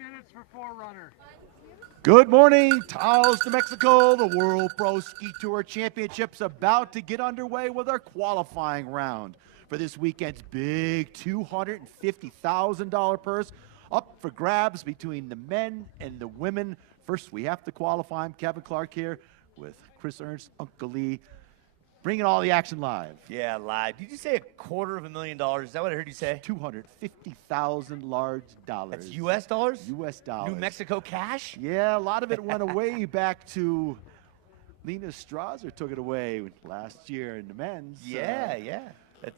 minutes for forerunner. Good morning, TAOS, New Mexico. The World Pro Ski Tour Championships about to get underway with our qualifying round for this weekend's big $250,000 purse up for grabs between the men and the women. First, we have to qualify. I'm Kevin Clark here with Chris Ernst, Uncle Lee, bringing all the action live. Yeah, live. Did you say $250,000? Is that what I heard you say? 250,000 large dollars. That's U.S. dollars? U.S. dollars. New Mexico cash? Yeah, a lot of it went away back to Lena Strasser took it away last year in the men's. Yeah.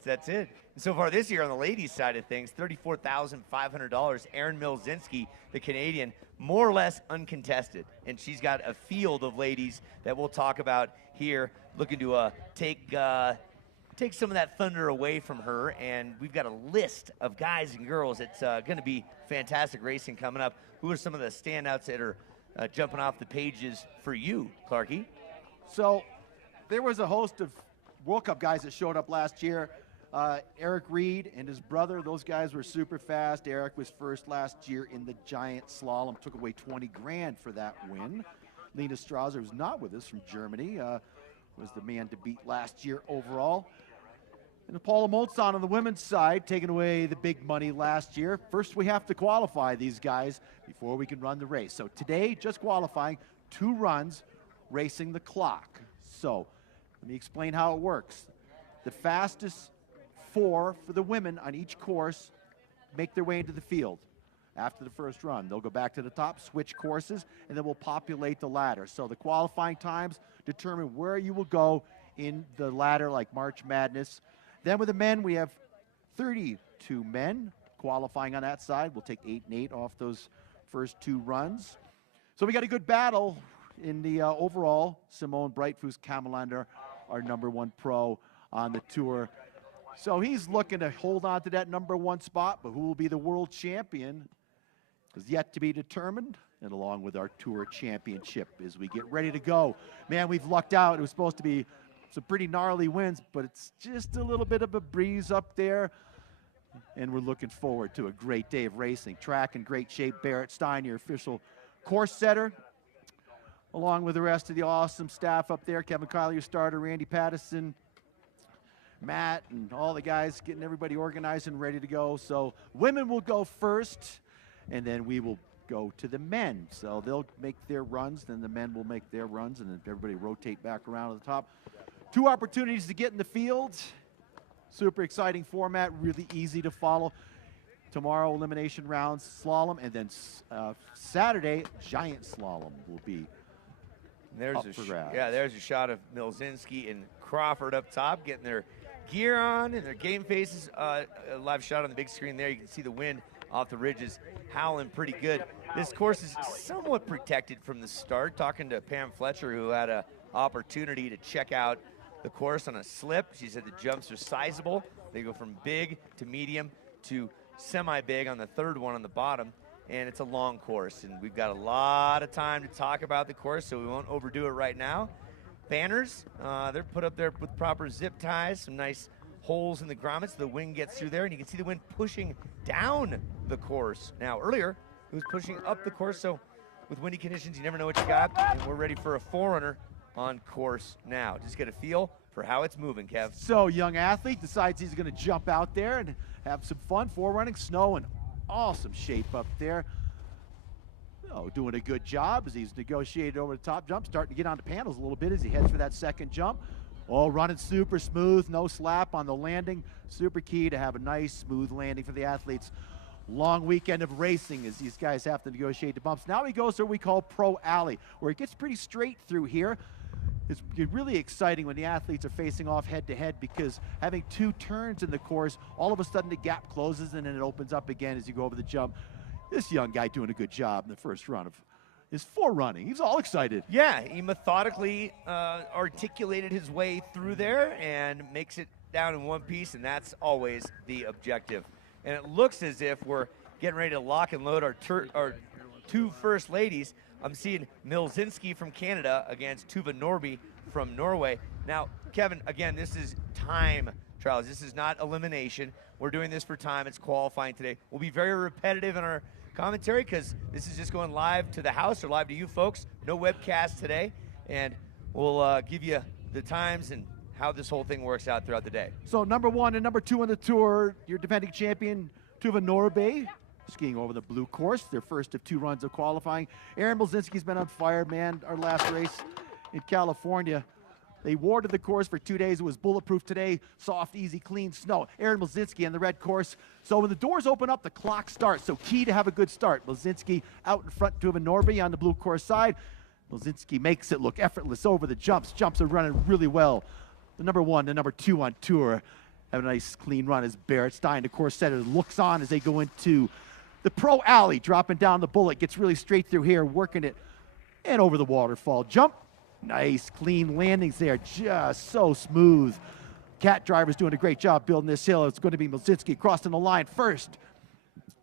That's it. And so far this year on the ladies' side of things, $34,500. Erin Milzinski, the Canadian, more or less uncontested. And she's got a field of ladies that we'll talk about here, looking to take some of that thunder away from her. And we've got a list of guys and girls. It's going to be fantastic racing coming up. Who are some of the standouts that are jumping off the pages for you, Clarky? So there was a host of World Cup guys that showed up last year. Eric Reed and his brother, those guys were super fast. Eric was first last year in the giant slalom, took away 20 grand for that win. Lena Strasser, who's not with us, from Germany, was the man to beat last year overall. And Paula Moltzon on the women's side, taking away the big money last year. First, we have to qualify these guys before we can run the race. So today, just qualifying, 2 runs, racing the clock. So let me explain how it works. The fastest 4 for the women on each course make their way into the field after the first run. They'll go back to the top, switch courses, and then we'll populate the ladder. So the qualifying times determine where you will go in the ladder, like March Madness. Then with the men, we have 32 men qualifying on that side. We'll take 8 and 8 off those first 2 runs. So we got a good battle in the overall. Simone Breitfuss Kamelander, our #1 pro on the tour. So he's looking to hold on to that #1 spot, but who will be the world champion is yet to be determined, and along with our tour championship as we get ready to go. Man, we've lucked out. It was supposed to be some pretty gnarly winds, but it's just a little bit of a breeze up there, and we're looking forward to a great day of racing. Track in great shape. Barrett Stein, your official course setter, along with the rest of the awesome staff up there. Kevin Kyler, your starter, Randy Pattison, Matt, and all the guys getting everybody organized and ready to go. So women will go first, and then we will go to the men. So they'll make their runs, then the men will make their runs, and then everybody rotate back around to the top. 2 opportunities to get in the field. Super exciting format, really easy to follow. Tomorrow, elimination rounds, slalom, and then Saturday, giant slalom will be up for grabs. Yeah, there's a shot of Milzinski and Crawford up top, getting their gear on and their game faces. A live shot on the big screen there. You can see the wind off the ridges howling pretty good. This course is somewhat protected from the start. Talking to Pam Fletcher, who had an opportunity to check out the course on a slip. She said the jumps are sizable. They go from big to medium to semi-big on the 3rd one on the bottom. And it's a long course, and we've got a lot of time to talk about the course, so we won't overdo it right now. Banners, they're put up there with proper zip ties, some nice holes in the grommets so the wind gets through there, and you can see the wind pushing down the course. Now, earlier, it was pushing up the course, so with windy conditions, you never know what you got, and we're ready for a forerunner on course now. Just get a feel for how it's moving, Kev. So, young athlete decides he's going to jump out there and have some fun, forerunning, snow, and awesome shape up there. Oh, doing a good job as he's negotiated over the top jump, starting to get onto panels a little bit as he heads for that second jump. Oh, running super smooth, no slap on the landing. Super key to have a nice, smooth landing for the athletes. Long weekend of racing as these guys have to negotiate the bumps. Now he goes to what we call Pro Alley, where it gets pretty straight through here. It's really exciting when the athletes are facing off head-to-head, because having 2 turns in the course, all of a sudden the gap closes and then it opens up again as you go over the jump. This young guy doing a good job in the first run of his forerunning. He's all excited. Yeah, he methodically articulated his way through there and makes it down in one piece, and that's always the objective. And it looks as if we're getting ready to lock and load our 2 first ladies. I'm seeing Milzinski from Canada against Tuva Norby from Norway. Now, Kevin, again, this is time trials. This is not elimination. We're doing this for time. It's qualifying today. We'll be very repetitive in our commentary because this is just going live to the house or live to you folks. No webcast today, and we'll give you the times and how this whole thing works out throughout the day. So number 1 and number 2 on the tour, your defending champion, Tuva Norbe, skiing over the blue course, their first of 2 runs of qualifying. Aaron Milzinski's been on fire, man. Our last race in California, they warded the course for 2 days. It was bulletproof today, soft, easy, clean snow. Aaron Milzinski on the red course. So when the doors open up, the clock starts. So key to have a good start. Milzinski out in front, Tuva Norbe on the blue course side. Milzinski makes it look effortless over the jumps. Jumps are running really well. The number 1, the number 2 on tour have a nice clean run as Barrett Stein, the course setter, looks on as they go into the pro alley, dropping down the bullet, gets really straight through here, working it and over the waterfall. Jump, nice clean landings there, just so smooth. Cat driver's doing a great job building this hill. It's going to be Milzinski crossing the line first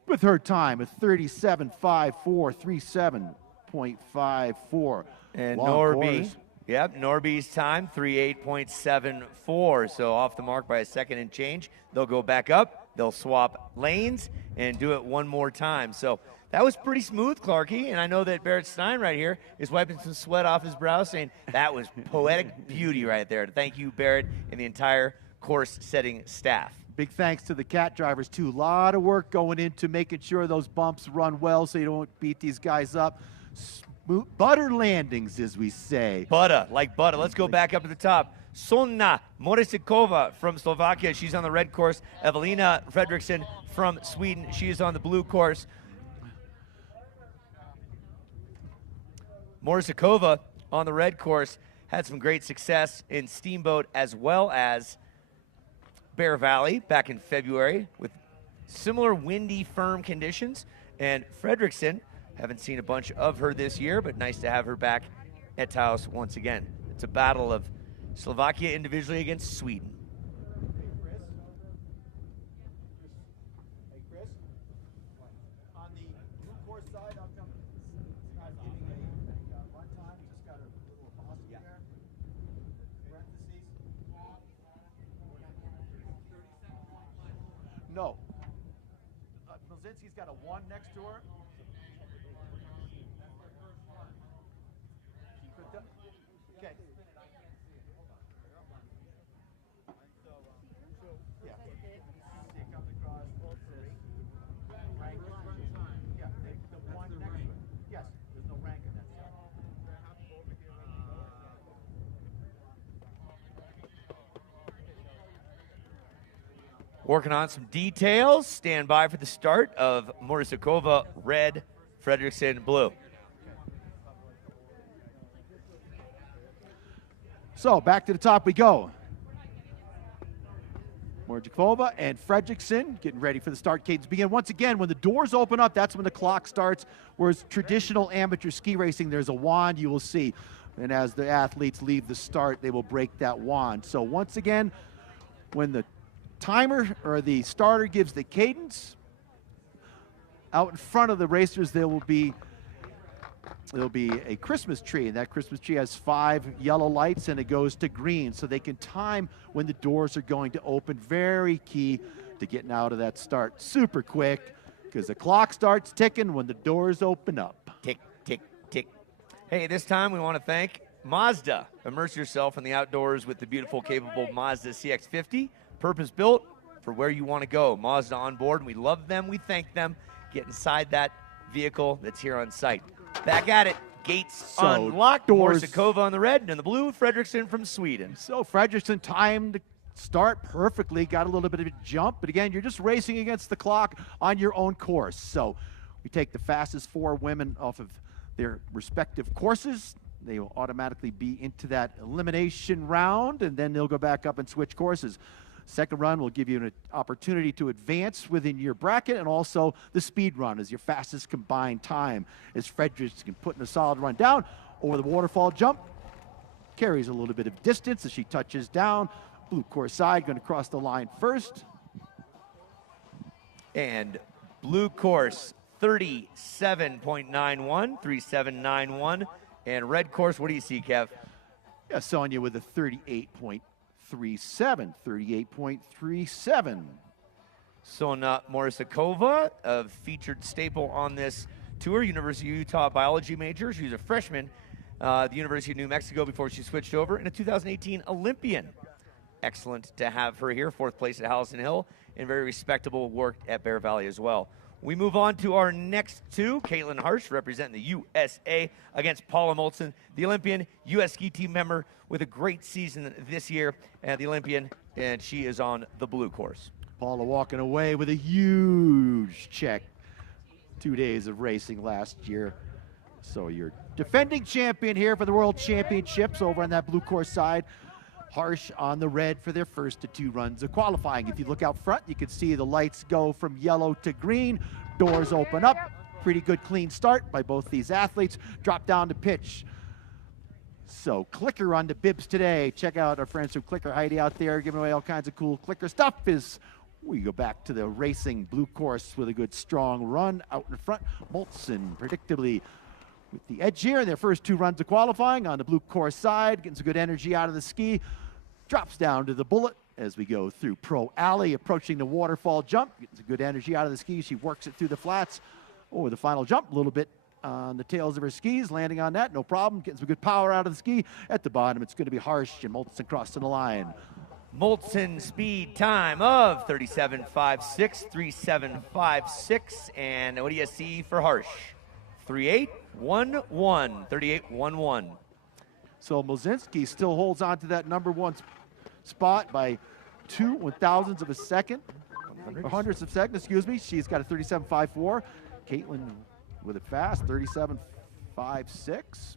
with her time at 37.54, 37.54. And Long Norby, course. yep, Norby's time, 38.74. So off the mark by a second and change. They'll go back up, they'll swap lanes, and do it one more time. So that was pretty smooth, Clarky, and I know that Barrett Stein right here is wiping some sweat off his brow, saying that was poetic beauty right there. Thank you, Barrett, and the entire course-setting staff. Big thanks to the cat drivers, too. A lot of work going into making sure those bumps run well so you don't beat these guys up. Smooth, butter landings, as we say. Butter, like butter. Let's go back up to the top. Sonna Morisikova from Slovakia. She's on the red course. Evelina Fredriksson from Sweden. She is on the blue course. Morisikova on the red course had some great success in Steamboat as well as Bear Valley back in February with similar windy, firm conditions. And Fredriksson, haven't seen a bunch of her this year, but nice to have her back at TAOS once again. It's a battle of Slovakia individually against Sweden. Hey, Chris. On the blue course side, I'll come. Not giving a run time. Just got a little apostrophe there. Parentheses. No. Milzinski's got a 1 next to her. Okay. Yeah. It comes across rank. Yeah, the 1 next to it. Yes, there's no rank in that cell. Working on some details. Stand by for the start of Morisikova red, Fredriksson blue. So back to the top we go. Morisikova and Fredriksson getting ready for the start cadence begin. Once again, when the doors open up, that's when the clock starts. Whereas traditional amateur ski racing, there's a wand you will see. And as the athletes leave the start, they will break that wand. So once again, when the timer or the starter gives the cadence, out in front of the racers there'll be a Christmas tree, and that Christmas tree has 5 yellow lights and it goes to green, so they can time when the doors are going to open. Very key to getting out of that start super quick, because the clock starts ticking when the doors open up. Tick, tick, tick. Hey, this time we want to thank Mazda. Immerse yourself in the outdoors with the beautiful, capable Mazda CX-50. Purpose-built for where you want to go. Mazda on board, and we love them. We thank them. Get inside that vehicle that's here on site. Back at it. Gates unlocked. Morisikova on the red, and the blue, Fredriksson from Sweden. So Fredriksson timed to start perfectly, got a little bit of a jump, but again, you're just racing against the clock on your own course. So we take the fastest 4 women off of their respective courses. They will automatically be into that elimination round, and then they'll go back up and switch courses. Second run will give you an opportunity to advance within your bracket, and also the speed run is your fastest combined time. As Fredriksson putting a solid run down over the waterfall jump, carries a little bit of distance as she touches down. Blue course side going to cross the line first. And blue course 37.91, 3791. And red course, what do you see, Kev? Yeah, Sonia with a 38.37, 38.37. Sona Morisakova, a featured staple on this tour, University of Utah biology major. She was a freshman at the University of New Mexico before she switched over, and a 2018 Olympian. Excellent to have her here, 4th place at Hallison Hill, and very respectable work at Bear Valley as well. We move on to our next two. Caitlin Harsh representing the USA against Paula Moltzen, the Olympian, U.S. ski team member with a great season this year at the Olympian, and she is on the blue course. Paula walking away with a huge check. 2 days of racing last year. So you're defending champion here for the World Championships over on that blue course side. Harsh on the red for their first of 2 runs of qualifying. If you look out front, you can see the lights go from yellow to green. Doors open up. Pretty good clean start by both these athletes. Drop down to pitch. So clicker on the bibs today. Check out our friends from Clicker, Heidi out there giving away all kinds of cool clicker stuff. We go back to the racing blue course with a good strong run out in front. Moltzen predictably with the edge here in their first 2 runs of qualifying on the blue course side, getting some good energy out of the ski. Drops down to the bullet as we go through Pro Alley, approaching the waterfall jump, getting some good energy out of the ski. She works it through the flats over the final jump, a little bit on the tails of her skis, landing on that, no problem, getting some good power out of the ski. At the bottom, it's going to be Harsh and Moltzen crossing the line. Moltzen speed time of 37.56, 37.56, and what do you see for Harsh? 38.11, 38.11. So Mozinski still holds on to that number 1 spot by 2 1,000ths of a second, or hundredths of a second, excuse me. She's got a 37.54. Caitlin with it fast, 37.56.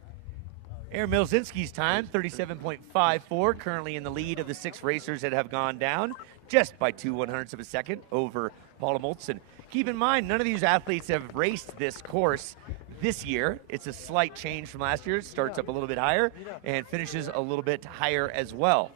Aaron Milzinski's time, 37.54, currently in the lead of the 6 racers that have gone down, just by 2 100ths of a second over Paula Moltzen. Keep in mind, none of these athletes have raced this course this year. It's a slight change from last year. It starts up a little bit higher and finishes a little bit higher as well.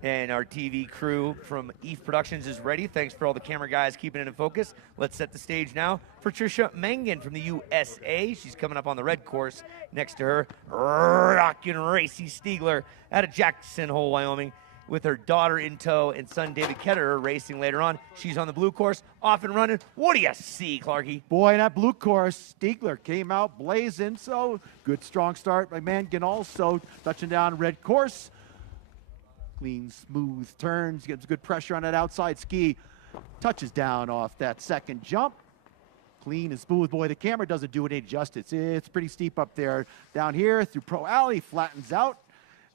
And our TV crew from EVE Productions is ready. Thanks for all the camera guys keeping it in focus. Let's set the stage now for Trisha Mangan from the USA. She's coming up on the red course. Next to her, rockin' Racy Stiegler out of Jackson Hole, Wyoming, with her daughter in tow and son David Ketterer racing later on. She's on the blue course, off and running. What do you see, Clarkie? Boy, that blue course, Stiegler came out blazing, so good strong start by Mangan also, touching down red course. Clean, smooth turns, gets good pressure on that outside ski. Touches down off that second jump. Clean and smooth. Boy, the camera doesn't do it any justice. It's pretty steep up there. Down here through Pro Alley, flattens out.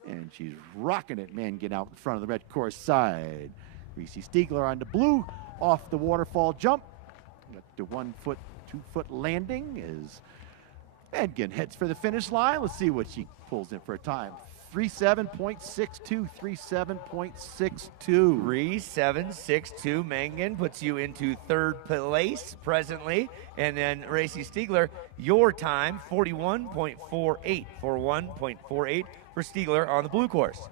And she's rocking it, Mangan out in front of the red course side. Racy Stiegler on the blue, off the waterfall jump. Got the 1 foot, 2 foot landing as Mangan heads for the finish line. Let's see what she pulls in for a time. 37.62, 37.62. 37.62. Mangan puts you into 3rd place presently. And then Racy Stiegler, your time, 41.48. 41.48 for Stiegler on the blue course.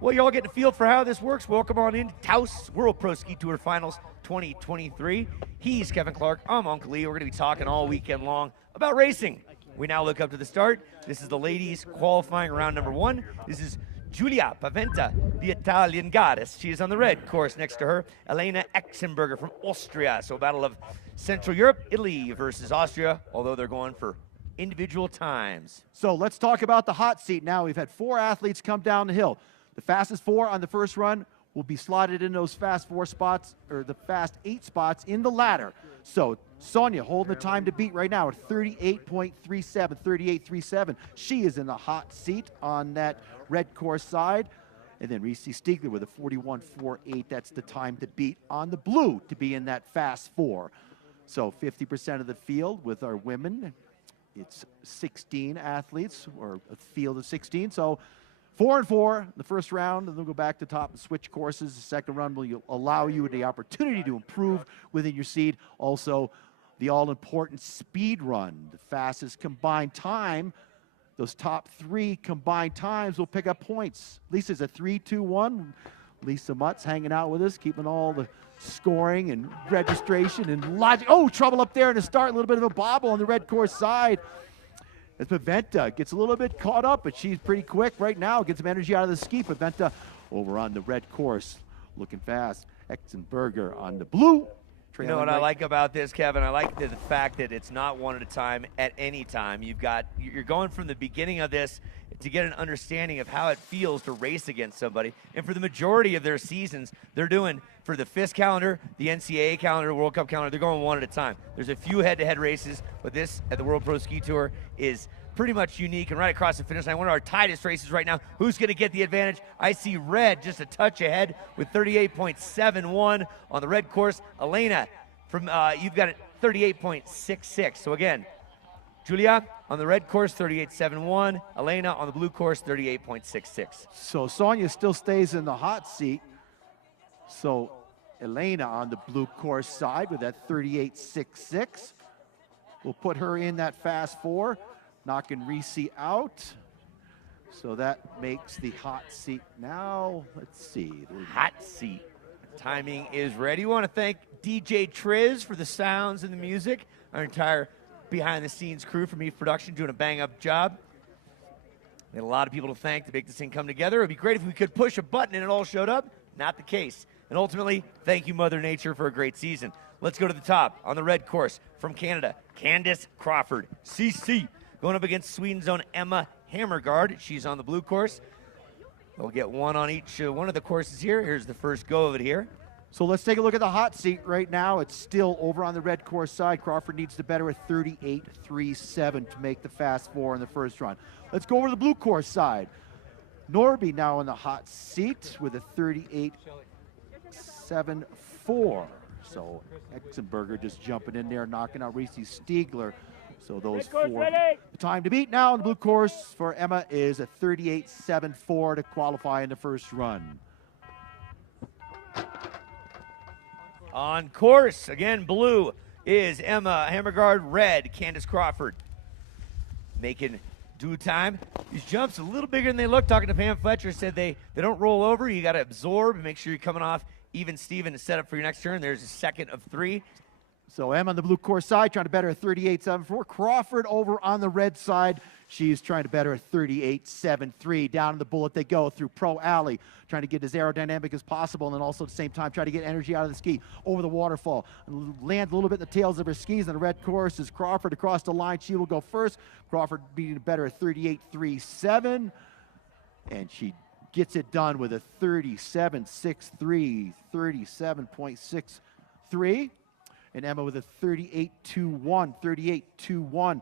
Well, you all getting a feel for how this works. Welcome on into TAOS World Pro Ski Tour Finals 2023. He's Kevin Clark. I'm Uncle Lee. We're going to be talking all weekend long about racing. We now look up to the start. This is the ladies qualifying round number 1. This is Giulia Paventa, the Italian goddess. She is on the red course. Next to her, Elena Exenberger from Austria. So a battle of Central Europe, Italy versus Austria, although they're going for individual times. So let's talk about the hot seat now. We've had 4 athletes come down the hill. The fastest 4 on the first run will be slotted in those fast 4 spots, or the fast 8 spots in the ladder. So Sonia holding the time to beat right now at 38.37, 38.37. She is in the hot seat on that red course side. And then Racy Stiegler with a 41.48. That's the time to beat on the blue to be in that fast 4. So 50% of the field with our women. It's 16 athletes, or a field of 16. So 4 and 4 the first round, and they'll go back to top and switch courses. The second run will allow you the opportunity to improve within your seed. Also, the all-important speed run, the fastest combined time. Those top 3 combined times will pick up points. Lisa's a 3-2-1. Lisa Mutz hanging out with us, keeping all the scoring and registration and logic. Oh, trouble up there in the start. A little bit of a bobble on the red course side. As Paventa gets a little bit caught up, but she's pretty quick right now. Gets some energy out of the ski. Paventa over on the red course. looking fast. Exenberger on the blue. You know what I like about this, Kevin? I like the fact that it's not one at a time at any time. You're going from the beginning of this to get an understanding of how it feels to race against somebody. And for the majority of their seasons, they're doing, for the FIS calendar, the NCAA calendar, World Cup calendar, they're going one at a time. There's a few head-to-head races, but this at the World Pro Ski Tour is pretty much unique and right across the finish line. One of our tightest races right now. Who's going to get the advantage? I see red just a touch ahead with 38.71 on the red course. Elena, from you've got it 38.66. So again, Julia on the red course 38.71. Elena on the blue course 38.66. So Sonia still stays in the hot seat. So Elena on the blue course side with that 38.66. We'll put her in that fast four. Knocking Reese out. So that makes the hot seat now. Let's see. Hot seat. Timing is ready. We want to thank DJ Triz for the sounds and the music. Our entire behind-the-scenes crew from Eve Production doing a bang-up job. We had a lot of people to thank to make this thing come together. It would be great if we could push a button and it all showed up. Not the case. And ultimately, thank you, Mother Nature, for a great season. Let's go to the top on the red course from Canada. Candice Crawford, CC. Going up against Sweden's own Emma Hammergaard. She's on the blue course. We'll get one on each one of the courses here. Here's the first go of it here. So let's take a look at the hot seat right now. It's still over on the red course side. Crawford needs to better a 38.37 to make the fast four in the first run. Let's go over to the blue course side. Norby now in the hot seat with a 38.74. So Exenberger just jumping in there, knocking out Reese Stiegler. So those four. The time to beat now on the blue course for Emma is a 38.74 to qualify in the first run. On course, again, blue is Emma Hammergaard, red, Candice Crawford. Making due time. These jumps a little bigger than they look. Talking to Pam Fletcher, said they don't roll over. You got to absorb and make sure you're coming off even Steven to set up for your next turn. There's a second of three. So Emma on the blue course side trying to better a 38.74. Crawford over on the red side. She's trying to better a 38.73. Down in the bullet they go through Pro Alley, trying to get as aerodynamic as possible and then also at the same time try to get energy out of the ski over the waterfall. And land a little bit in the tails of her skis on the red course is Crawford across the line. She will go first. Crawford beating better a 38.37. And she gets it done with a 37.63, 37.63. And Emma with a 38.21, 38.21.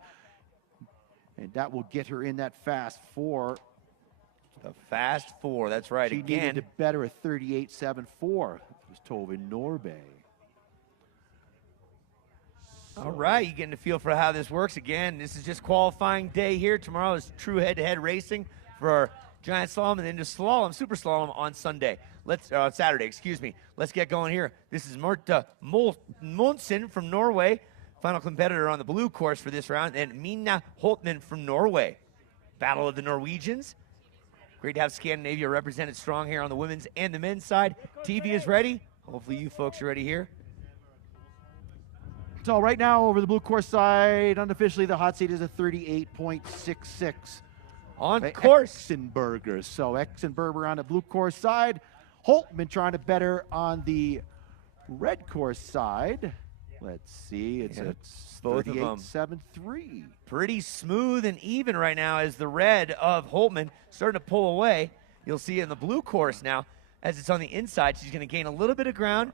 And that will get her in that fast four. The fast four, that's right. She needed to better a 38.74. Was Tove Norbe. All right, you're getting a feel for how this works. Again, this is just qualifying day here. Tomorrow is true head-to-head racing for our giant slalom and then just slalom, super slalom on Sunday. Saturday, excuse me. Let's get going here. This is Marta Monsen from Norway, final competitor on the blue course for this round, and Mina Holtman from Norway. Battle of the Norwegians. Great to have Scandinavia represented strong here on the women's and the men's side. TV is ready. Hopefully you folks are ready here. So right now over the blue course side, unofficially the hot seat is a 38.66. On course. Exenberger. So Exenberger on the blue course side. Holtman trying to better on the red course side. Let's see, it's a 38.73. Pretty smooth and even right now as the red of Holtman starting to pull away. You'll see in the blue course now, as it's on the inside, she's going to gain a little bit of ground.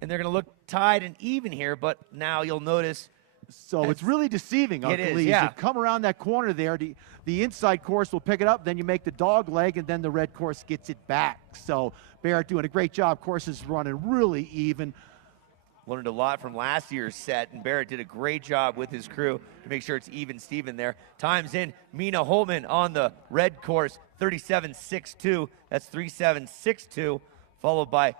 And they're going to look tied and even here, but now you'll notice. So it's really deceiving, Uncle Lee. Yeah. You come around that corner there, the inside course will pick it up, then you make the dog leg, and then the red course gets it back. So Barrett doing a great job. Course is running really even. Learned a lot from last year's set, and Barrett did a great job with his crew to make sure it's even Steven there. Times in, Mina Holtman on the red course, 37.62. That's 37.62, followed by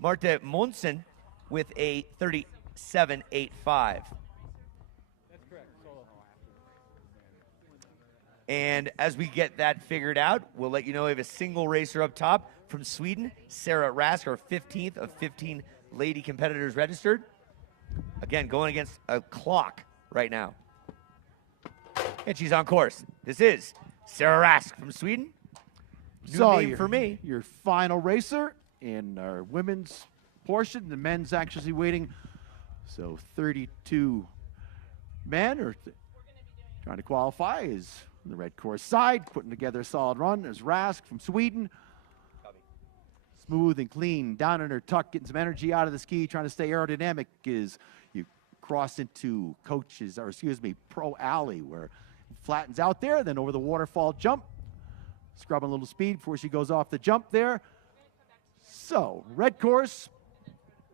Marte Monsen with a 37.85. That's correct. And as we get that figured out, we'll let you know we have a single racer up top from Sweden, Sarah Rask, our 15th of 15 lady competitors registered. Again, going against a clock right now. And she's on course. This is Sarah Rask from Sweden. So name for me. Your final racer in our women's portion. The men's actually waiting. So 32 men are trying to qualify is on the red course side, putting together a solid run. There's Rask from Sweden. Smooth and clean, down in her tuck, getting some energy out of the ski, trying to stay aerodynamic as you cross into Pro Alley, where it flattens out there, then over the waterfall jump, scrubbing a little speed before she goes off the jump there. So, red course,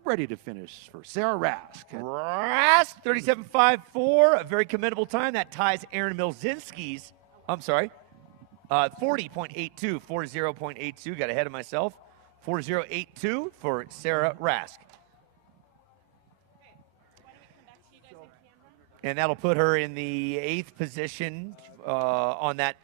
ready to finish for Sarah Rask. Rask, 37.54, a very commendable time. That ties Aaron Milzinski's, 40.82, 40.82, got ahead of myself. 40.82 for Sarah Rask. And that'll put her in the 8th position on that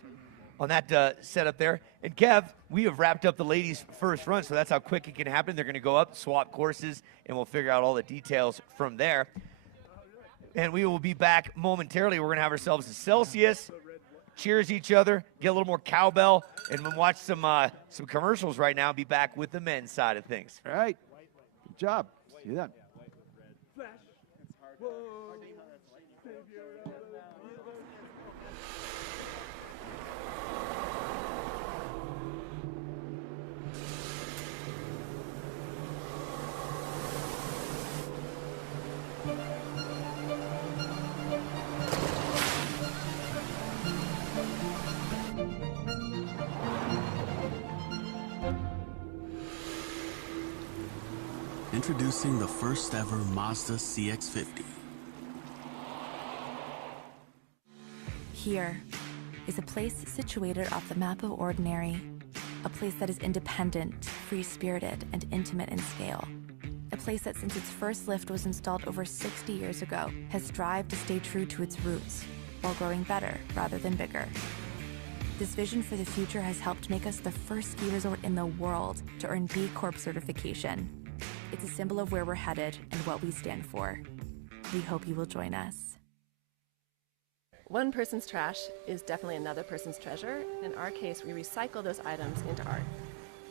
setup there. And Kev, we have wrapped up the ladies' first run, so that's how quick it can happen. They're going to go up, swap courses, and we'll figure out all the details from there. And we will be back momentarily. We're going to have ourselves a Celsius, cheers each other, get a little more cowbell, and we'll watch some commercials right now and be back with the men's side of things. All right. Good job. See you then. Introducing the first ever Mazda CX-50. Here is a place situated off the map of ordinary, a place that is independent, free-spirited, and intimate in scale. A place that since its first lift was installed over 60 years ago has strived to stay true to its roots while growing better rather than bigger. This vision for the future has helped make us the first ski resort in the world to earn B Corp certification. It's a symbol of where we're headed and what we stand for. We hope you will join us. One person's trash is definitely another person's treasure. In our case, we recycle those items into art.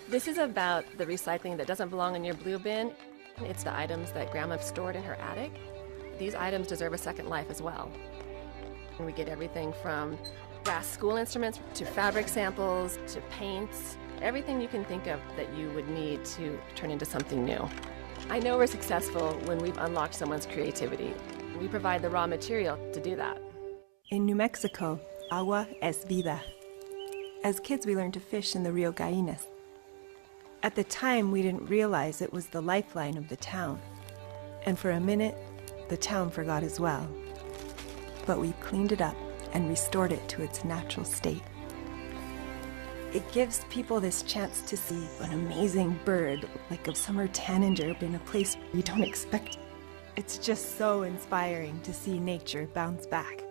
This is about the recycling that doesn't belong in your blue bin. It's the items that Grandma stored in her attic. These items deserve a second life as well. And we get everything from brass school instruments to fabric samples to paints. Everything you can think of that you would need to turn into something new. I know we're successful when we've unlocked someone's creativity. We provide the raw material to do that. In New Mexico, agua es vida. As kids, we learned to fish in the Rio Gallinas. At the time, we didn't realize it was the lifeline of the town. And for a minute, the town forgot as well. But we cleaned it up and restored it to its natural state. It gives people this chance to see an amazing bird, like a summer tanager, in a place you don't expect it. It's just so inspiring to see nature bounce back.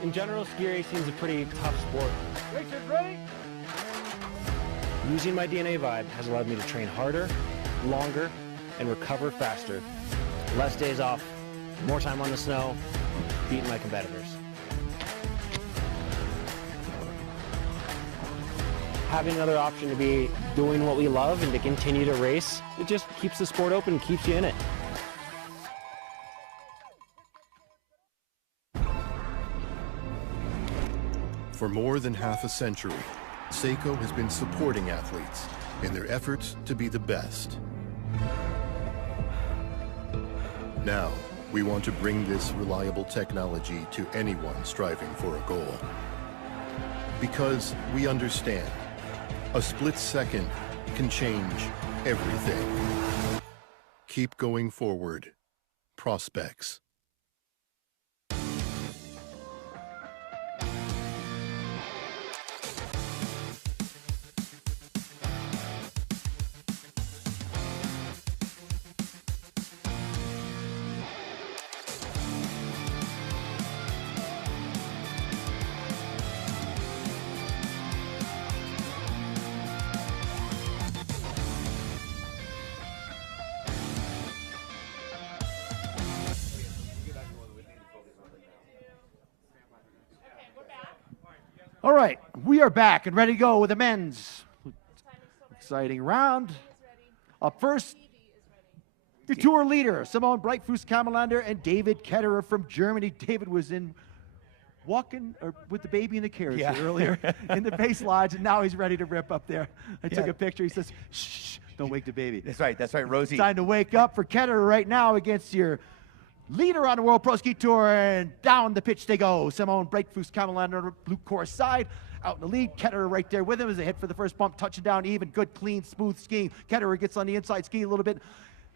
In general, ski racing is a pretty tough sport. Racers ready? Using my DNA vibe has allowed me to train harder, longer, and recover faster. Less days off, more time on the snow, beating my competitors. Having another option to be doing what we love and to continue to race, it just keeps the sport open and keeps you in it. For more than half a century, Seiko has been supporting athletes in their efforts to be the best. Now, we want to bring this reliable technology to anyone striving for a goal. Because we understand, a split second can change everything. Keep going forward. Prospects. All right, we are back and ready to go with the men's exciting round. Up first, the tour leader, Simone Breitfuss-Kammerlander and David Ketterer from Germany. David was in walking or with the baby in the carriage earlier in the base lodge, and now he's ready to rip up there. I took a picture. He says, shh, don't wake the baby. That's right, Rosie. It's time to wake up for Ketterer right now against your leader on the World Pro Ski Tour, and down the pitch they go. Simone Breitfuss-Kammerlander on the blue course side. Out in the lead, Ketterer right there with him as they hit for the first bump, touching down even, good, clean, smooth skiing. Ketterer gets on the inside ski a little bit.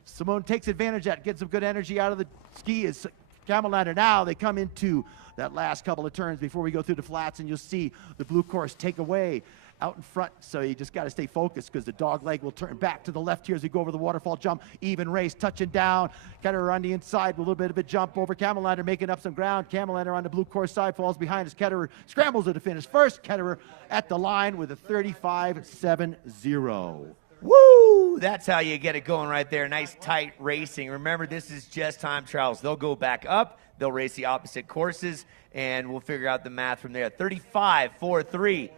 Simone takes advantage of that, gets some good energy out of the ski as Kammerlander. Now they come into that last couple of turns before we go through the flats, and you'll see the blue course take away out in front. So you just got to stay focused because the dog leg will turn back to the left here as we go over the waterfall jump. Even race, touching down. Ketterer on the inside with a little bit of a jump over Kammerlander, making up some ground. Kammerlander on the blue course side falls behind as Ketterer scrambles to the finish first. Ketterer at the line with a 35.70. Woo! That's how you get it going right there. Nice, tight racing. Remember, this is just time trials. They'll go back up. They'll race the opposite courses, and we'll figure out the math from there. 35.43.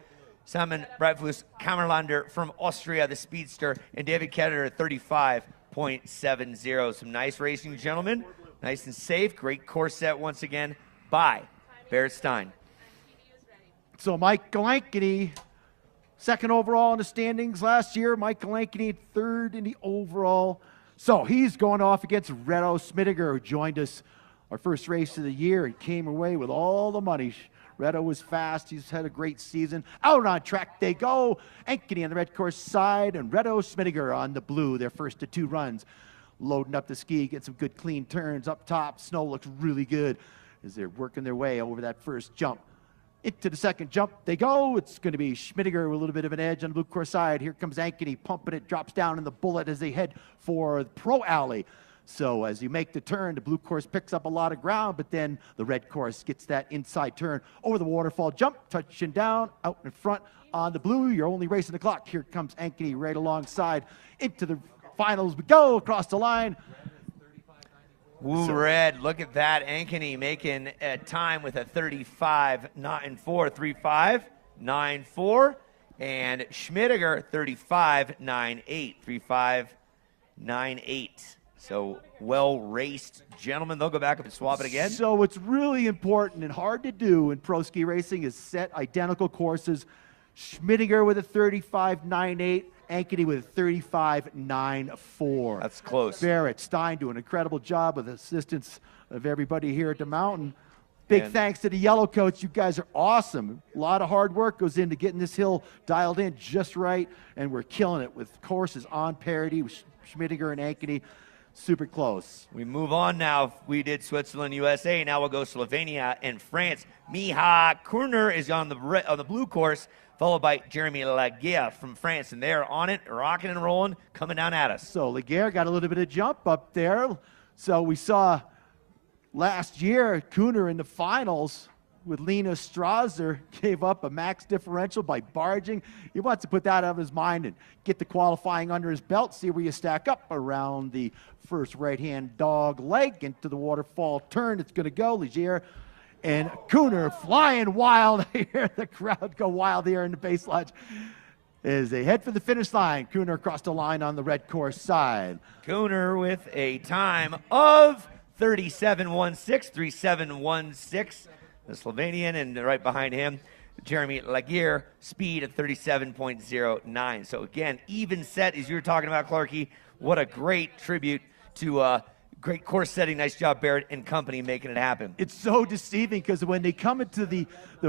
Simon Breitfuss-Kammerlander from Austria, the speedster, and David Ketterer, 35.70. Some nice racing, gentlemen. Nice and safe. Great course set once again by Barrett Stein. So Mike Galankany, second overall in the standings last year. Mike Galankany, third in the overall. So he's going off against Reto Schmidiger, who joined us our first race of the year and came away with all the money. Reto was fast. He's had a great season. Out on track they go. Ankeny on the red course side and Reto Schmidiger on the blue, their first of two runs. Loading up the ski, get some good clean turns up top. Snow looks really good as they're working their way over that first jump. Into the second jump they go. It's going to be Schmidiger with a little bit of an edge on the blue course side. Here comes Ankeny pumping it, drops down in the bullet as they head for the Pro Alley. So as you make the turn, the blue course picks up a lot of ground, but then the red course gets that inside turn over the waterfall jump, touching down, out in front on the blue. You're only racing the clock. Here comes Ankeny right alongside. Into the finals we go, across the line. Woo, red, look at that. Ankeny making a time with a 35.94, 35.94. And Schmidiger, 35.98, 35.98. So well-raced gentlemen. They'll go back up and swap it again. So what's really important and hard to do in pro ski racing is set identical courses. Schmidiger with a 35.98, Ankeny with a 35.94. That's close. Barrett Stein doing an incredible job with the assistance of everybody here at the mountain. Big thanks to the yellow coach. You guys are awesome. A lot of hard work goes into getting this hill dialed in just right, and we're killing it with courses on parity with Schmidiger and Ankeny. Super close. We move on now. We did Switzerland, USA. Now we'll go Slovenia and France. Miha Kurner is on the blue course, followed by Jeremy Laguerre from France. And they're on it, rocking and rolling, coming down at us. So Laguerre got a little bit of jump up there. So we saw last year Kurner in the finals with Lena Strasser gave up a max differential by barging. He wants to put that out of his mind and get the qualifying under his belt, see where you stack up around the first right-hand dog leg into the waterfall turn. It's going to go. Ligier and Kurner flying wild. I hear the crowd go wild here in the base lodge as they head for the finish line. Kurner across the line on the red course side. Kurner with a time of 37.16, 37.16. The Slovenian, and right behind him, Jeremy Laguerre, speed at 37.09. So again, even set, as you were talking about, Clarky. What a great tribute to great course setting. Nice job, Barrett and company, making it happen. It's so deceiving because when they come into the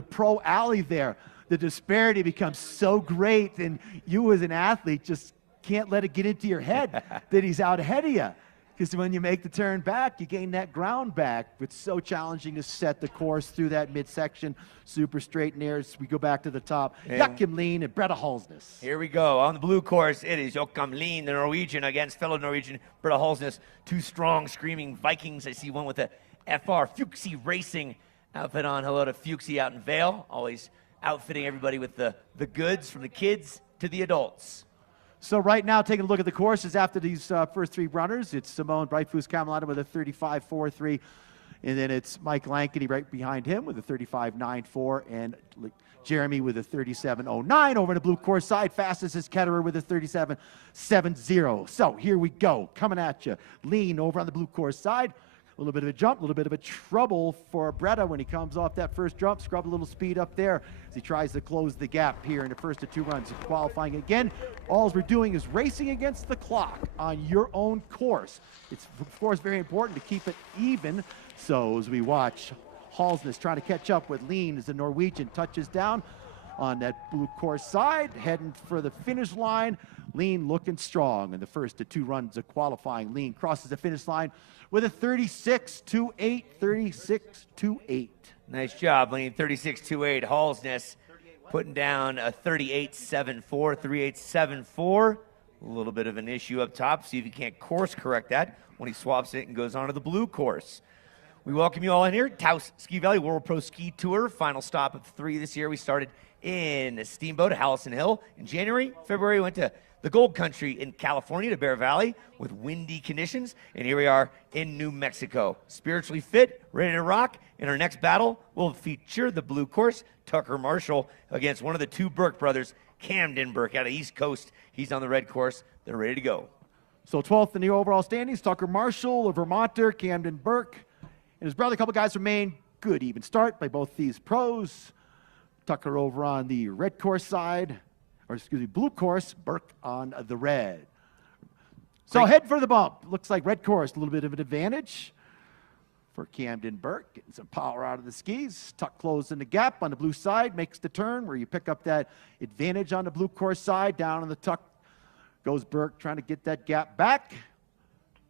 Pro Alley there, the disparity becomes so great, and you as an athlete just can't let it get into your head that he's out ahead of you. Because when you make the turn back, you gain that ground back. It's so challenging to set the course through that midsection. Super straight and airs. We go back to the top. Joachim Lien and Breda Halsness. Here we go. On the blue course, it is Joachim Lien, the Norwegian, against fellow Norwegian Breda Halsness. Two strong, screaming Vikings. I see one with a FR Fuchsie Racing outfit on. Hello to Fuchsie out in Vail. Always outfitting everybody with the goods, from the kids to the adults. So right now, taking a look at the courses after these first three runners, it's Simone Breitfuss-Kammerlander with a 35.43, and then it's Mike Ankeny right behind him with a 35.94, and Jeremy with a 37.09. Over to blue course side, fastest is Ketterer with a 37.70. So here we go, coming at you. Lean over on the blue course side. A little bit of a jump, a little bit of a trouble for Bretta when he comes off that first jump. Scrub a little speed up there as he tries to close the gap here in the first of 2 runs. Qualifying again, all we're doing is racing against the clock on your own course. It's, of course, very important to keep it even. So as we watch Halsness trying to catch up with Lean as the Norwegian touches down on that blue course side, heading for the finish line. Lean looking strong in the first of 2 runs of qualifying. Lean crosses the finish line with a 36.28, 36.28. Nice job, Lean. 36.28. Halsness putting down a 38.74, 38.74. A little bit of an issue up top. See if he can't course correct that when he swaps it and goes on to the blue course. We welcome you all in here. TAOS Ski Valley World Pro Ski Tour. Final stop of 3 this year. We started in Steamboat at Hallison Hill. In January, February, we went to the Gold Country in California to Bear Valley with windy conditions. And here we are in New Mexico. Spiritually fit, ready to rock. In our next battle, we'll feature the blue course, Tucker Marshall, against one of the 2 Burke brothers, Camden Burke, out of East Coast. He's on the red course. They're ready to go. So 12th in the overall standings, Tucker Marshall, a Vermonter, Camden Burke, and his brother. A couple guys remain. Good even start by both these pros. Tucker over on the red course side, or excuse me, blue course, Burke on the red. So Great. head for the bump. Looks like red course, a little bit of an advantage for Camden Burke. Getting some power out of the skis. Tuck closing the gap on the blue side, makes the turn where you pick up that advantage on the blue course side. Down on the tuck goes Burke, trying to get that gap back.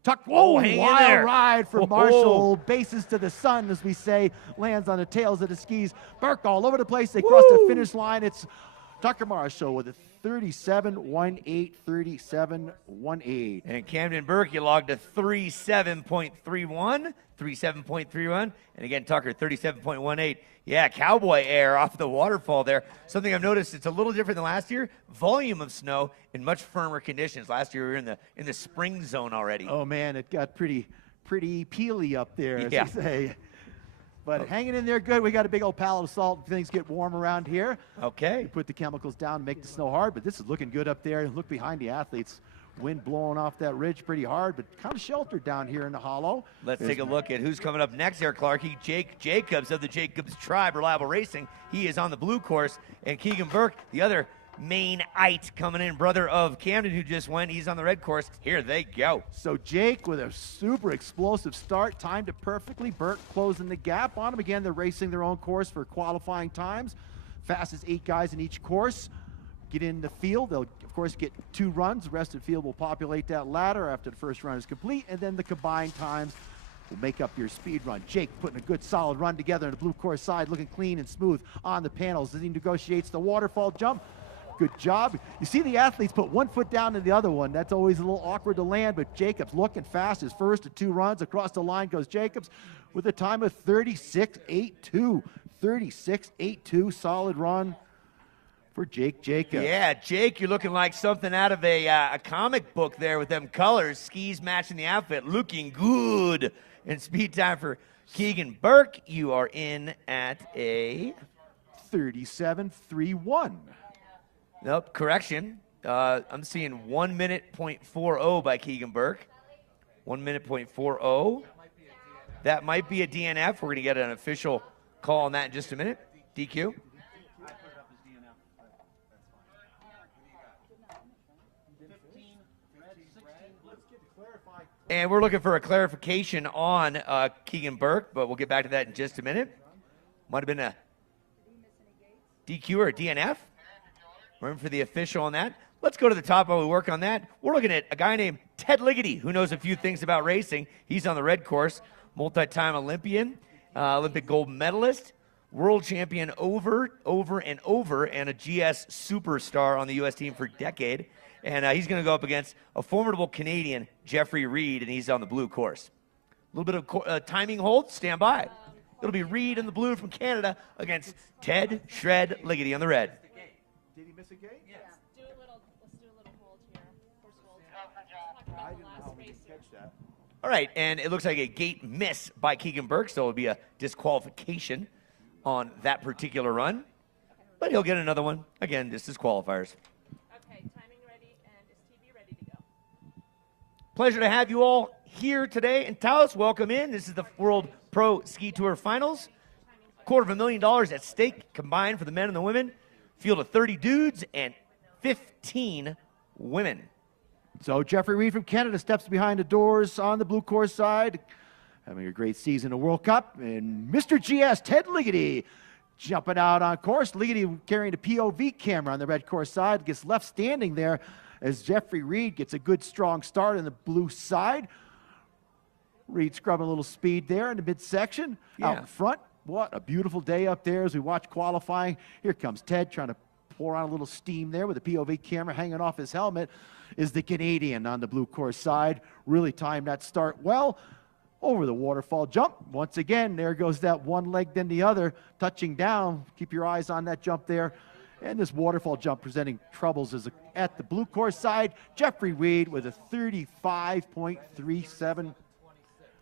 Tuck, whoa, hang in wild there. ride for Whoa. Marshall. Bases to the sun, as we say, lands on the tails of the skis. Burke all over the place. They cross the finish line. It's Tucker Marshall with a 37.18, 37.18. And Camden Burke, you logged a 37.31, 37.31. And again, Tucker, 37.18. Yeah, cowboy air off the waterfall there. Something I've noticed, it's a little different than last year. Volume of snow in much firmer conditions. Last year we were in the spring zone already. Oh man, it got pretty peely up there, as Yeah. they say. But hanging in there good. We got a big old pallet of salt. Things get warm around here. Okay. We put the chemicals down, make the snow hard, but this is looking good up there. Look behind the athletes. Wind blowing off that ridge pretty hard, but kind of sheltered down here in the hollow. Let's take a look at who's coming up next here, Clarkie. Jake Jacobs of the Jacobs Tribe, Reliable Racing. He is on the blue course. And Keegan Burke, the other Maine-ite coming in, brother of Camden, who just went. He's on the red course. Here they go. So Jake with a super explosive start, timed it perfectly. Burke closing the gap on him. Again, they're racing their own course for qualifying times. Fastest 8 guys in each course get in the field. They'll, of course, get 2 runs. The rest of the field will populate that ladder after the first run is complete, and then the combined times will make up your speed run. Jake putting a good solid run together on the blue course side, looking clean and smooth on the panels as he negotiates the waterfall jump. Good job. You see the athletes put one foot down and the other one. That's always a little awkward to land, but Jacobs looking fast. His first of 2 runs across the line goes Jacobs with a time of 36.82. 36.82, solid run for Jake Jacobs. Yeah, Jake, you're looking like something out of a comic book there with them colors. Skis matching the outfit, looking good. And speed time for Keegan Burke. You are in at a 37.31. Nope, correction. I'm seeing 1 minute .40 by Keegan Burke. 1 minute .40. That might be a DNF. We're going to get an official call on that in just a minute. DQ. And we're looking for a clarification on Keegan Burke, but we'll get back to that in just a minute. Might have been a DQ or a DNF. We're in for the official on that. Let's go to the top while we work on that. We're looking at a guy named Ted Ligety, who knows a few things about racing. He's on the red course, multi-time Olympian, Olympic gold medalist, world champion over and over, and a GS superstar on the U.S. team for a decade. And he's going to go up against a formidable Canadian, Jeffrey Reed, and he's on the blue course. A little bit of timing hold. Stand by. It'll be Reed in the blue from Canada against Ted Shred Ligety on the red. Did he miss a gate? Yes. Let's do a little hold here. First hold. I didn't know how we could catch that. All right, and it looks like a gate miss by Keegan Burke, so it'll be a disqualification on that particular run. but he'll get another one. Again, just as qualifiers. Okay, timing ready, and is TV ready to go? Pleasure to have you all here today in Taos. Welcome in. This is the World Pro Ski Tour Finals. $250,000 at stake combined for the men and the women. Field of 30 dudes and 15 women. So Jeffrey Reed from Canada steps behind the doors on the blue course side, having a great season in the World Cup. And Mr. GS, Ted Ligety, jumping out on course. Ligety carrying a POV camera on the red course side, gets left standing there as Jeffrey Reed gets a good strong start in the blue side. Reed scrubbing a little speed there in the midsection. Out in front, what a beautiful day up there as we watch qualifying. Here comes Ted trying to pour on a little steam there with the POV camera hanging off his helmet. Is the Canadian on the blue course side. Really timed that start well. Over the waterfall jump. Once again, there goes that one leg, then the other, touching down. Keep your eyes on that jump there. And this waterfall jump presenting troubles at the blue course side. Jeffrey Reed with a 35.37.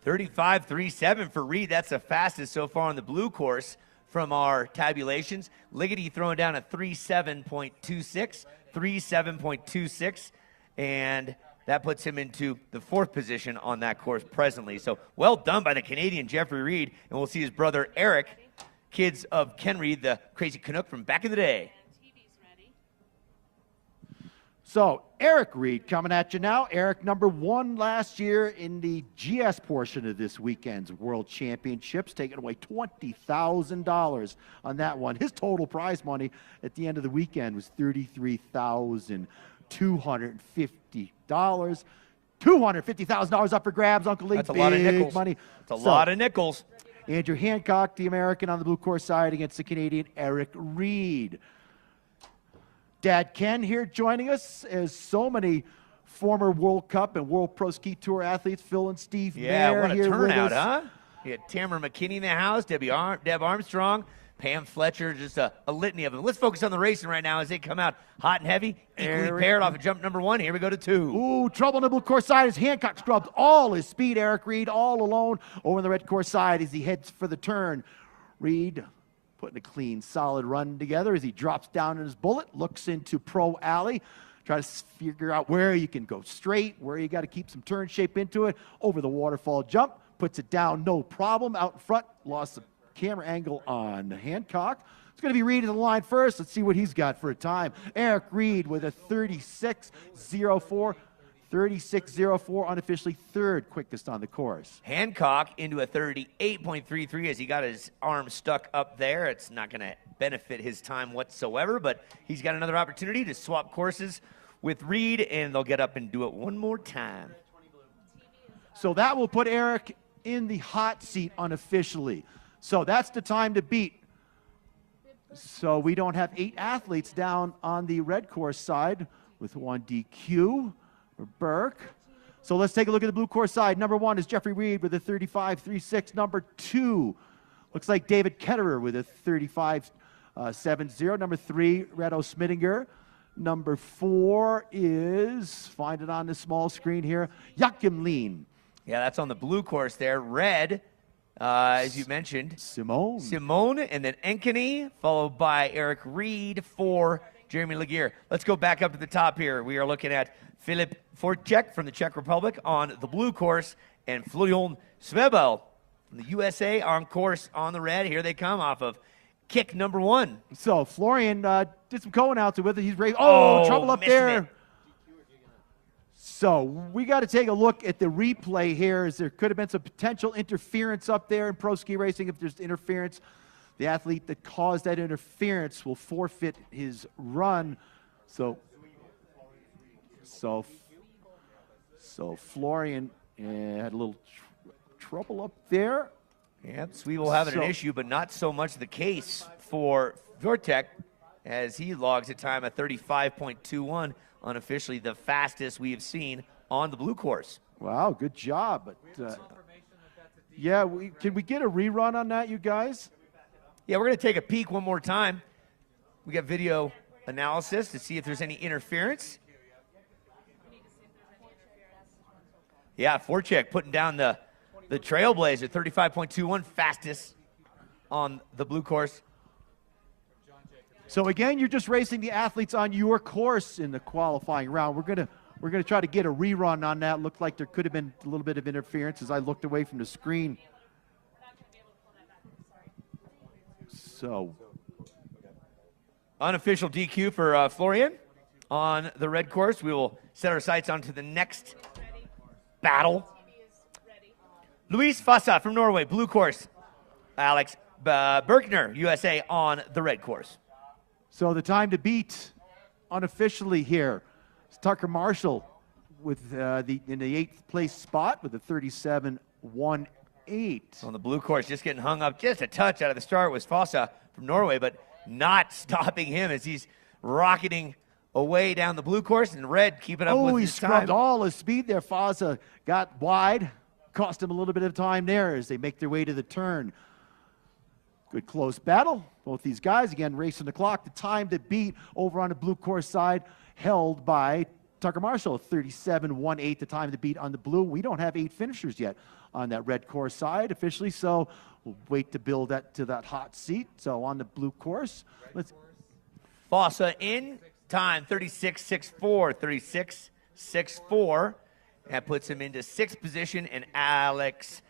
35.37 for Reed. That's the fastest so far on the blue course from our tabulations. Ligety throwing down a 37.26. 37.26. And that puts him into the 4th position on that course presently. So well done by the Canadian Jeffrey Reed. And we'll see his brother Eric, kids of Ken Reed, the crazy Canuck from back in the day. So Eric Reed coming at you now. Eric, number 1 last year in the GS portion of this weekend's World Championships, taking away $20,000 on that one. His total prize money at the end of the weekend was $33,250. $250,000 up for grabs, Uncle Lee. That's a lot of nickels. Money. That's a lot of nickels. Andrew Hancock, the American on the blue course side against the Canadian Eric Reed. Dad Ken here joining us, as so many former World Cup and World Pro Ski Tour athletes, Phil and Steve Mayer, what a here turnout, with us. huh? You had Tamara McKinney in the house, Deb Armstrong, Pam Fletcher, just a litany of them. Let's focus on the racing right now as they come out hot and heavy, equally paired off of jump number 1. Here we go to 2. Ooh, trouble on the blue course side as Hancock scrubbed all his speed. Eric Reed all alone over on the red course side as he heads for the turn. Reed putting a clean, solid run together as he drops down in his bullet, looks into Pro Alley, try to figure out where you can go straight, where you got to keep some turn shape into it. Over the waterfall jump, puts it down, no problem. Out in front, lost the camera angle on Hancock. It's going to be Reed in the line first. Let's see what he's got for a time. Eric Reed with a 36.04. 36.04, unofficially 3rd quickest on the course. Hancock into a 38.33 as he got his arm stuck up there. It's not going to benefit his time whatsoever, but he's got another opportunity to swap courses with Reed, and they'll get up and do it one more time. So that will put Eric in the hot seat unofficially. So that's the time to beat. So we don't have 8 athletes down on the red course side with 1 DQ. For Burke. So let's take a look at the blue course side. Number 1 is Jeffrey Reed with a 35.36. Number 2 looks like David Ketterer with a 35.70. Number 3, Reto Smittinger. Number 4 is, find it on the small screen here, Joachim Lean. Yeah, that's on the blue course there. Red, as you mentioned. Simone, and then Ankeny, followed by Eric Reed for Jeremy Laguerre. Let's go back up to the top here. We are looking at Filip Forcek from the Czech Republic on the blue course, and Florian Svebel from the USA on course on the red. Here they come off of kick number 1. So Florian did some co-announcing with it. He's ready. Oh, trouble up there. It. So we got to take a look at the replay here, as there could have been some potential interference up there in pro ski racing. If there's interference, the athlete that caused that interference will forfeit his run. So Florian had a little trouble up there. Yeah, Sweeble having an issue, but not so much the case for Vortek, as he logs a time at 35.21, unofficially the fastest we have seen on the blue course. Wow, good job. But yeah, can we get a rerun on that, you guys? Yeah, we're going to take a peek one more time. We got video analysis to see if there's any interference. Yeah, Forcek putting down the Trailblazer, 35.21, fastest on the blue course. So again, you're just racing the athletes on your course in the qualifying round. We're gonna try to get a rerun on that. Looked like there could have been a little bit of interference as I looked away from the screen. So unofficial DQ for Florian on the red course. We will set our sights onto the next battle. Luis Fassa from Norway, blue course. Alex Berkner, USA, on the red course. So the time to beat unofficially here is Tucker Marshall with in the 8th place spot with a 37.18. On the blue course, just getting hung up just a touch out of the start was Fossa from Norway, but not stopping him as he's rocketing away down the blue course, and red keeping up with he his scrubbed time. all his speed there. Fossa got wide, cost him a little bit of time there as they make their way to the turn. Good close battle. Both these guys, again, racing the clock. The time to beat over on the blue course side held by Tucker Marshall, 37.18, the time to beat on the blue. We don't have 8 finishers yet on that red course side officially, so we'll wait to build that to that hot seat. So on the blue course, let's... Fossa in time, 36.64, 36.64. That puts him into 6th position, and Alex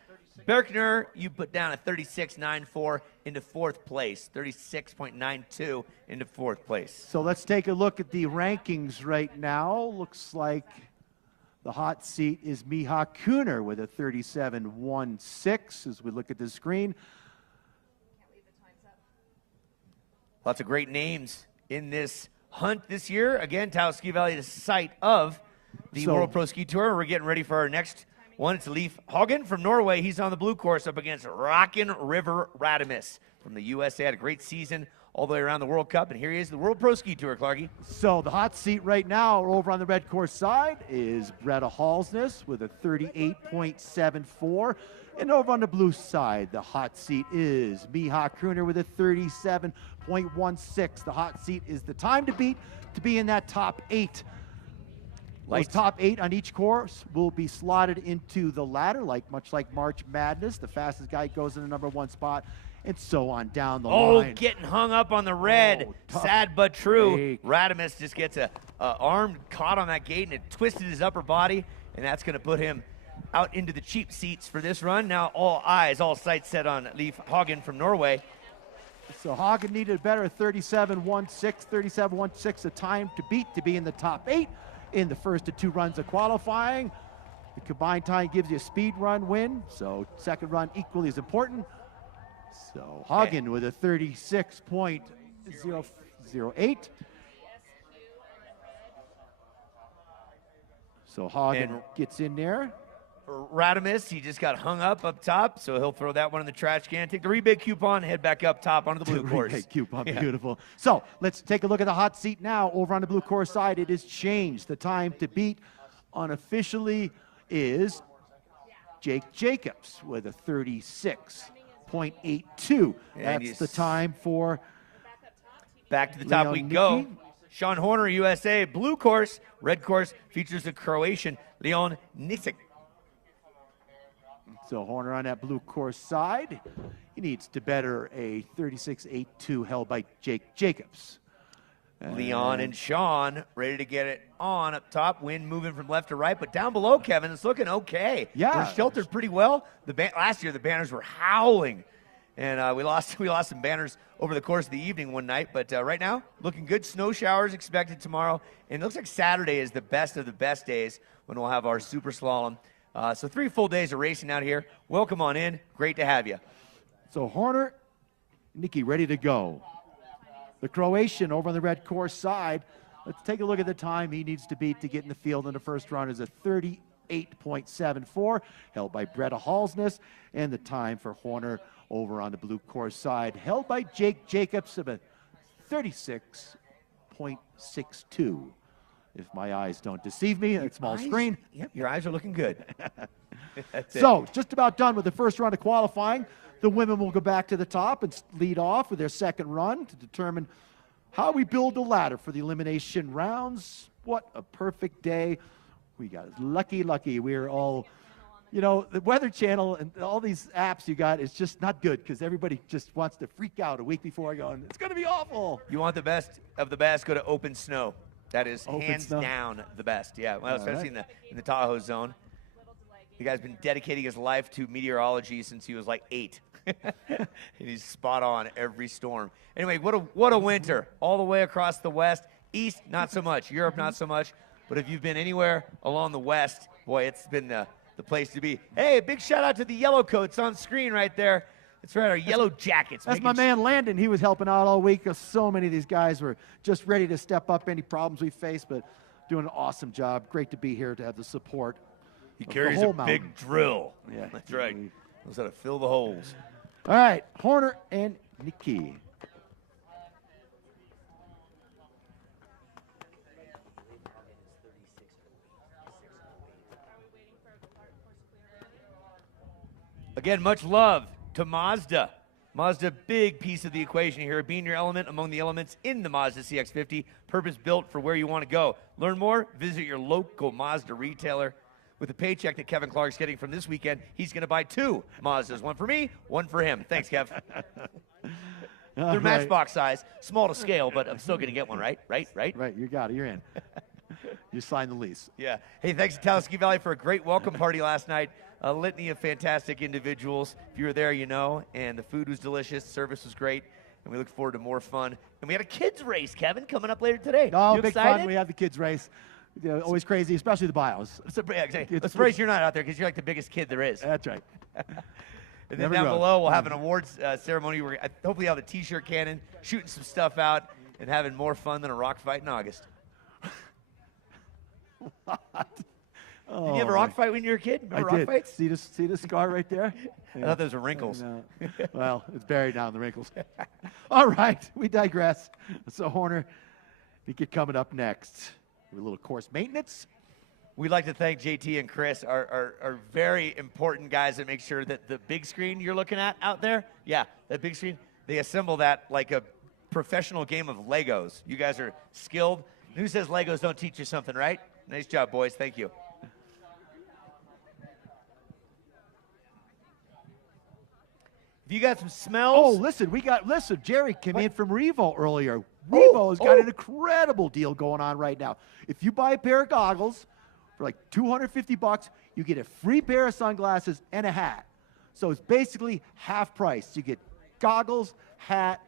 Berkner, you put down a 36.94 into 4th place, 36.92 into 4th place. So let's take a look at the rankings right now. Looks like the hot seat is Miha Kuhner with a 37.16 as we look at the screen. Lots of great names in this hunt this year. Again, Taos Ski Valley, the site of the World Pro Ski Tour. We're getting ready for our next one. It's Leif Hagen from Norway. He's on the blue course up against Rockin' River Radamus from the USA. Had a great season all the way around the World Cup, and here he is, the World Pro Ski Tour, Clarky. So the hot seat right now over on the red course side is Bretta Halsness with a 38.74. And over on the blue side, the hot seat is Miha Kruner with a 37.16. The hot seat is the time to beat to be in that top 8. Those top 8 on each course will be slotted into the ladder, much like March Madness. The fastest guy goes in the number 1 spot, and so on down the line. Oh, getting hung up on the red. Sad but true. Break. Radamus just gets a arm caught on that gate, and it twisted his upper body, and that's going to put him out into the cheap seats for this run. Now all eyes, all sights set on Leif Hagen from Norway. So Hagen needed a better 37.16, 37.16, a time to beat to be in the top 8 in the first of 2 runs of qualifying. The combined time gives you a speed run win, so second run equally as important. So Hagen with a 36.008. So Hagen gets in there. For Radamus, he just got hung up top, so he'll throw that one in the trash can. Take the rebate coupon, head back up top onto the blue course. Rebate coupon, beautiful. So let's take a look at the hot seat now. Over on the blue course side, it is changed. The time to beat unofficially is Jake Jacobs with a 36.82. That's the time for back to the top we go. Sean Horner, USA, blue course. Red course features the Croatian Leon Nisik. So Horner on that blue course side, he needs to better a 36.82 held by Jake Jacobs. Leon and Sean ready to get it on up top. Wind moving from left to right, but down below, Kevin, it's looking okay. Yeah, we're sheltered pretty well. Last year the banners were howling, and we lost some banners over the course of the evening one night. But right now, looking good. Snow showers expected tomorrow, and it looks like Saturday is the best of the best days when we'll have our super slalom. So 3 full days of racing out here. Welcome on in. Great to have you. So Horner, Nikki, ready to go. The Croatian over on the red course side. Let's take a look at the time he needs to beat to get in the field in the first round is a 38.74, held by Bretta Halsness. And the time for Horner over on the blue course side, held by Jake Jacobs of a 36.62. If my eyes don't deceive me, a small screen. Yep, your eyes are looking good. So, just about done with the first round of qualifying. The women will go back to the top and lead off with their second run to determine how we build a ladder for the elimination rounds. What a perfect day. We got lucky. We're all you know, the Weather Channel and all these apps you got is just not good because everybody just wants to freak out a week before going, it's going to be awful. You want the best of the best, go to Open Snow. That is Open hands Snow. down the best. Yeah, well, especially right. in the Tahoe zone. The guy's been dedicating his life to meteorology since he was like 8. And he's spot on every storm. Anyway, what a winter. All the way across the west. East, not so much. Europe, not so much. But if you've been anywhere along the west, boy, it's been the place to be. Hey, big shout out to the yellow coats on screen right there. That's right, our yellow jackets. That's my man Landon. He was helping out all week. So many of these guys were just ready to step up any problems we face, but doing an awesome job. Great to be here to have the support. He carries a big drill. Yeah. That's right. Knows how to fill the holes. All right, Horner and Nikki. Again, much love to Mazda. Mazda, big piece of the equation here, being your element among the elements in the Mazda CX-50, purpose-built for where you want to go. Learn more, visit your local Mazda retailer. With the paycheck that Kevin Clark's getting from this weekend, he's going to buy 2 Mazdas, one for me, one for him. Thanks, Kev. They're matchbox size, small to scale, but I'm still going to get one, right? Right, you got it. You're in. You signed the lease. Yeah. Hey, thanks to Taos Valley for a great welcome party last night. A litany of fantastic individuals. If you were there, you know. And the food was delicious. Service was great. And we look forward to more fun. And we had a kids race, Kevin, coming up later today. Oh, you big excited? fun. We have the kids race. You know, always crazy, especially the bios. Exactly. I'm surprised you're not out there because you're like the biggest kid there is. That's right. And then down below, we'll have an awards ceremony. We're hopefully have the T-shirt cannon, shooting some stuff out, and having more fun than a rock fight in August. Oh, did you have a rock fight when you were a kid? Remember rock fights? See the scar right there? I thought those were wrinkles. Well, it's buried down in the wrinkles. All right, we digress. So, Horner, we get coming up next. A little course maintenance. We'd like to thank JT and Chris, our very important guys that make sure that the big screen you're looking at out there, yeah, that big screen, they assemble that like a professional game of Legos. You guys are skilled. Who says Legos don't teach you something, right? Nice job, boys. Thank you. Have you got some smells? Oh, listen, Jerry came in from Revo earlier. Revo has got an incredible deal going on right now. If you buy a pair of goggles for like $250, you get a free pair of sunglasses and a hat. So it's basically half price. You get goggles, hat,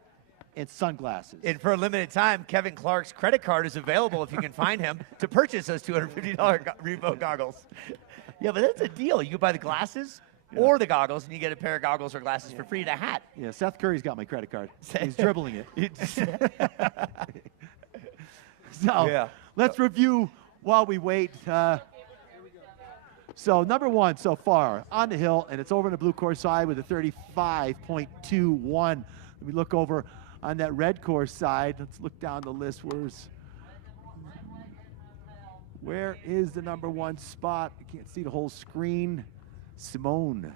and sunglasses. And for a limited time, Kevin Clark's credit card is available if you can find him to purchase those $250 Revo goggles. Yeah, but that's a deal. You can buy the glasses or the goggles, and you get a pair of goggles or glasses for free and a hat. Yeah, Seth Curry's got my credit card. He's dribbling it. So let's review while we wait. So number one so far on the hill, and it's over on the blue course side with a 35.21. Let me look over on that red course side. Let's look down the list. Where is the number one spot? I can't see the whole screen. Simone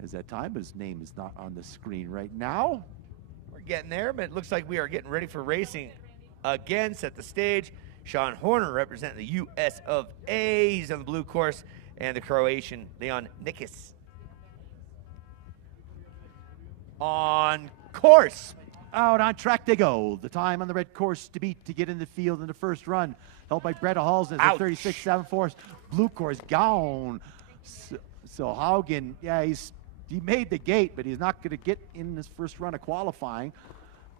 has that time, but his name is not on the screen right now. We're getting there, but it looks like we are getting ready for racing again. Set the stage. Sean Horner representing the U.S. of A. He's on the blue course, and the Croatian Leon Nikis on course. Out on track they go. The time on the red course to beat to get in the field in the first run. Held by Brett Halls as a 36.74. Blue course gone. So Haugen, yeah, he made the gate, but he's not going to get in this first run of qualifying.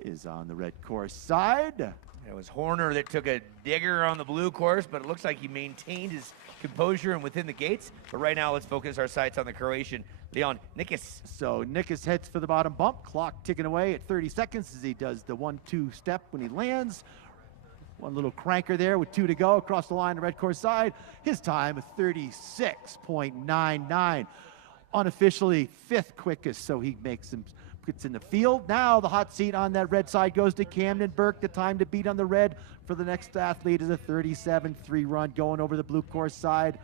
Is on the red course side. It was Horner that took a digger on the blue course, but it looks like he maintained his composure and within the gates. But right now, let's focus our sights on the Croatian, Leon Nikis. So Nikis heads for the bottom bump. Clock ticking away at 30 seconds as he does the 1-2 step when he lands. One little cranker there with 2 to go across the line, the red course side. His time is 36.99. Unofficially 5th quickest, so he gets in the field. Now the hot seat on that red side goes to Camden Burke. The time to beat on the red for the next athlete is a 37.3 run going over the blue course side.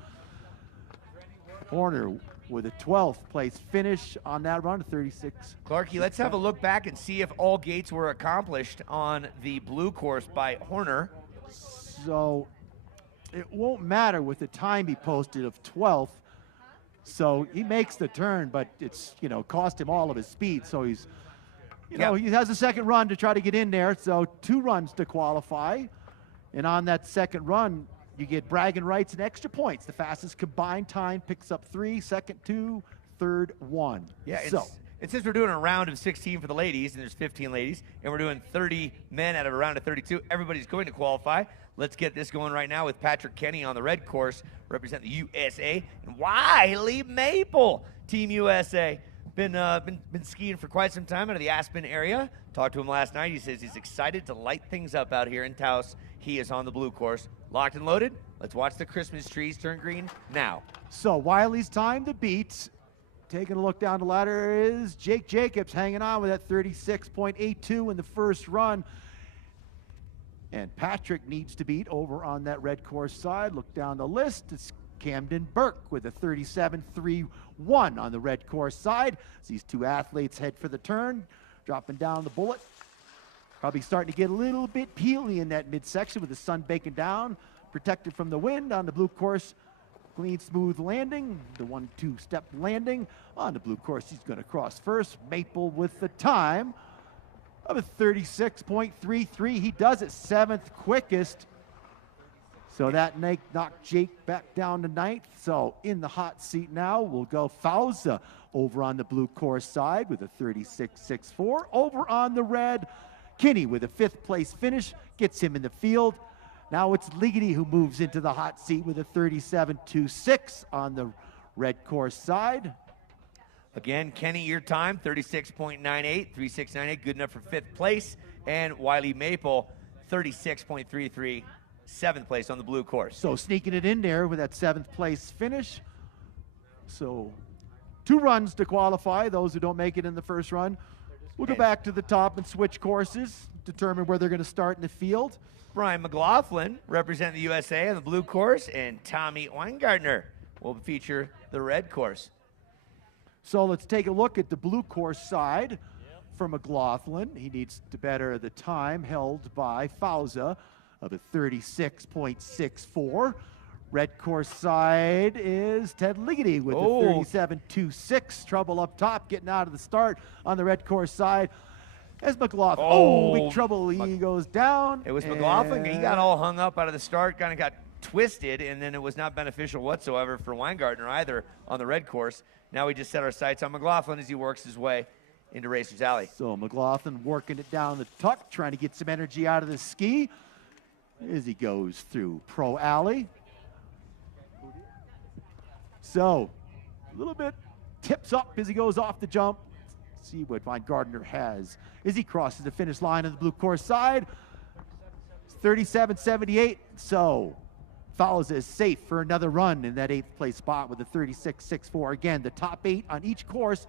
Horner with a 12th place finish on that run, 36. Clarky, let's have a look back and see if all gates were accomplished on the blue course by Horner. So it won't matter with the time he posted of 12th. So he makes the turn, but it's, cost him all of his speed. So he's, he has a second run to try to get in there. So 2 runs to qualify. And on that second run, you get bragging rights and extra points. The fastest combined time picks up 3, second 2, third 1. Yeah, so. And since we're doing a round of 16 for the ladies, and there's 15 ladies, and we're doing 30 men out of a round of 32, everybody's going to qualify. Let's get this going right now with Patrick Kenny on the red course, representing the USA, and Wiley Maple, Team USA. Been skiing for quite some time out of the Aspen area. Talked to him last night. He says he's excited to light things up out here in Taos. He is on the blue course. Locked and loaded. Let's watch the Christmas trees turn green now. So Wiley's time to beat. Taking a look down the ladder is Jake Jacobs hanging on with that 36.82 in the first run. And Patrick needs to beat over on that red course side. Look down the list. It's Camden Burke with a 37.31 on the red course side. As these 2 athletes head for the turn, dropping down the bullet. Probably starting to get a little bit peely in that midsection with the sun baking down. Protected from the wind on the blue course. Clean, smooth landing, the 1-2 step landing. On the blue course, he's going to cross first. Maple with the time of a 36.33. He does it 7th quickest. So that knocked Jake back down to 9th. So in the hot seat now, we'll go Fauza over on the blue course side with a 36.64. Over on the red, Kinney with a 5th place finish, gets him in the field. Now it's Ligety who moves into the hot seat with a 37.26 on the red course side. Again, Kenny, your time, 36.98, 36.98, good enough for 5th place. And Wiley Maple, 36.33, 7th place on the blue course. So sneaking it in there with that 7th place finish. So 2 runs to qualify, those who don't make it in the first run. We'll go back to the top and switch courses, determine where they're going to start in the field. Brian McLaughlin representing the USA on the blue course, and Tommy Weingartner will feature the red course. So let's take a look at the blue course side for McLaughlin. He needs to better the time held by Fauza of a 36.64. Red course side is Ted Ligety with a 37.26. Trouble up top, getting out of the start on the red course side. As McLaughlin, big trouble, he goes down. It was McLaughlin, he got all hung up out of the start, kind of got twisted, and then it was not beneficial whatsoever for Weingartner either on the red course. Now we just set our sights on McLaughlin as he works his way into Racers Alley. So McLaughlin working it down the tuck, trying to get some energy out of the ski as he goes through Pro Alley. So a little bit tips up as he goes off the jump. See what Weingartner has as he crosses the finish line on the blue course side. 37.78. So Fauza is safe for another run in that 8th place spot with a 36.64. Again, the top 8 on each course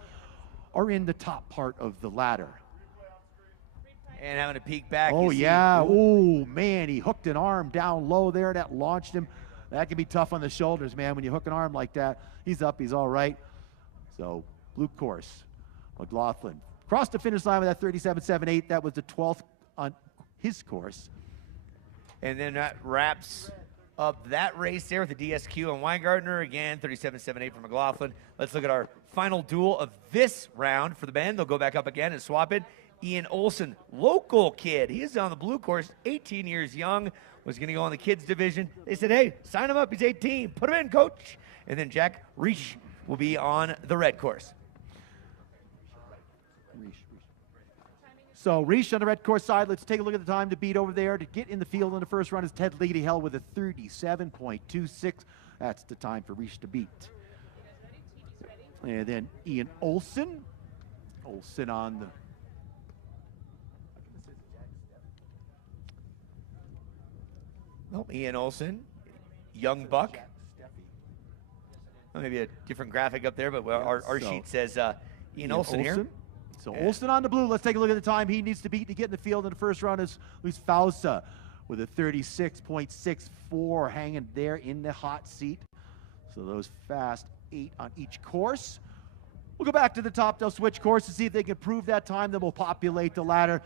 are in the top part of the ladder. And having a peek back. Oh, yeah. Oh, man, he hooked an arm down low there. That launched him. That can be tough on the shoulders, man. When you hook an arm like that, he's up, he's all right. So, blue course. McLaughlin crossed the finish line with that 37.78. That was the 12th on his course. And then that wraps up that race there with the DSQ on Weingartner. Again, 37.78 for McLaughlin. Let's look at our final duel of this round for the men. They'll go back up again and swap it. Ian Olson, local kid. He is on the blue course, 18 years young, was going to go on the kids division. They said, hey, sign him up. He's 18. Put him in, coach. And then Jack Reich will be on the red course. So Reich on the red course side. Let's take a look at the time to beat over there. To get in the field in the first run is Ted Ligety held with a 37.26. That's the time for Reich to beat. And then Ian Olson. Olson on the... Well, Ian Olson, young buck. Well, maybe a different graphic up there, but our sheet says Ian Olson here. So Olson on the blue. Let's take a look at the time he needs to beat to get in the field in the first run is Luis Fauza with a 36.64 hanging there in the hot seat. So those fast 8 on each course. We'll go back to the top. They'll switch courses, see if they can prove that time. Then we'll populate the ladder.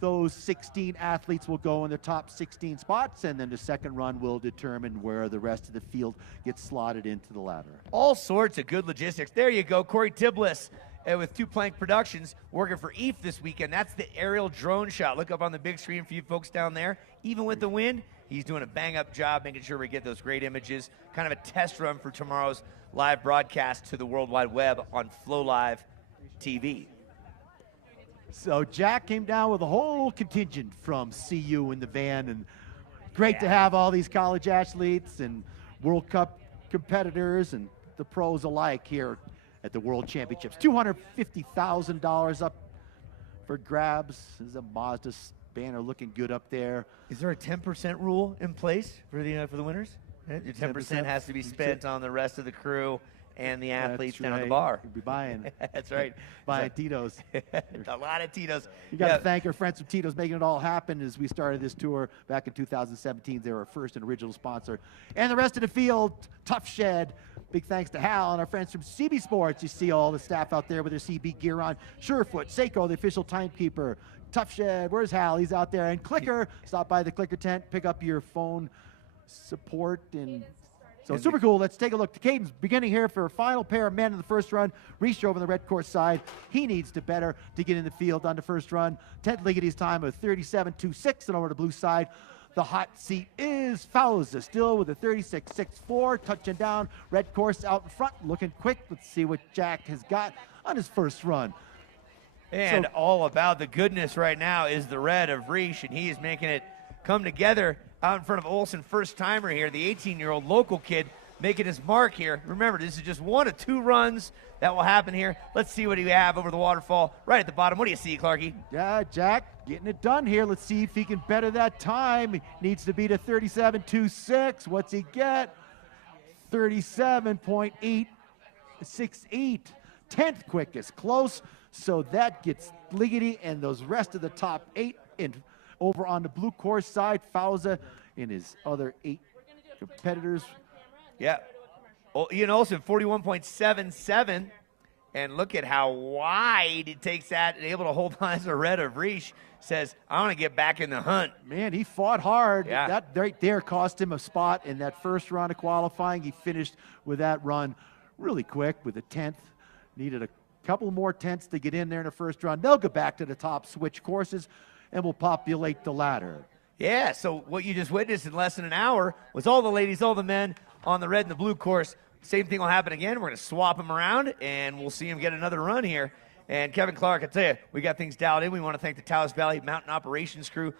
those 16 athletes will go in the top 16 spots, and then the second run will determine where the rest of the field gets slotted into the ladder. All sorts of good logistics. There you go, Corey Tiblis with Two Plank Productions working for EAF this weekend. That's the aerial drone shot. Look up on the big screen for you folks down there. Even with the wind, he's doing a bang-up job making sure we get those great images. Kind of a test run for tomorrow's live broadcast to the World Wide Web on Flow Live TV. So Jack came down with a whole contingent from CU in the van, and great to have all these college athletes and World Cup competitors and the pros alike here at the World Championships. $250,000 up for grabs. There's a Mazda banner looking good up there. Is there a 10% rule in place for the winners? Your 10% has to be spent on the rest of the crew and the athletes down at the bar. You'll be buying. That's right. Buying Tito's. A lot of Tito's. You got to thank our friends from Tito's making it all happen as we started this tour back in 2017. They were our first and original sponsor. And the rest of the field, Tough Shed. Big thanks to Hal and our friends from CB Sports. You see all the staff out there with their CB gear on. Surefoot, Seiko, the official timekeeper. Tough Shed, where's Hal? He's out there. And Clicker, stop by the Clicker tent, pick up your phone support. And so super cool. Let's take a look. The cadence beginning here for a final pair of men in the first run. Reach over on the red course side. He needs to better to get in the field on the first run. Ted Liggety's time of 37.26, and over the blue side. The hot seat is Fauza, still with a 36.64, touching down. Red course out in front, looking quick. Let's see what Jack has got on his first run. And all about the goodness right now is the red of Reich, and he is making it come together out in front of Olsen, first timer here, the 18-year-old local kid making his mark here. Remember, this is just one of two runs that will happen here. Let's see what we have over the waterfall right at the bottom. What do you see, Clarkie? Yeah, Jack getting it done here. Let's see if he can better that time. He needs to beat a 37.26. What's he get? 37.868. 10th quickest. Close. So that gets Ligety and those rest of the top 8 in. Over on the blue course side, Fauza and his other 8 competitors. Yeah. Ian Olsen, 41.77. And look at how wide it takes that and able to hold on as a red of Reich says, I want to get back in the hunt. Man, he fought hard. Yeah. That right there cost him a spot in that first round of qualifying. He finished with that run really quick with a 10th. Needed a couple more tenths to get in there in the first run. They'll go back to the top switch courses and will populate the ladder. Yeah, so what you just witnessed in less than an hour was all the ladies, all the men on the red and the blue course. Same thing will happen again. We're going to swap them around, and we'll see him get another run here. And Kevin Clark, I tell you, we got things dialed in. We want to thank the Taos Valley Mountain Operations crew,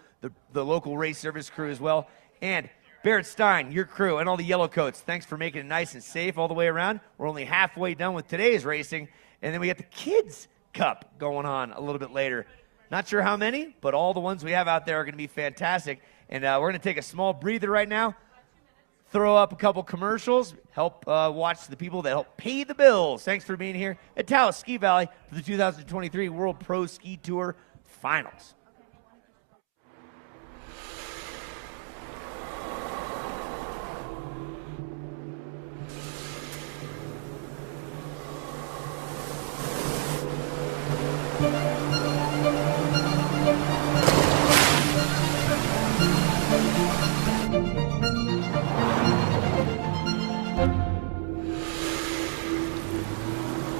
the local race service crew as well, and Barrett Stein, your crew, and all the yellow coats. Thanks for making it nice and safe all the way around. We're only halfway done with today's racing, and then we got the Kids Cup going on a little bit later. Not sure how many, but all the ones we have out there are going to be fantastic. And we're going to take a small breather right now, throw up a couple commercials, help watch the people that help pay the bills. Thanks for being here at Taos Ski Valley for the 2023 World Pro Ski Tour Finals.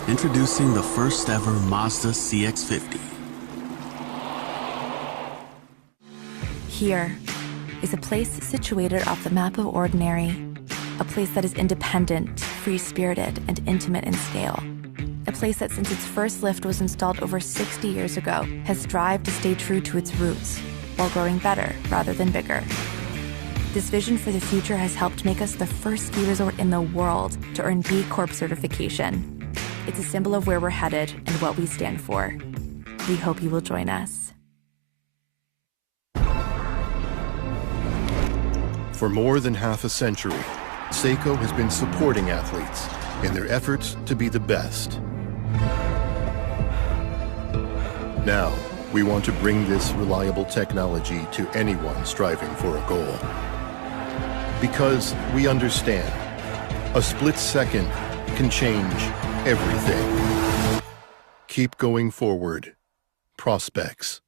Introducing the first ever Mazda CX-50. Here is a place situated off the map of ordinary, a place that is independent, free-spirited, and intimate in scale. A place that since its first lift was installed over 60 years ago has strived to stay true to its roots while growing better rather than bigger. This vision for the future has helped make us the first ski resort in the world to earn B Corp certification. It's a symbol of where we're headed and what we stand for. We hope you will join us. For more than half a century, Seiko has been supporting athletes in their efforts to be the best. Now, we want to bring this reliable technology to anyone striving for a goal. Because we understand, a split second can change everything. Keep going forward. Prospects.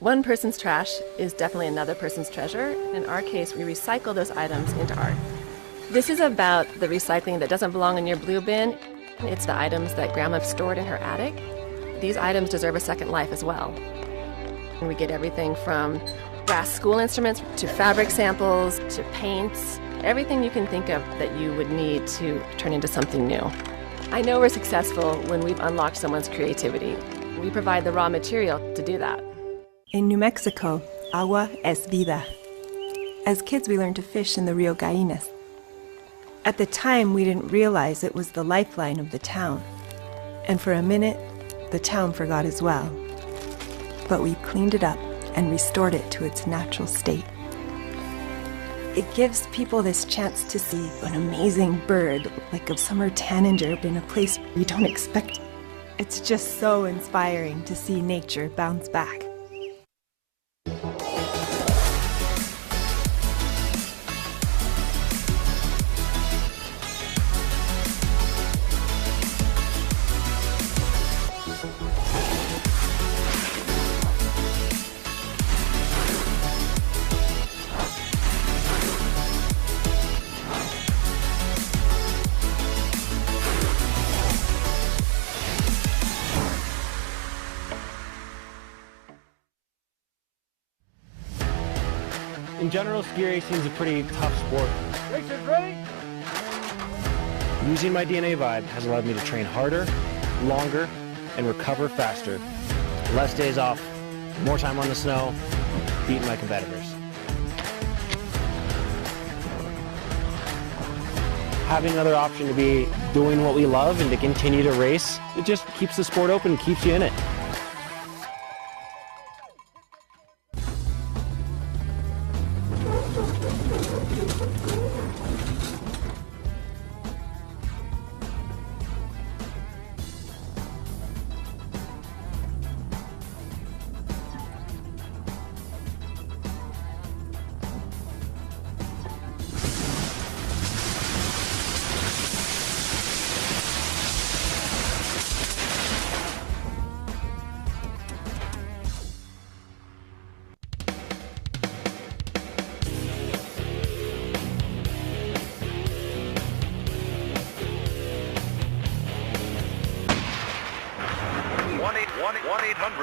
One person's trash is definitely another person's treasure. In our case, we recycle those items into art. This is about the recycling that doesn't belong in your blue bin. It's the items that Grandma stored in her attic. These items deserve a second life as well. And we get everything from brass school instruments to fabric samples to paints, everything you can think of that you would need to turn into something new. I know we're successful when we've unlocked someone's creativity. We provide the raw material to do that. In New Mexico, agua es vida. As kids, we learned to fish in the Rio Gallinas. At the time, we didn't realize it was the lifeline of the town. And for a minute, the town forgot as well. But we cleaned it up and restored it to its natural state. It gives people this chance to see an amazing bird, like a summer tanager, in a place you don't expect it. It's just so inspiring to see nature bounce back. In general, ski racing is a pretty tough sport. Racers ready? Using my DNA vibe has allowed me to train harder, longer, and recover faster. Less days off, more time on the snow, beating my competitors. Having another option to be doing what we love and to continue to race, it just keeps the sport open and keeps you in it.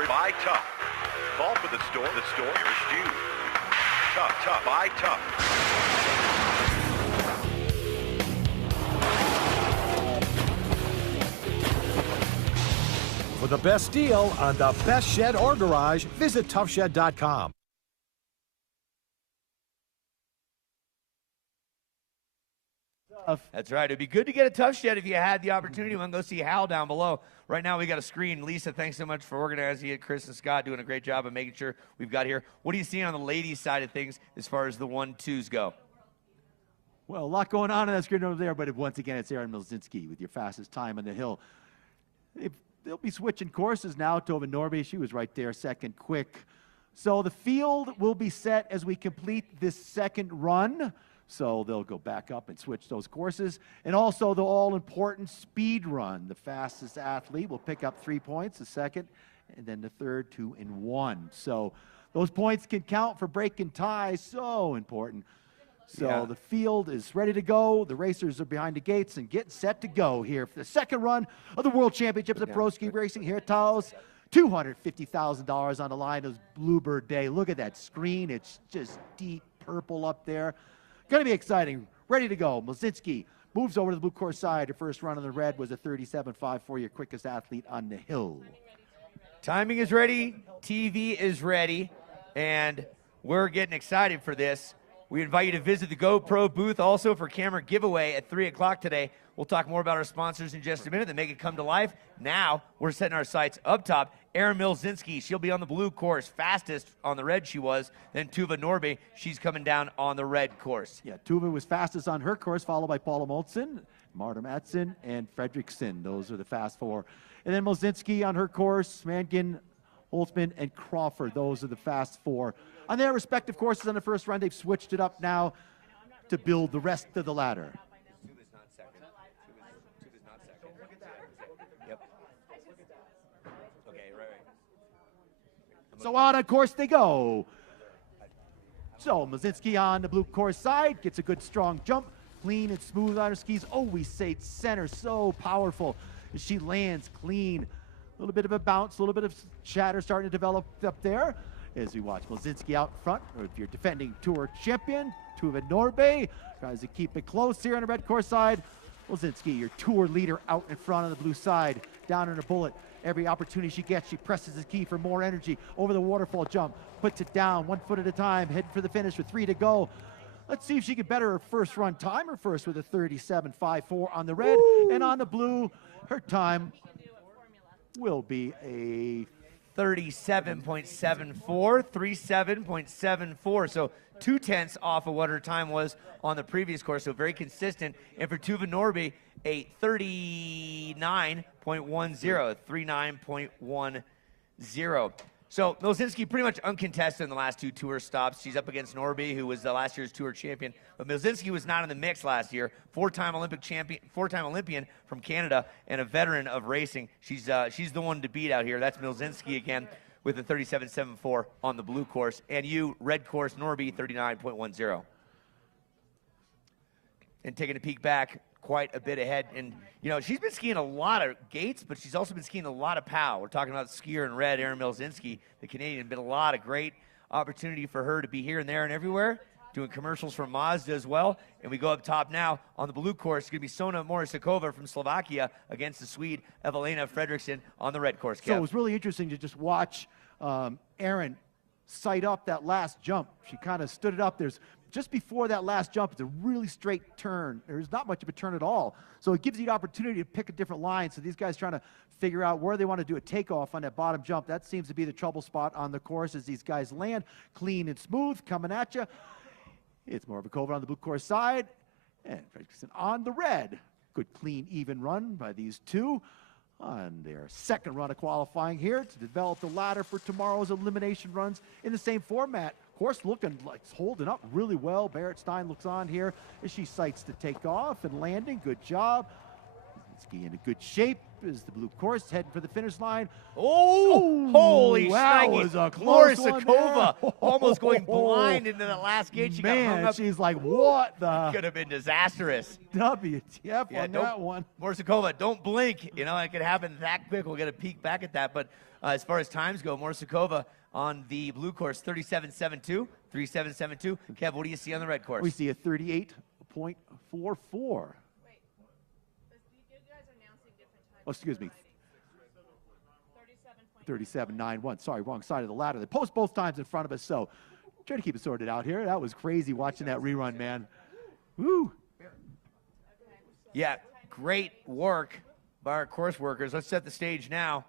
Buy Tough. Call for the store nearest you. Tough, buy Tough. For the best deal on the best shed or garage, visit toughshed.com. That's right. It'd be good to get a Tough Shed if you had the opportunity. We can go see Hal down below. Right now, we got a screen. Lisa, thanks so much for organizing it. Chris and Scott doing a great job of making sure we've got here. What are you seeing on the ladies' side of things as far as the 1-2s go? Well, a lot going on that screen over there, but once again, it's Aaron Milzinski with your fastest time on the hill. They'll be switching courses now. Tova Norby, she was right there, second quick. So the field will be set as we complete this second run. So they'll go back up and switch those courses. And also the all-important speed run. The fastest athlete will pick up 3 points, the second, and then the third, 2 and 1. So those points can count for breaking ties, so important. So the field is ready to go. The racers are behind the gates and getting set to go here for the second run of the World Championships of Pro Ski Racing here at TAOS. $250,000 on the line. It was Bluebird Day. Look at that screen. It's just deep purple up there. Going to be exciting. Ready to go. Milzinski moves over to the blue course side. Her first run on the red was a 37.54, your quickest athlete on the hill. Timing is ready. TV is ready. And we're getting excited for this. We invite you to visit the GoPro booth also for camera giveaway at 3 o'clock today. We'll talk more about our sponsors in just a minute that make it come to life. Now, we're setting our sights up top. Erin Milzinski, she'll be on the blue course. Fastest on the red she was. Then Tuva Norby, she's coming down on the red course. Yeah, Tuva was fastest on her course, followed by Paula Moltzen, Marta Matson, and Fredrickson. Those are the fast four. And then Milzinski on her course, Mangan, Holtzman, and Crawford. Those are the fast four. On their respective courses on the first run, they've switched it up now to build the rest of the ladder. Tuva's not second. Tuva's not second. Yep. Okay, right. So out on course they go. So Mleczynski on the blue course side gets a good strong jump, clean and smooth on her skis. Oh, we say center, so powerful. As she lands clean. A little bit of a bounce, a little bit of chatter starting to develop up there as we watch Mleczynski out front. Or if you're defending tour champion, Tuva Norbe tries to keep it close here on the red course side. Mleczynski, your tour leader, out in front on the blue side, down in a bullet. Every opportunity she gets, she presses the key for more energy. Over the waterfall jump, puts it down 1 foot at a time, heading for the finish with 3 to go. Let's see if she can better her first run timer first with a 37.54 on the red. Woo! And on the blue, her time will be a 37.74, 37.74. So 0.2 off of what her time was on the previous course. So very consistent. And for Tuva Norby, a 39.10, 39.10. So Mleczynski pretty much uncontested in the last 2 tour stops. She's up against Norby, who was last year's tour champion. But Mleczynski was not in the mix last year. 4-time Olympic champion, 4-time Olympian from Canada, and a veteran of racing. She's the one to beat out here. That's Mleczynski again with a 37.74 on the blue course. And you, red course, Norby, 39.10. And taking a peek back, quite a bit ahead. And, you know, she's been skiing a lot of gates, but she's also been skiing a lot of POW. We're talking about skier in red, Erin Mleczynski, the Canadian. Been a lot of great opportunity for her to be here and there and everywhere, doing commercials for Mazda as well. And we go up top now on the blue course. It's going to be Sona Morisakova from Slovakia against the Swede Evelina Fredriksson on the red course. So it was really interesting to just watch Erin sight up that last jump. She kind of stood it up. There's just before that last jump, it's a really straight turn. There's not much of a turn at all. So it gives you the opportunity to pick a different line. So these guys trying to figure out where they want to do a takeoff on that bottom jump. That seems to be the trouble spot on the course as these guys land clean and smooth, coming at you. It's Morisakova on the blue course side and Fredriksson on the red. Good, clean, even run by these two on their second run of qualifying here to develop the ladder for tomorrow's elimination runs in the same format. Course looking like it's holding up really well. Barrett Stein looks on here as she sights to take off and landing. Good job. Ski in a good shape is the blue course heading for the finish line. Oh, holy that shnikes. was a close one Morisakova there. almost going blind into that last gate. She got hung up. She's like, what the? Could have been disastrous. WTF on that one. Morisakova, don't blink. You know, it could happen that quick. We'll get a peek back at that. But as far as times go, Morisakova on the blue course, 37.72, 37.72. Kev, what do you see on the red course? We see a 38.44. Oh, excuse me. 37.91. Sorry, wrong side of the ladder. They post both times in front of us, so try to keep it sorted out here. That was crazy watching that rerun, man. Woo! Yeah, great work by our course workers. Let's set the stage now.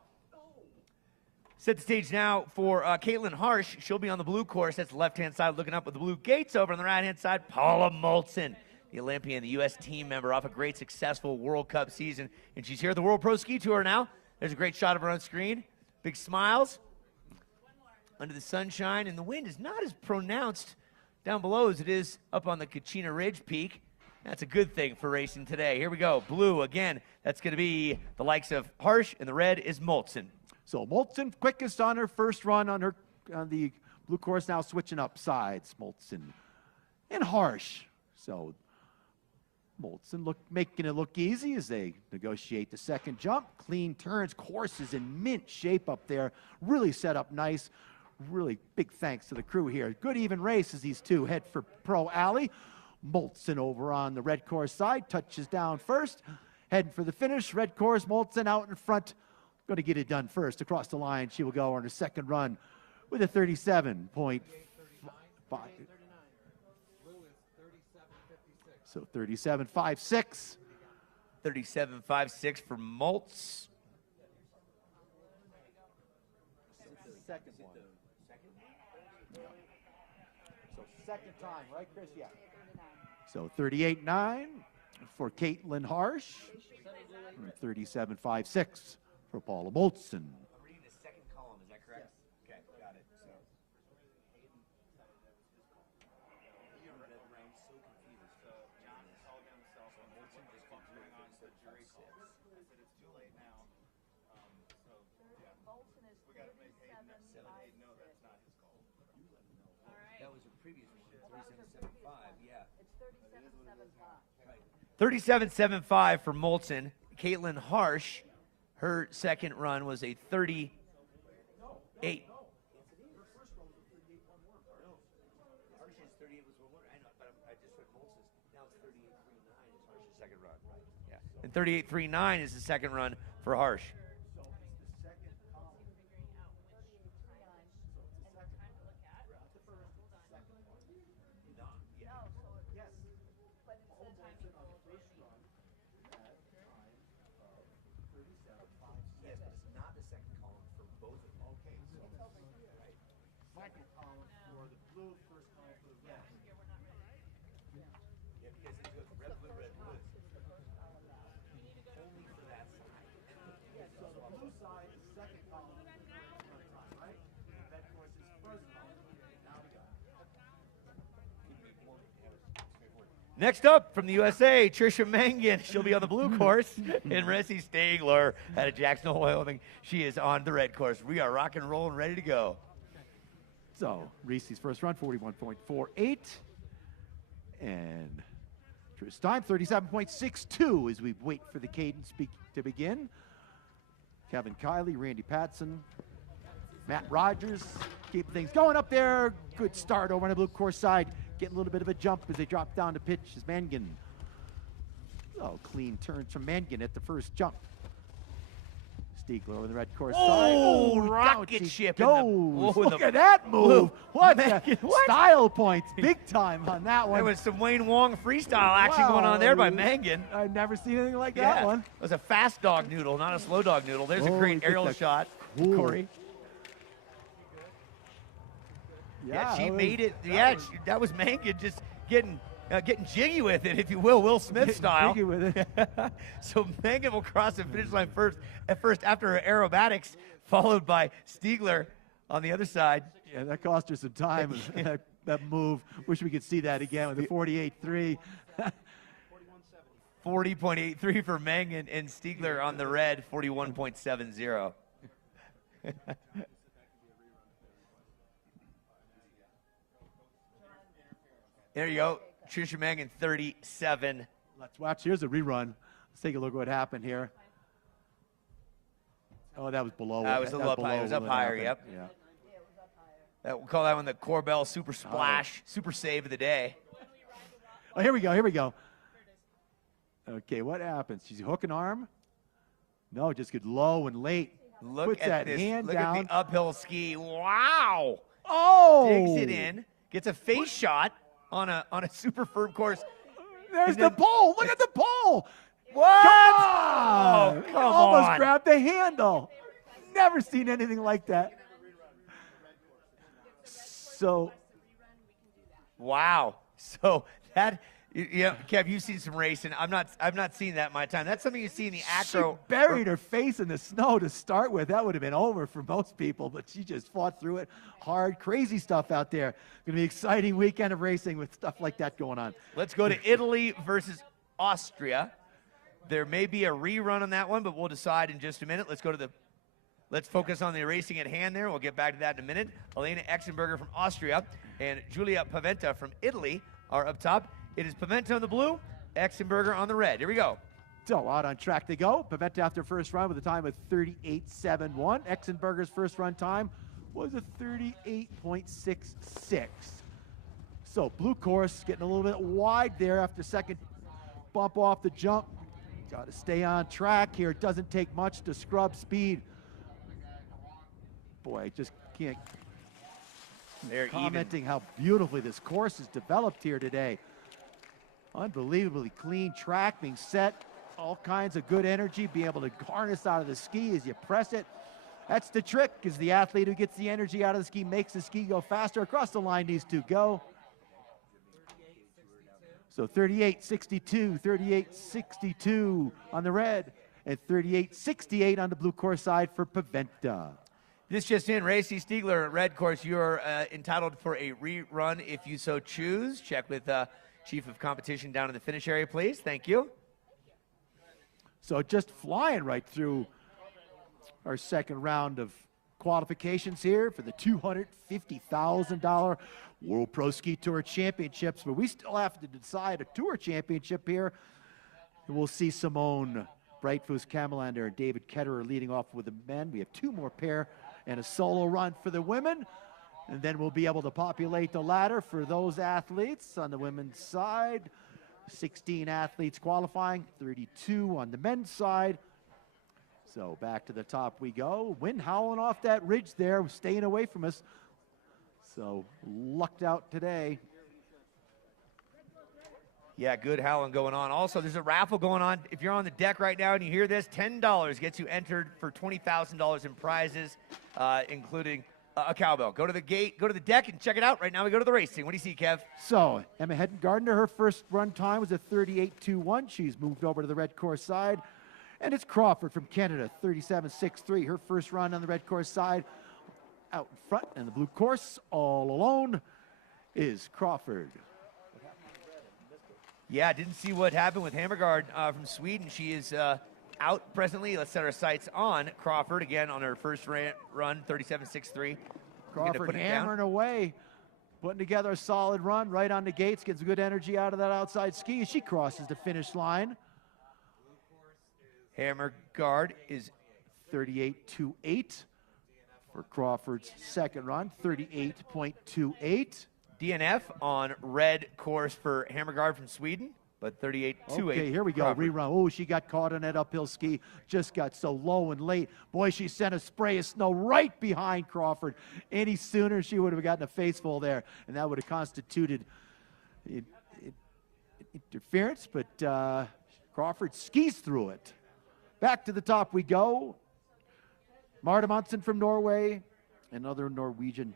Set the stage now for Caitlin Harsh. She'll be on the blue course. That's the left-hand side looking up with the blue gates over on the right-hand side. Paula Moltzen, the Olympian, the U.S. team member, off a great, successful World Cup season. And she's here at the World Pro Ski Tour now. There's a great shot of her on screen. Big smiles under the sunshine. And the wind is not as pronounced down below as it is up on the Kachina Ridge Peak. That's a good thing for racing today. Here we go. Blue again. That's going to be the likes of Harsh, and the red is Moltzen. So Moltzen quickest on her first run on the blue course, now switching up sides. Moltzen and Harsh. So Moltzen making it look easy as they negotiate the second jump. Clean turns, course is in mint shape up there. Really set up nice. Really big thanks to the crew here. Good even race as these two head for Pro Alley. Moltzen over on the red course side, touches down first. Heading for the finish, red course, Moltzen out in front. Going to get it done first. Across the line, she will go on her second run with a 37.5. So 37.56. 37.56 for Moltz. Second one. So second time, right, Chris? Yeah. So 38.9 for Caitlin Harsh. 37.56 for Paula Moltzen. I'm reading the second column, is that correct? Yes. Okay, got it. So. 37.75 for Molson. Caitlin Harsh, her second run was a 38. And 38.39 is the second run for Harsh. Next up from the USA, Trisha Mangan. She'll be on the blue course. And Ressie Stegler out of Jackson Hole, Wyoming. She is on the red course. We are rock and roll and ready to go. So, Reese's first run, 41.48. And Trish time, 37.62 as we wait for the cadence to begin. Kevin Kiley, Randy Patson, Matt Rogers, keep things going up there. Good start over on the blue course side. Getting a little bit of a jump as they drop down to pitch is Mangan. Oh, clean turns from Mangan at the first jump. Stiegler over the red course side. Oh, rocket ship. Look at that move. What style points. Big time on that one. There was some Wayne Wong freestyle action going on there by Mangan. I've never seen anything like that one. It was a fast dog noodle, not a slow dog noodle. There's a great aerial shot, Corey. Yeah, she made it. That was Mangan just getting jiggy with it, if you will, Will Smith style. Jiggy with it. So Mangan will cross the finish line first after her aerobatics, followed by Stiegler on the other side. Yeah, that cost her some time, that move. Wish we could see that again with the 48.3. 40.83 for Mangan, and Stiegler on the red, 41.70. There you go. Trisha Mangan, 37. Let's watch. Here's a rerun. Let's take a look at what happened here. Oh, that was below. That was a little up higher. It was up higher, yep. Yeah. We'll call that one the Corbell Super Splash, super save of the day. Oh, here we go. Okay, what happens? She's hooking arm? No, just get low and late. Look Puts that hand Look down. at the uphill ski. Wow. Oh! Digs it in. Gets a face shot on a super firm course. There's the pole. Look at the pole. What? Come on. Oh, come Almost on. grabbed the handle. Never seen anything like that. So. Wow. So that, Kev, you've seen some racing. I've not seen that in my time. That's something you see in the acro. She buried her face in the snow to start with. That would have been over for most people, but she just fought through it hard. Crazy stuff out there. Going to be an exciting weekend of racing with stuff like that going on. Let's go to Italy versus Austria. There may be a rerun on that one, but we'll decide in just a minute. Let's focus on the racing at hand there. We'll get back to that in a minute. Elena Exenberger from Austria and Giulia Paventa from Italy are up top. It is Paventa on the blue, Exenberger on the red. Here we go. So out on track they go. Paventa after first run with a time of 38.71. Exenberger's first run time was a 38.66. So blue course getting a little bit wide there after second bump off the jump. Got to stay on track here. It doesn't take much to scrub speed. Boy, just can't They're commenting how beautifully this course is developed here today. Unbelievably clean track being set. All kinds of good energy, be able to harness out of the ski as you press it. That's the trick, is the athlete who gets the energy out of the ski makes the ski go faster. Across the line these two go. So 38.62, 38.62 on the red, and 38.68 on the blue course side for Paventa. This just in, Racy Stiegler, red course, you're entitled for a rerun if you so choose. Check with Chief of Competition down in the finish area, please. Thank you. So just flying right through our second round of qualifications here for the $250,000 World Pro Ski Tour Championships, but we still have to decide a tour championship here. And we'll see Simone Brightfoos Kamelander and David Ketterer leading off with the men. We have 2 more pair and a solo run for the women. And then we'll be able to populate the ladder for those athletes on the women's side. 16 athletes qualifying, 32 on the men's side. So back to the top we go. Wind howling off that ridge there, staying away from us. So lucked out today. Yeah, good howling going on. Also, there's a raffle going on. If you're on the deck right now and you hear this, $10 gets you entered for $20,000 in prizes, including a cowbell. Go to the gate, go to the deck, and check it out. Right now we go to the racing. What do you see, Kev? So Emma Hedden-Gardner, her first run time was a 38.21. She's moved over to the red course side. And it's Crawford from Canada, 37.63. Her first run on the red course side. Out in front, and the blue course, all alone, is Crawford. Yeah, didn't see what happened with Hammergaard from Sweden. She is out presently. Let's set our sights on Crawford again on her first run, 37.63. Crawford hammering away, putting together a solid run right on the gates, gets good energy out of that outside ski. She crosses the finish line. Hammergaard is 38.28 for Crawford's second run, 38.28. DNF on red course for Hammergaard from Sweden, but 38.28. Okay, here we go, Crawford. rerun. Oh, she got caught on that uphill ski, just got so low and late. Boy, she sent a spray of snow right behind Crawford. Any sooner, she would have gotten a face full there, and that would have constituted interference, but Crawford skis through it. Back to the top we go. Marta Monsen from Norway, another Norwegian,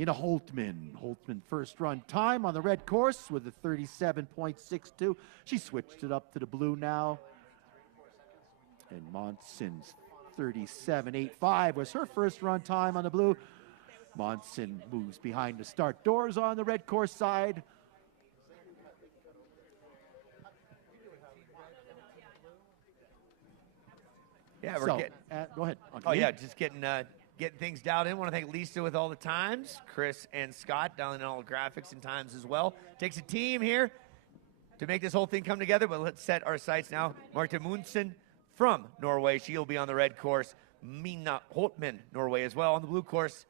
Ina Holtman. Holtman first run time on the red course with a 37.62. She switched it up to the blue now. And Monsen's 37.85 was her first run time on the blue. Monsen moves behind the start doors on the red course side. Yeah, we're So, getting. go ahead. Uncle Oh Lee. yeah, just getting things dialed in. Want to thank Lisa with all the times. Chris and Scott dialing in all the graphics and times as well. Takes a team here to make this whole thing come together. But let's set our sights now. Marta Monsen from Norway. She'll be on the red course. Mina Holtman, Norway as well on the blue course.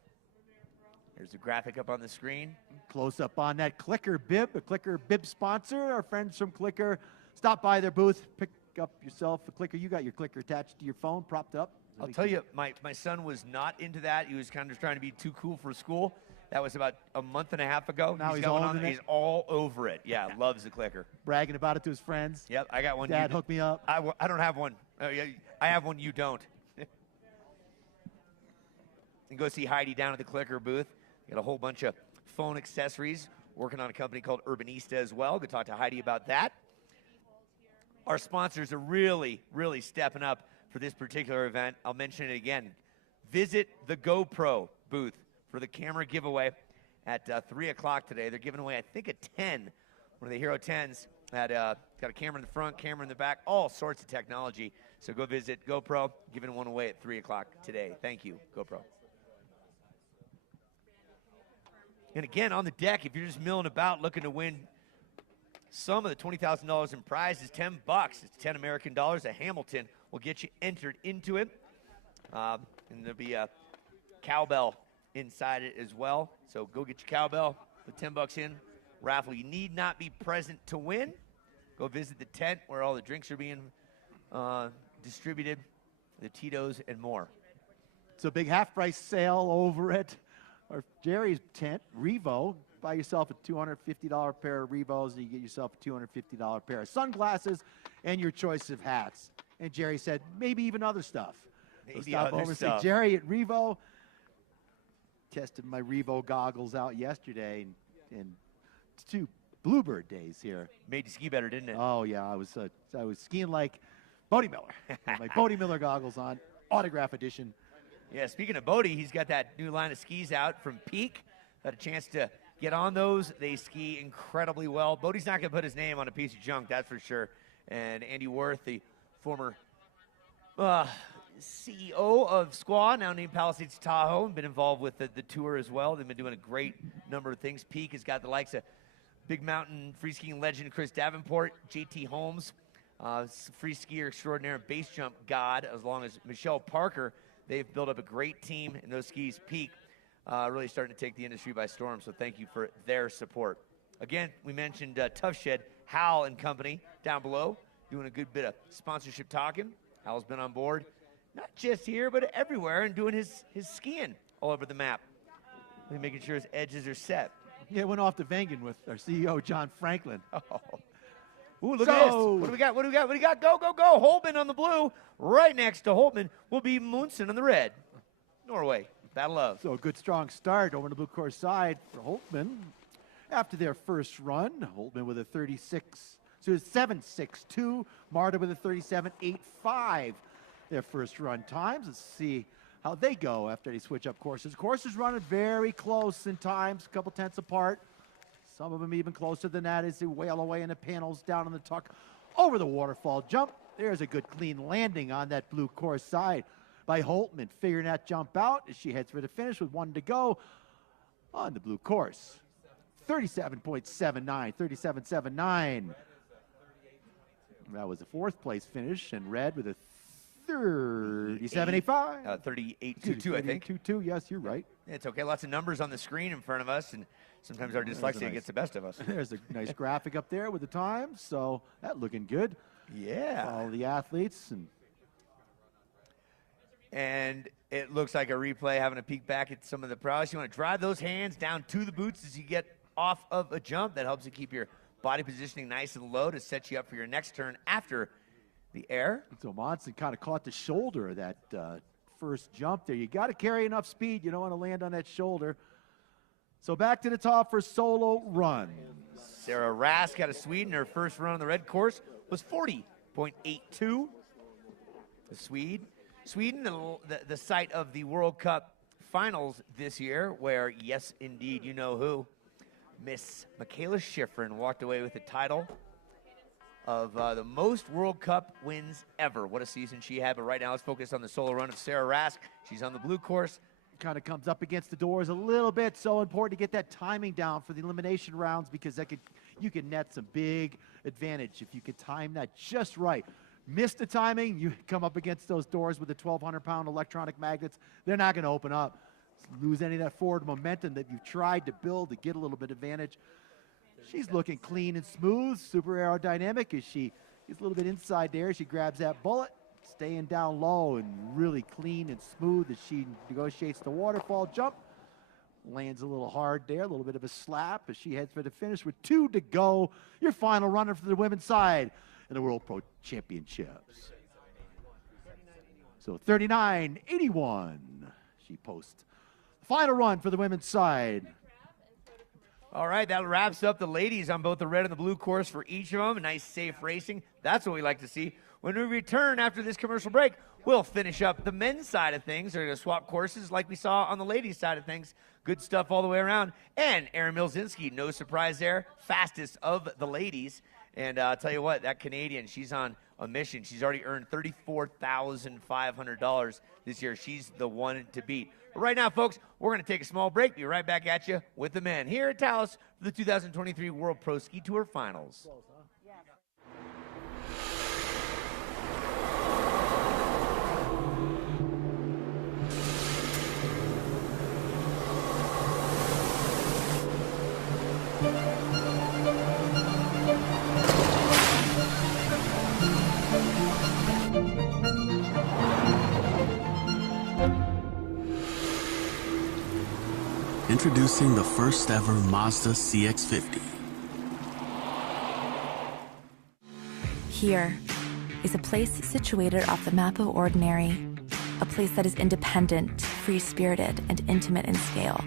There's the graphic up on the screen. Close up on that Clicker bib, a Clicker bib sponsor. Our friends from Clicker, stop by their booth, pick up yourself a Clicker. You got your Clicker attached to your phone, propped up. I'll tell you, my son was not into that. He was kind of trying to be too cool for school. That was about a month and a half ago. Now he's going all on. in it. He's all over it. Yeah, loves the Clicker. Bragging about it to his friends. Yep, I got one. Dad, hook me up. I don't have one. Yeah, I have one. You don't. And go see Heidi down at the Clicker booth. Got a whole bunch of phone accessories. Working on a company called Urbanista as well. Go talk to Heidi about that. Our sponsors are really, really stepping up for this particular event. I'll mention it again. Visit the GoPro booth for the camera giveaway at 3 o'clock today. They're giving away, I think, a 10, one of the Hero 10s. Got a camera in the front, camera in the back, all sorts of technology. So go visit GoPro, giving one away at 3 o'clock today. Thank you, GoPro. And again, on the deck, if you're just milling about looking to win some of the $20,000 in prizes, $10. It's 10 American dollars. A Hamilton will get you entered into it. And there'll be a cowbell inside it as well. So go get your cowbell, put $10 in. Raffle, you need not be present to win. Go visit the tent where all the drinks are being distributed, the Tito's and more. It's a big half-price sale over at our Jerry's tent, Revo. Buy yourself a $250 pair of Revos, and you get yourself a $250 pair of sunglasses and your choice of hats. And Jerry said, maybe even other stuff. So stop over and say, Jerry at Revo. Tested my Revo goggles out yesterday, and 2 Bluebird days here. Made you ski better, didn't it? Oh, yeah. I was skiing like Bodie Miller. With my Bodie Miller goggles on, autograph edition. Yeah, speaking of Bodie, he's got that new line of skis out from Peak. Had a chance to get on those. They ski incredibly well. Bodie's not going to put his name on a piece of junk, that's for sure. And Andy Worth, the former CEO of Squaw, now named Palisades Tahoe, and been involved with the tour as well. They've been doing a great number of things. Peak has got the likes of Big Mountain free skiing legend Chris Davenport, JT Holmes, free skier extraordinaire, base jump god, as long as Michelle Parker. They've built up a great team in those skis. Peak really starting to take the industry by storm, so thank you for their support. Again, we mentioned Tough Shed, Hal and company down below, doing a good bit of sponsorship talking. Hal's been on board, not just here, but everywhere, and doing his skiing all over the map. Really making sure his edges are set. Yeah, went off to Vengen with our CEO, John Franklin. Oh. Ooh, look at this. What do we got? What do we got? What do we got? Go, go, go. Holtman on the blue. Right next to Holtman will be Munson on the red. Norway. Battle of. So a good, strong start over the blue course side for Holtman. After their first run, Holtman with a 7.62. Marta with a 37.85. Their first run times. Let's see how they go after they switch up courses. Courses running very close in times, a couple tenths apart. Some of them even closer than that as they wail away in the panels down on the tuck over the waterfall jump. There's a good clean landing on that blue course side by Holtman, figuring that jump out as she heads for the finish with 1 to go on the blue course. 37.79, 37.79. That was a 4th place finish, and Red with a 37.85. 38.22, I think. 38.22, yes, you're right. It's okay. Lots of numbers on the screen in front of us, and sometimes our dyslexia gets the best of us. There's a nice graphic up there with the times, so that looking good. Yeah. All the athletes. And it looks like a replay, having a peek back at some of the prowess. You want to drive those hands down to the boots as you get off of a jump. That helps you keep your body positioning nice and low to set you up for your next turn after the air. So Monson kind of caught the shoulder of that first jump there. You got to carry enough speed. You don't want to land on that shoulder. So back to the top for solo run. Sarah Rask out of Sweden. Her first run on the red course was 40.82. The Sweden, the site of the World Cup finals this year, where, yes, indeed, you know who, Miss Michaela Schifrin walked away with the title of the most World Cup wins ever. What a season she had. But right now, let's focus on the solo run of Sarah Rask. She's on the blue course. Kind of comes up against the doors a little bit. So important to get that timing down for the elimination rounds, because you can net some big advantage if you could time that just right. Miss the timing, you come up against those doors with the 1,200-pound electronic magnets. They're not going to open up. Lose any of that forward momentum that you've tried to build to get a little bit of advantage. She's looking clean and smooth, super aerodynamic as she gets a little bit inside there. She grabs that bullet, staying down low and really clean and smooth as she negotiates the waterfall jump. Lands a little hard there, a little bit of a slap as she heads for the finish with 2 to go. Your final runner for the women's side in the World Pro Championships. So 39.81. She posts the final run for the women's side. All right, that wraps up the ladies on both the red and the blue course for each of them. Nice, safe racing. That's what we like to see. When we return after this commercial break, we'll finish up the men's side of things. They're going to swap courses like we saw on the ladies' side of things. Good stuff all the way around. And Erin Milzinski, no surprise there, fastest of the ladies. And I'll tell you what, that Canadian, she's on a mission. She's already earned $34,500 this year. She's the one to beat. But right now, folks, we're going to take a small break. Be right back at you with the men here at TAOS for the 2023 World Pro Ski Tour Finals. Introducing the first ever Mazda CX-50. Here is a place situated off the map of ordinary, a place that is independent, free-spirited, and intimate in scale.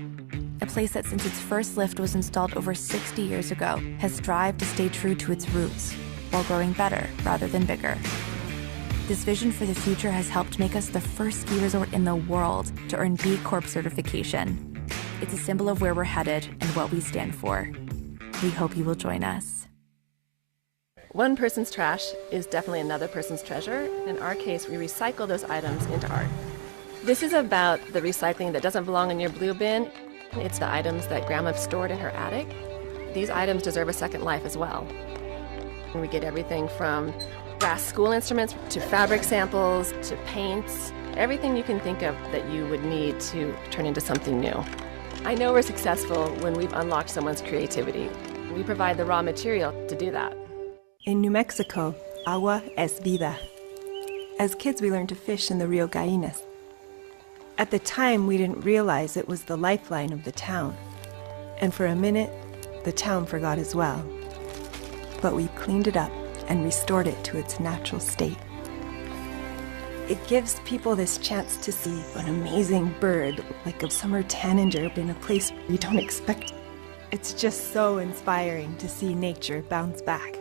A place that since its first lift was installed over 60 years ago has strived to stay true to its roots while growing better rather than bigger. This vision for the future has helped make us the first ski resort in the world to earn B Corp certification. It's a symbol of where we're headed and what we stand for. We hope you will join us. One person's trash is definitely another person's treasure. In our case, we recycle those items into art. This is about the recycling that doesn't belong in your blue bin. It's the items that Grandma stored in her attic. These items deserve a second life as well. And we get everything from brass school instruments to fabric samples to paints, everything you can think of that you would need to turn into something new. I know we're successful when we've unlocked someone's creativity. We provide the raw material to do that. In New Mexico, agua es vida. As kids, we learned to fish in the Rio Gallinas. At the time, we didn't realize it was the lifeline of the town. And for a minute, the town forgot as well. But we cleaned it up and restored it to its natural state. It gives people this chance to see an amazing bird, like a summer tanager, in a place you don't expect. It's just so inspiring to see nature bounce back.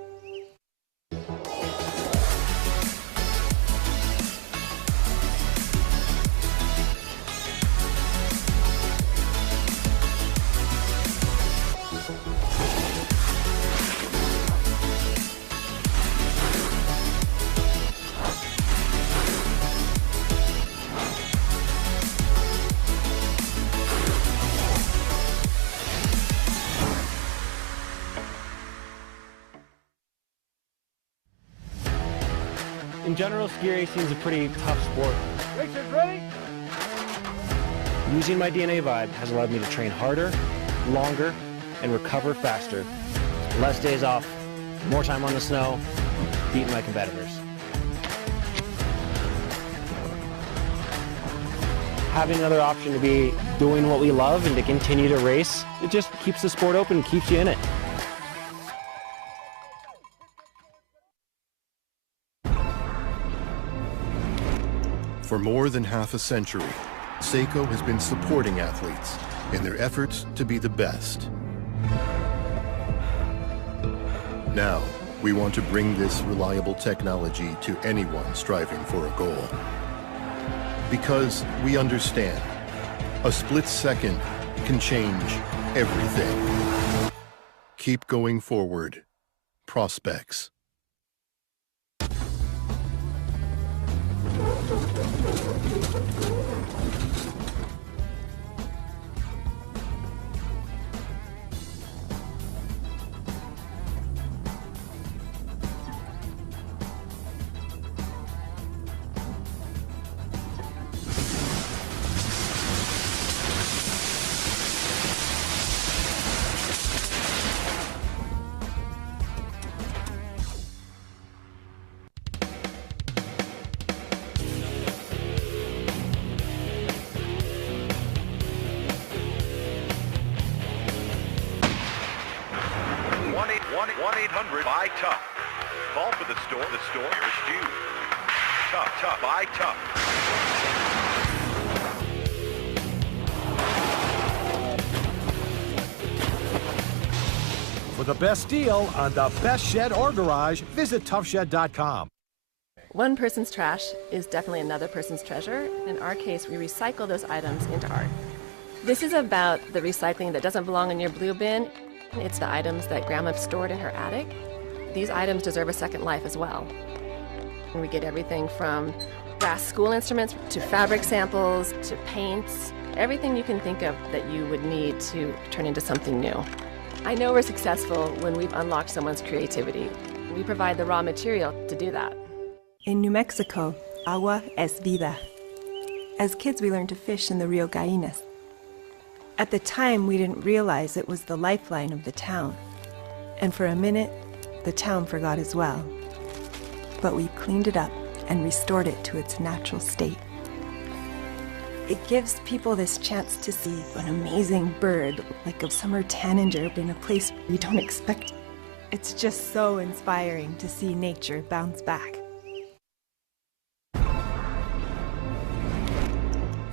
In general, ski racing is a pretty tough sport. Racers ready? Using my DNA vibe has allowed me to train harder, longer, and recover faster. Less days off, more time on the snow, beating my competitors. Having another option to be doing what we love and to continue to race, it just keeps the sport open and keeps you in it. For more than half a century, Seiko has been supporting athletes in their efforts to be the best. Now, we want to bring this reliable technology to anyone striving for a goal. Because we understand, a split second can change everything. Keep going forward. Prospects. Buy Tough. Call for the store. The store is due. Tough. Buy Tough. For the best deal on the best shed or garage, visit toughshed.com. One person's trash is definitely another person's treasure. In our case, we recycle those items into art. This is about the recycling that doesn't belong in your blue bin. It's the items that Grandma stored in her attic. These items deserve a second life as well. And we get everything from brass school instruments to fabric samples to paints, everything you can think of that you would need to turn into something new. I know we're successful when we've unlocked someone's creativity. We provide the raw material to do that. In New Mexico, agua es vida. As kids, we learned to fish in the Rio Gallinas. At the time, we didn't realize it was the lifeline of the town. And for a minute, the town forgot as well. But we cleaned it up and restored it to its natural state. It gives people this chance to see an amazing bird, like a summer tanager, in a place you don't expect. It's just so inspiring to see nature bounce back.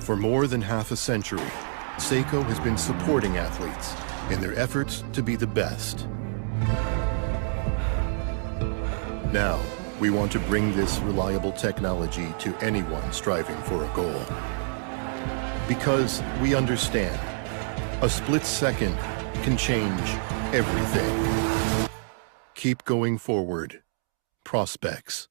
For more than half a century, Seiko has been supporting athletes in their efforts to be the best. Now, we want to bring this reliable technology to anyone striving for a goal. Because we understand, a split second can change everything. Keep going forward. prospects.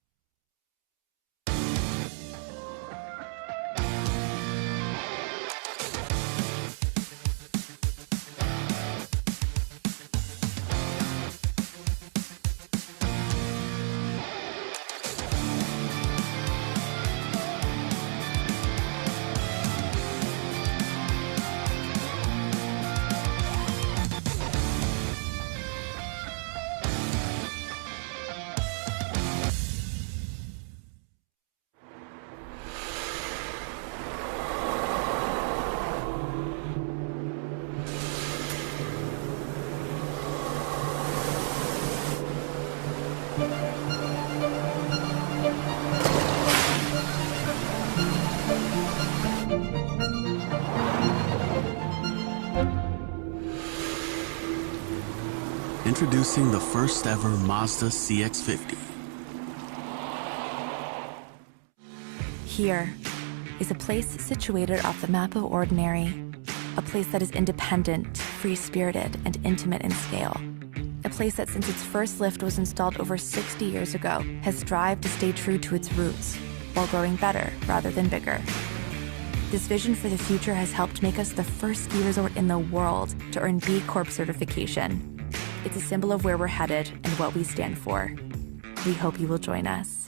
Introducing the first ever Mazda CX-50. Here is a place situated off the map of ordinary, a place that is independent, free-spirited, and intimate in scale. A place that since its first lift was installed over 60 years ago has strived to stay true to its roots while growing better rather than bigger. This vision for the future has helped make us the first ski resort in the world to earn B Corp certification. It's a symbol of where we're headed and what we stand for. We hope you will join us.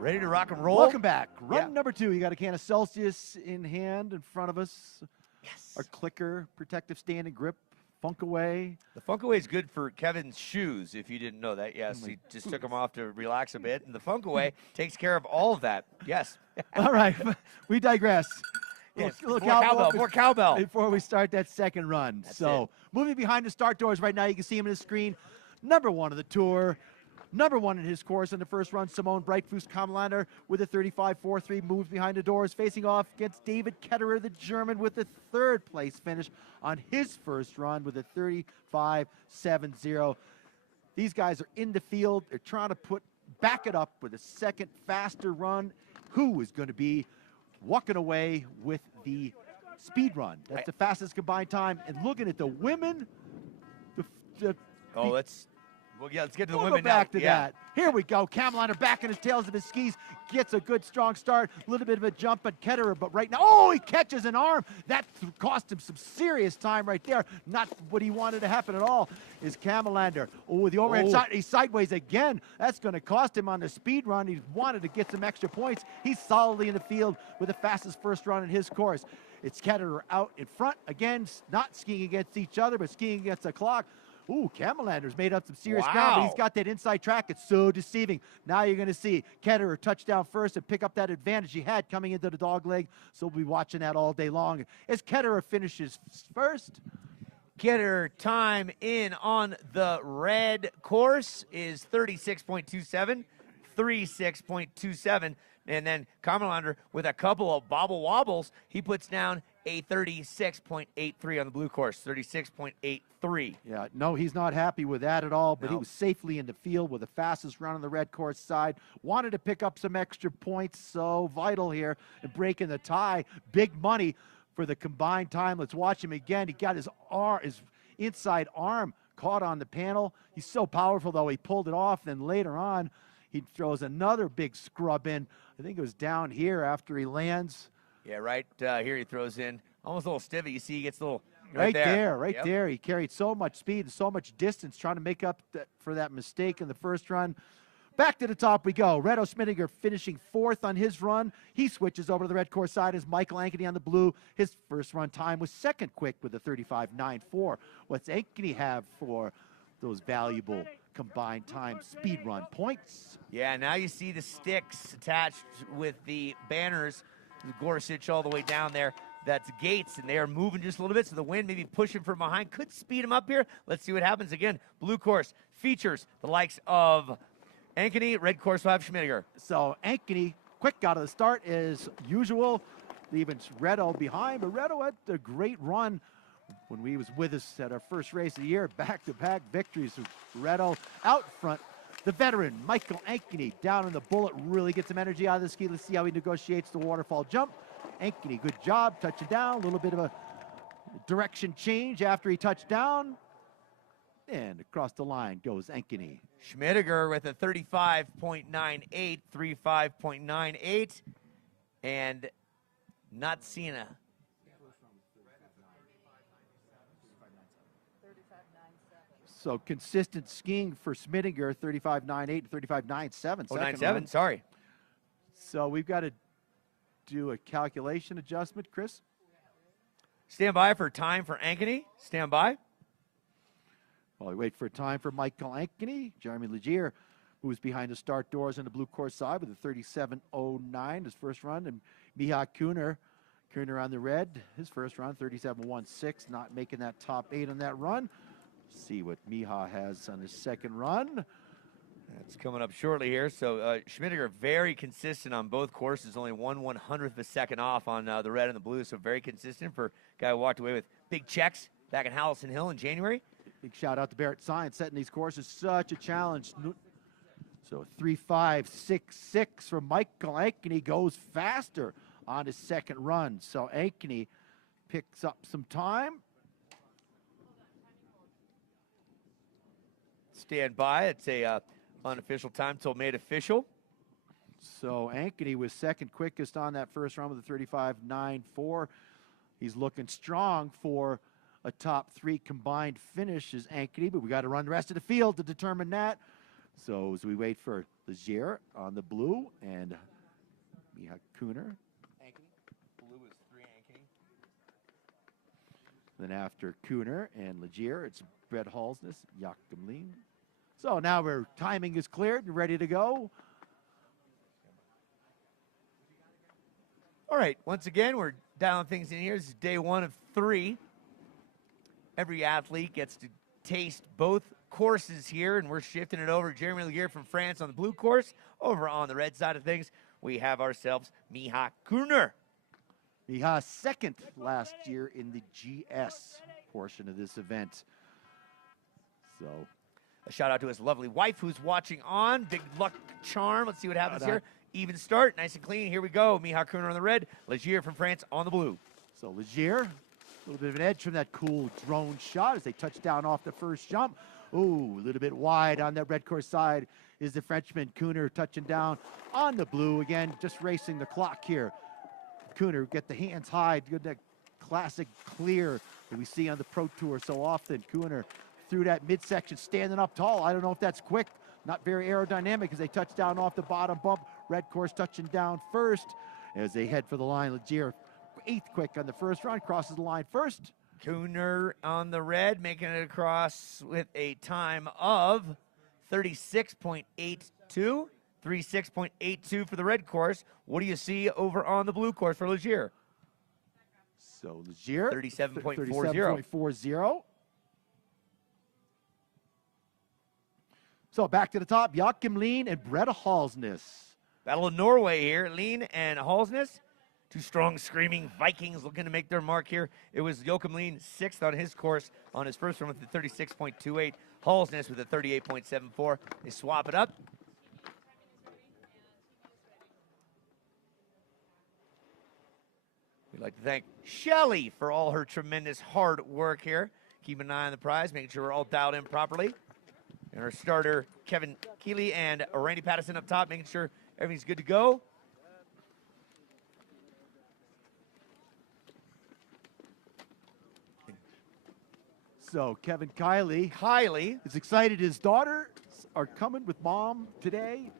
Ready to rock and roll? Welcome back. Run Yeah. number 2. You got a can of Celsius in hand in front of us. Yes. Our clicker, protective stand and grip, Funk Away. The Funk Away is good for Kevin's shoes, if you didn't know that. Yes, he just took them off to relax a bit. And the Funk Away takes care of all of that. Yes. All right, we digress. Yes, Little more cowbell. Before we start that second run. Moving behind the start doors right now, you can see him on the screen. Number 1 of the tour. Number 1 in his course in the first run, Simone Breitfuss Kamlander with a 35.43 moves behind the doors, facing off against David Ketterer, the German, with a 3rd place finish on his first run with a 35.70. These guys are in the field. They're trying to back it up with a second faster run. Who is going to be walking away with the speed run? That's the fastest combined time. And looking at the women, let's get to the we'll women go back now. to that. Here we go. Kamlander back in his tails of his skis. Gets a good, strong start. A little bit of a jump at Ketterer, but right now, he catches an arm. That cost him some serious time right there. Not what he wanted to happen at all is Kamlander. The overhand side, he's sideways again. That's going to cost him on the speed run. He wanted to get some extra points. He's solidly in the field with the fastest first run in his course. It's Ketterer out in front. Again, not skiing against each other, but skiing against the clock. Kamlander's made up some serious ground, but he's got that inside track. It's so deceiving. Now you're going to see Ketterer touchdown first and pick up that advantage he had coming into the dog leg. So we'll be watching that all day long. As Ketterer finishes first. Ketterer time in on the red course is 36.27, 36.27. And then Kamlander with a couple of bobble wobbles, he puts down a 36.83 on the blue course, 36.83. Yeah, no, he's not happy with that at all, but he was safely in the field with the fastest run on the red course side. Wanted to pick up some extra points, so vital here in breaking the tie. Big money for the combined time. Let's watch him again. He got his inside arm caught on the panel. He's so powerful, though, he pulled it off. Then later on, he throws another big scrub in. I think it was down here after he lands. Yeah, right here he throws in almost a little stivy. You see he gets a little right there. He carried so much speed and so much distance trying to make up for that mistake in the first run. Back to the top we go. Reto Schmidinger finishing 4th on his run. He switches over to the red course side as Michael Ankeny on the blue. His first run time was second quick with a 35.94. What's Ankeny have for those valuable combined time speed run points? Yeah, now you see the sticks attached with the banners, the Gorsuch all the way down there. That's gates, and they are moving just a little bit, so the wind maybe pushing from behind could speed him up here. Let's see what happens. Again, blue course features the likes of Ankeny, red course will have Schmidinger. So Ankeny, quick out of the start as usual, leaving Reto behind, but Reto had a great run when he was with us at our first race of the year. Back-to-back victories. Reto out front. The veteran, Michael Ankeny, down in the bullet, really gets some energy out of the ski. Let's see how he negotiates the waterfall jump. Ankeny, good job, touching down. A little bit of a direction change after he touched down. And across the line goes Ankeny. Schmidinger with a 35.98, 35.98. And not seeing a... So consistent skiing for Schmidinger, 35.98, 35.97. Oh, 9.7, sorry. So we've got to do a calculation adjustment, Chris. Stand by for time for Ankeny. Stand by. While we wait for time for Michael Ankeny, Jeremy Legier, who's behind the start doors on the blue course side with a 37.09, his first run, and Miha Kuhner on the red, his first run, 37.16, not making that top 8 on that run. See what Miha has on his second run. That's coming up shortly here. So Schmidinger very consistent on both courses, only 1/100th of a second off on the red and the blue, so very consistent for a guy who walked away with big checks back in Hallison Hill in January. Big shout out to Barrett Science, setting these courses such a challenge. So 3.566 from Michael Ankeny, goes faster on his second run. So Ankeny picks up some time. Stand by. It's a unofficial time till made official. So Ankeny was second quickest on that first run with a 35.94. He's looking strong for a top 3 combined finish as Ankeny, but we got to run the rest of the field to determine that. So as we wait for Legier on the blue and Miha Kuhner. Ankeny. Blue is 3 Ankeny. Then after Cooner and Legier, it's Brett Halsness, Joachim Lean. So now our timing is cleared and ready to go. All right, once again, we're dialing things in here. This is day 1 of 3. Every athlete gets to taste both courses here, and we're shifting it over. Jeremy Legier from France on the blue course. Over on the red side of things, we have ourselves Miha Cooner. Miha second last year in the GS portion of this event. So a shout out to his lovely wife who's watching on. Big luck charm. Let's see what happens here. Even start, nice and clean. Here we go. Miha Cooner on the red, Legier from France on the blue. So Legier, a little bit of an edge from that cool drone shot as they touch down off the first jump. Ooh, a little bit wide on that red course side is the Frenchman. Cooner touching down on the blue again, just racing the clock here. Cooner get the hands high, good that classic clear that we see on the Pro Tour so often. Cooner through that midsection, standing up tall. I don't know if that's quick. Not very aerodynamic as they touch down off the bottom bump. Red course touching down first as they head for the line. Legier, 8th quick on the first run, crosses the line first. Cooner on the red, making it across with a time of 36.82. 36.82 for the red course. What do you see over on the blue course for Legier? So Legier, 37.40. So back to the top, Joachim Lean and Brett Halsness. Battle of Norway here. Lean and Halsness, two strong, screaming Vikings looking to make their mark here. It was Joachim Lean 6th on his course on his first run with the 36.28. Halsness with a 38.74. They swap it up. We'd like to thank Shelly for all her tremendous hard work here. Keep an eye on the prize, making sure we're all dialed in properly. And our starter, Kevin Keeley and Randy Patterson up top, making sure everything's good to go. So Kevin Kiley is excited his daughters are coming with mom today.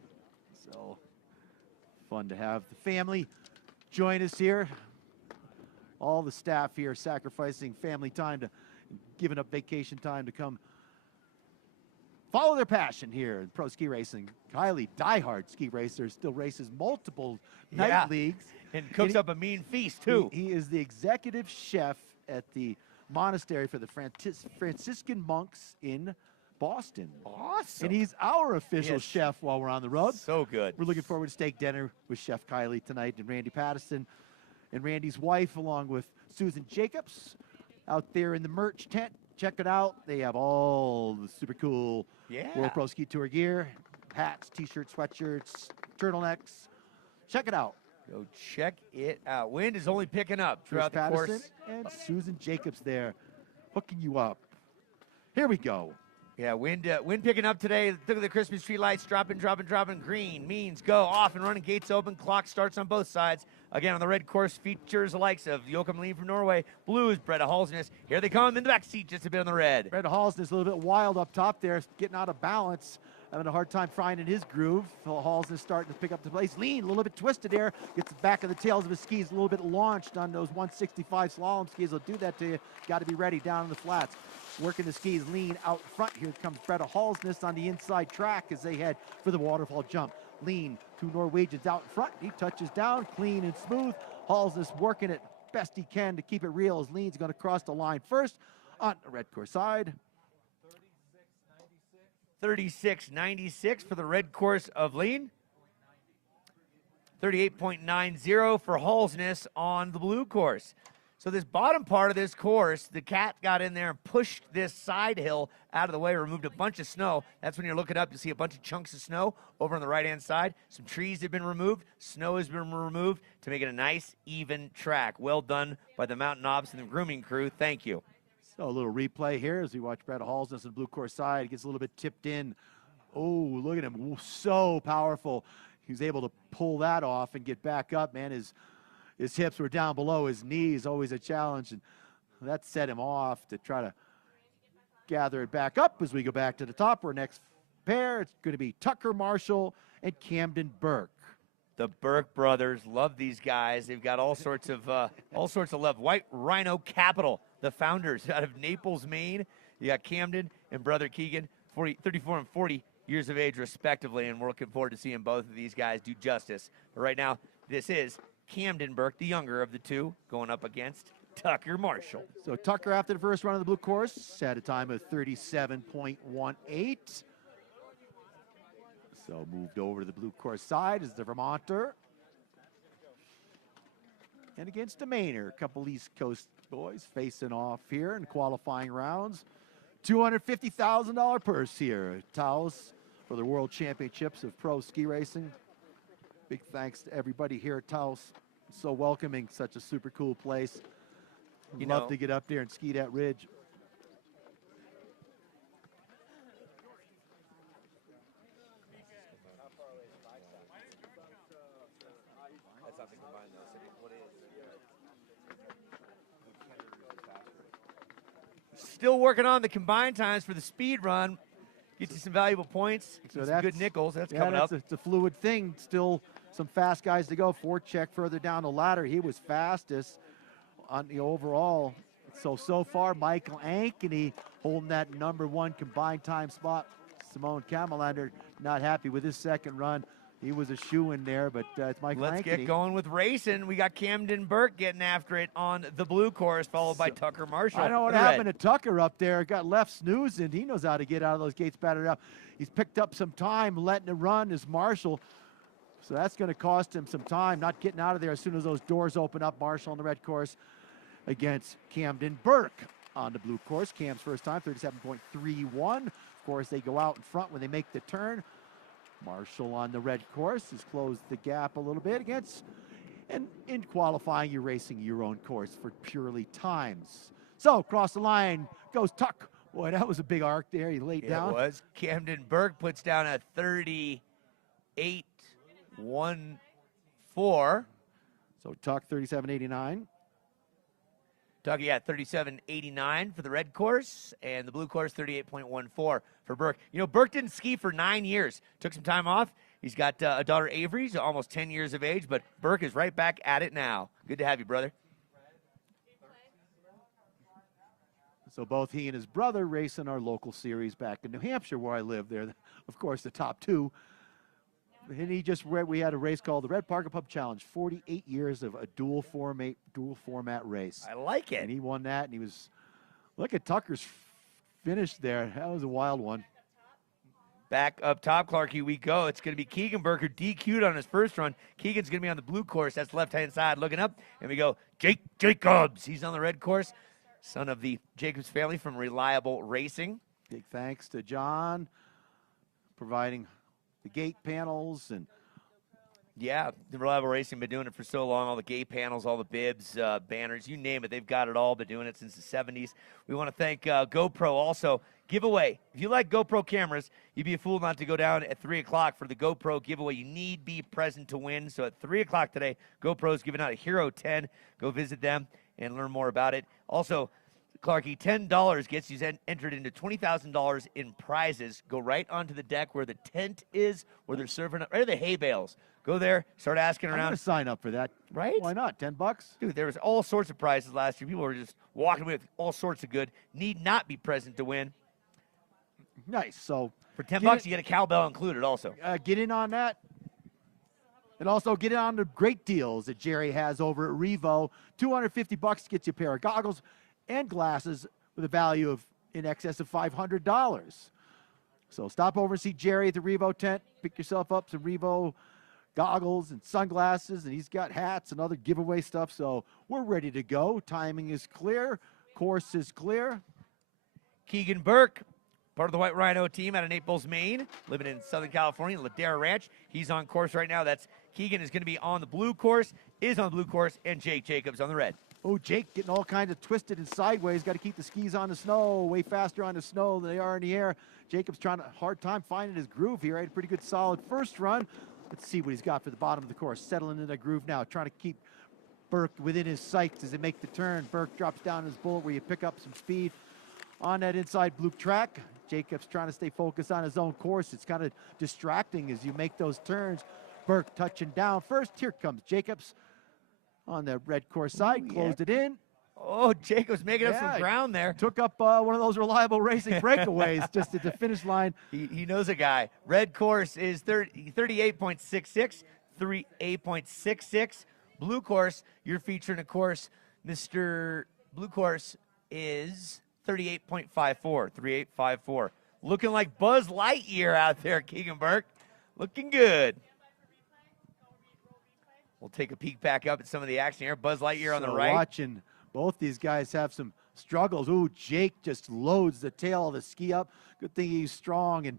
So fun to have the family join us here. All the staff here sacrificing family time to giving up vacation time to come follow their passion here in pro ski racing. Kiley, diehard ski racer, still races multiple night leagues. And cooks up a mean feast, too. He is the executive chef at the monastery for the Franciscan monks in Boston. Awesome. And he's our official chef while we're on the road. So good. We're looking forward to steak dinner with Chef Kiley tonight and Randy Patterson and Randy's wife along with Susan Jacobs out there in the merch tent. Check it out. They have all the super cool World Pro Ski Tour gear, hats, t-shirts, sweatshirts, turtlenecks. Check it out. Go check it out. Wind is only picking up throughout the course. And Susan Jacobs there hooking you up. Here we go. Yeah, wind picking up today. Look at the Christmas tree lights dropping. Green means go. Off and running, gates open, clock starts on both sides. Again, on the red course, features the likes of Joachim Lean from Norway. Blue is Brett Halsness. Here they come in the back seat, just a bit on the red. Brett Halsness a little bit wild up top there, getting out of balance. Having a hard time finding his groove. Halsness starting to pick up the pace. Lean, a little bit twisted there. Gets the back of the tails of his skis a little bit launched on those 165 slalom skis. They'll do that to you. Got to be ready down in the flats. Working the skis, Lean out front. Here comes Brett Halsness on the inside track as they head for the waterfall jump. Lean, 2 Norwegians out front. He touches down, clean and smooth. Halsness working it best he can to keep it real as Lean's going to cross the line first on the red course side. 36.96 for the red course of Lean. 38.90 for Halsness on the blue course. So this bottom part of this course, the cat got in there and pushed this side hill out of the way, removed a bunch of snow. That's when you're looking up, you see a bunch of chunks of snow over on the right-hand side. Some trees have been removed. Snow has been removed to make it a nice, even track. Well done by the mountain ops and the grooming crew. Thank you. So a little replay here as we watch Brett Halsness on the blue course side. He gets a little bit tipped in. Oh, look at him. So powerful. He was able to pull that off and get back up, man. His hips were down below his knees, always a challenge, and that set him off to try to gather it back up as we go back to the top. Our next pair, it's going to be Tucker Marshall and Camden Burke. The Burke brothers, love these guys. They've got all sorts of love. White Rhino Capital the founders out of Naples, Maine. You got Camden and brother Keegan, 34 and 40 years of age respectively, and we're looking forward to seeing both of these guys do justice. But right now, this is Camden Burke, the younger of the two, going up against Tucker Marshall. So Tucker, after the first run of the blue course, had a time of 37.18. So moved over to the blue course side is the Vermonter. And against a Mainer, a couple East Coast boys facing off here in qualifying rounds. $250,000 purse here at TAOS for the World Championships of Pro Ski Racing. Big thanks to everybody here at TAOS. So welcoming, such a super cool place. We'd love to get up there and ski that ridge. Still working on the combined times for the speed run. Get you some valuable points, So some good nickels. That's coming up. It's a fluid thing. Still some fast guys to go. Forecheck further down the ladder. He was fastest on the overall. So far, Michael Ankeny holding that #1 combined time spot. Simone Camelander not happy with his second run. He was a shoe-in there, but it's Michael Ankeny. Let's get going with racing. We got Camden Burke getting after it on the blue course, followed by Tucker Marshall. I know what happened to Tucker up there. Got left snoozing. He knows how to get out of those gates battered up. He's picked up some time letting it run as Marshall. So that's going to cost him some time, not getting out of there as soon as those doors open up. Marshall on the red course against Camden Burke on the blue course. Cam's first time, 37.31. Of course, they go out in front when they make the turn. Marshall on the red course has closed the gap a little bit against, and in qualifying, you're racing your own course for purely times. So across the line goes Tuck. Boy, that was a big arc there. He laid down. It was. Camden Burke puts down a 38.14. So Tuck, 37.89. Tuck, yeah, 37.89 for the red course, and the blue course, 38.14 for Burke. You know, Burke didn't ski for 9 years. Took some time off. He's got a daughter, Avery. He's almost 10 years of age, but Burke is right back at it now. Good to have you, brother. So both he and his brother race in our local series back in New Hampshire, where I live. There, of course, the top two. And we had a race called the Red Parker Pub Challenge, 48 years of a dual format race. I like it. And he won that, and he was, look at Tucker's finish there. That was a wild one. Back up top, Clarkie, we go. It's going to be Keegan Burke, who DQ'd on his first run. Keegan's going to be on the blue course. That's the left-hand side. Looking up, and we go Jake Jacobs. He's on the red course, son of the Jacobs family from Reliable Racing. Big thanks to John providing the gate panels and yeah, the Reliable Racing been doing it for so long. All the gate panels, all the bibs, banners, you name it. They've got it all. Been doing it since the 70s. We want to thank GoPro also. Giveaway. If you like GoPro cameras, you'd be a fool not to go down at 3 o'clock for the GoPro giveaway. You need be present to win. So at 3 o'clock today, GoPro's giving out a Hero 10. Go visit them and learn more about it. Also, Clarkie, $10 gets you entered into $20,000 in prizes. Go right onto the deck where the tent is, where they're serving up, right at the hay bales. Go there, start asking around. I'm going to sign up for that. Right? Why not? $10? Dude, there was all sorts of prizes last year. People were just walking away with all sorts of good. Need not be present to win. Nice. So for $10, you get a cowbell included also. Get in on that. And also get in on the great deals that Jerry has over at Revo. $250 gets you a pair of goggles and glasses with a value of in excess of $500. So stop over and see Jerry at the Revo tent. Pick yourself up some Revo goggles and sunglasses, and he's got hats and other giveaway stuff. So we're ready to go. Timing is clear. Course is clear. Keegan Burke, part of the White Rhino team out of Naples, Maine, living in Southern California, Ladera Ranch. He's on course right now. That's Keegan is going to be on the blue course, and Jake Jacobs on the red. Oh, Jake getting all kinds of twisted and sideways. Got to keep the skis on the snow, way faster on the snow than they are in the air. Jacob's trying a hard time finding his groove here. Had a pretty good solid first run. Let's see what he's got for the bottom of the course. Settling in the groove now, trying to keep Burke within his sights as they make the turn. Burke drops down his bullet where you pick up some speed on that inside blue track. Jacobs trying to stay focused on his own course. It's kind of distracting as you make those turns. Burke touching down first. Here comes Jacobs on the red course side. Closed it in. Oh, Jacob's making up some ground there. Took up one of those reliable racing breakaways just at the finish line. He knows a guy. Red course is 38.66, 38.66. Blue course, you're featuring a course, Mr. Blue course is 38.54, 38.54. Looking like Buzz Lightyear out there, Keegan Burke. Looking good. We'll take a peek back up at some of the action here. Buzz Lightyear on the right. Watching both these guys have some struggles. Ooh, Jake just loads the tail of the ski up. Good thing he's strong and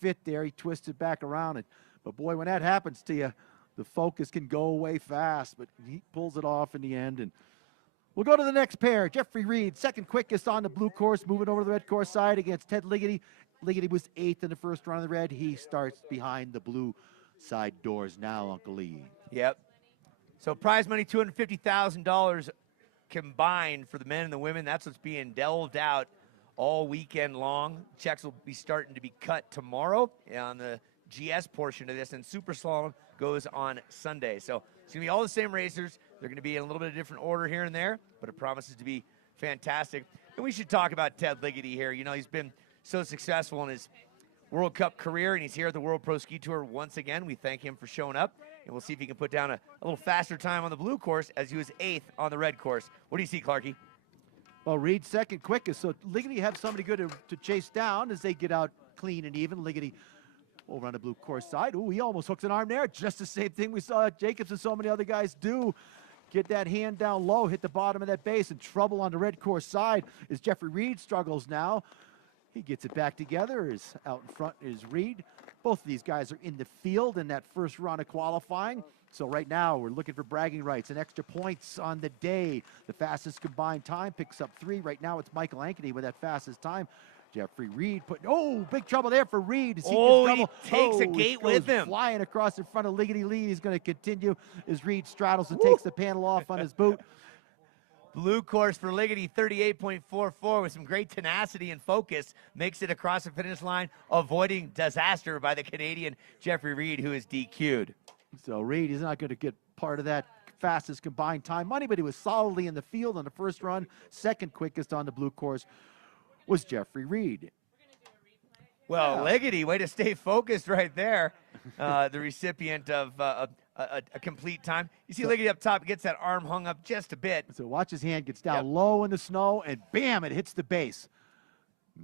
fit there. He twisted back around. But boy, when that happens to you, the focus can go away fast. But he pulls it off in the end. And we'll go to the next pair. Jeffrey Reed, second quickest on the blue course, moving over to the red course side against Ted Ligety. Ligety was 8th in the first run of the red. He starts behind the blue side doors now, Uncle Lee. Yep. So prize money, $250,000 combined for the men and the women. That's what's being delved out all weekend long. Checks will be starting to be cut tomorrow on the GS portion of this, and Super Slalom goes on Sunday. So it's going to be all the same racers. They're going to be in a little bit of different order here and there, but it promises to be fantastic. And we should talk about Ted Ligety here. You know, he's been so successful in his World Cup career, and he's here at the World Pro Ski Tour once again. We thank him for showing up, and we'll see if he can put down a little faster time on the blue course as he was 8th on the red course. What do you see, Clarkie? Well, Reed second quickest, so Ligety have somebody good to chase down as they get out clean and even. Ligety over on the blue course side. Ooh, he almost hooks an arm there. Just the same thing we saw Jacobs and so many other guys do. Get that hand down low, hit the bottom of that base, and trouble on the red course side as Jeffrey Reed struggles now. He gets it back together. Is out in front is Reed. Both of these guys are in the field in that first round of qualifying. So right now we're looking for bragging rights and extra points on the day. The fastest combined time picks up 3. Right now it's Michael Ankeny with that fastest time. Jeffrey Reed big trouble there for Reed. He takes a gate with him. Flying across in front of Ligety Lee. He's going to continue as Reed straddles and takes the panel off on his boot. Blue course for Ligety, 38.44 with some great tenacity and focus. Makes it across the finish line, avoiding disaster by the Canadian Jeffrey Reed, who is DQ'd. So Reed is not going to get part of that fastest combined time money, but he was solidly in the field on the first run. Second quickest on the blue course was Jeffrey Reed. Well, Ligety, way to stay focused right there. The recipient of a complete time. You see Ligety up top, gets that arm hung up just a bit. So watch his hand gets down low in the snow, and bam, it hits the base.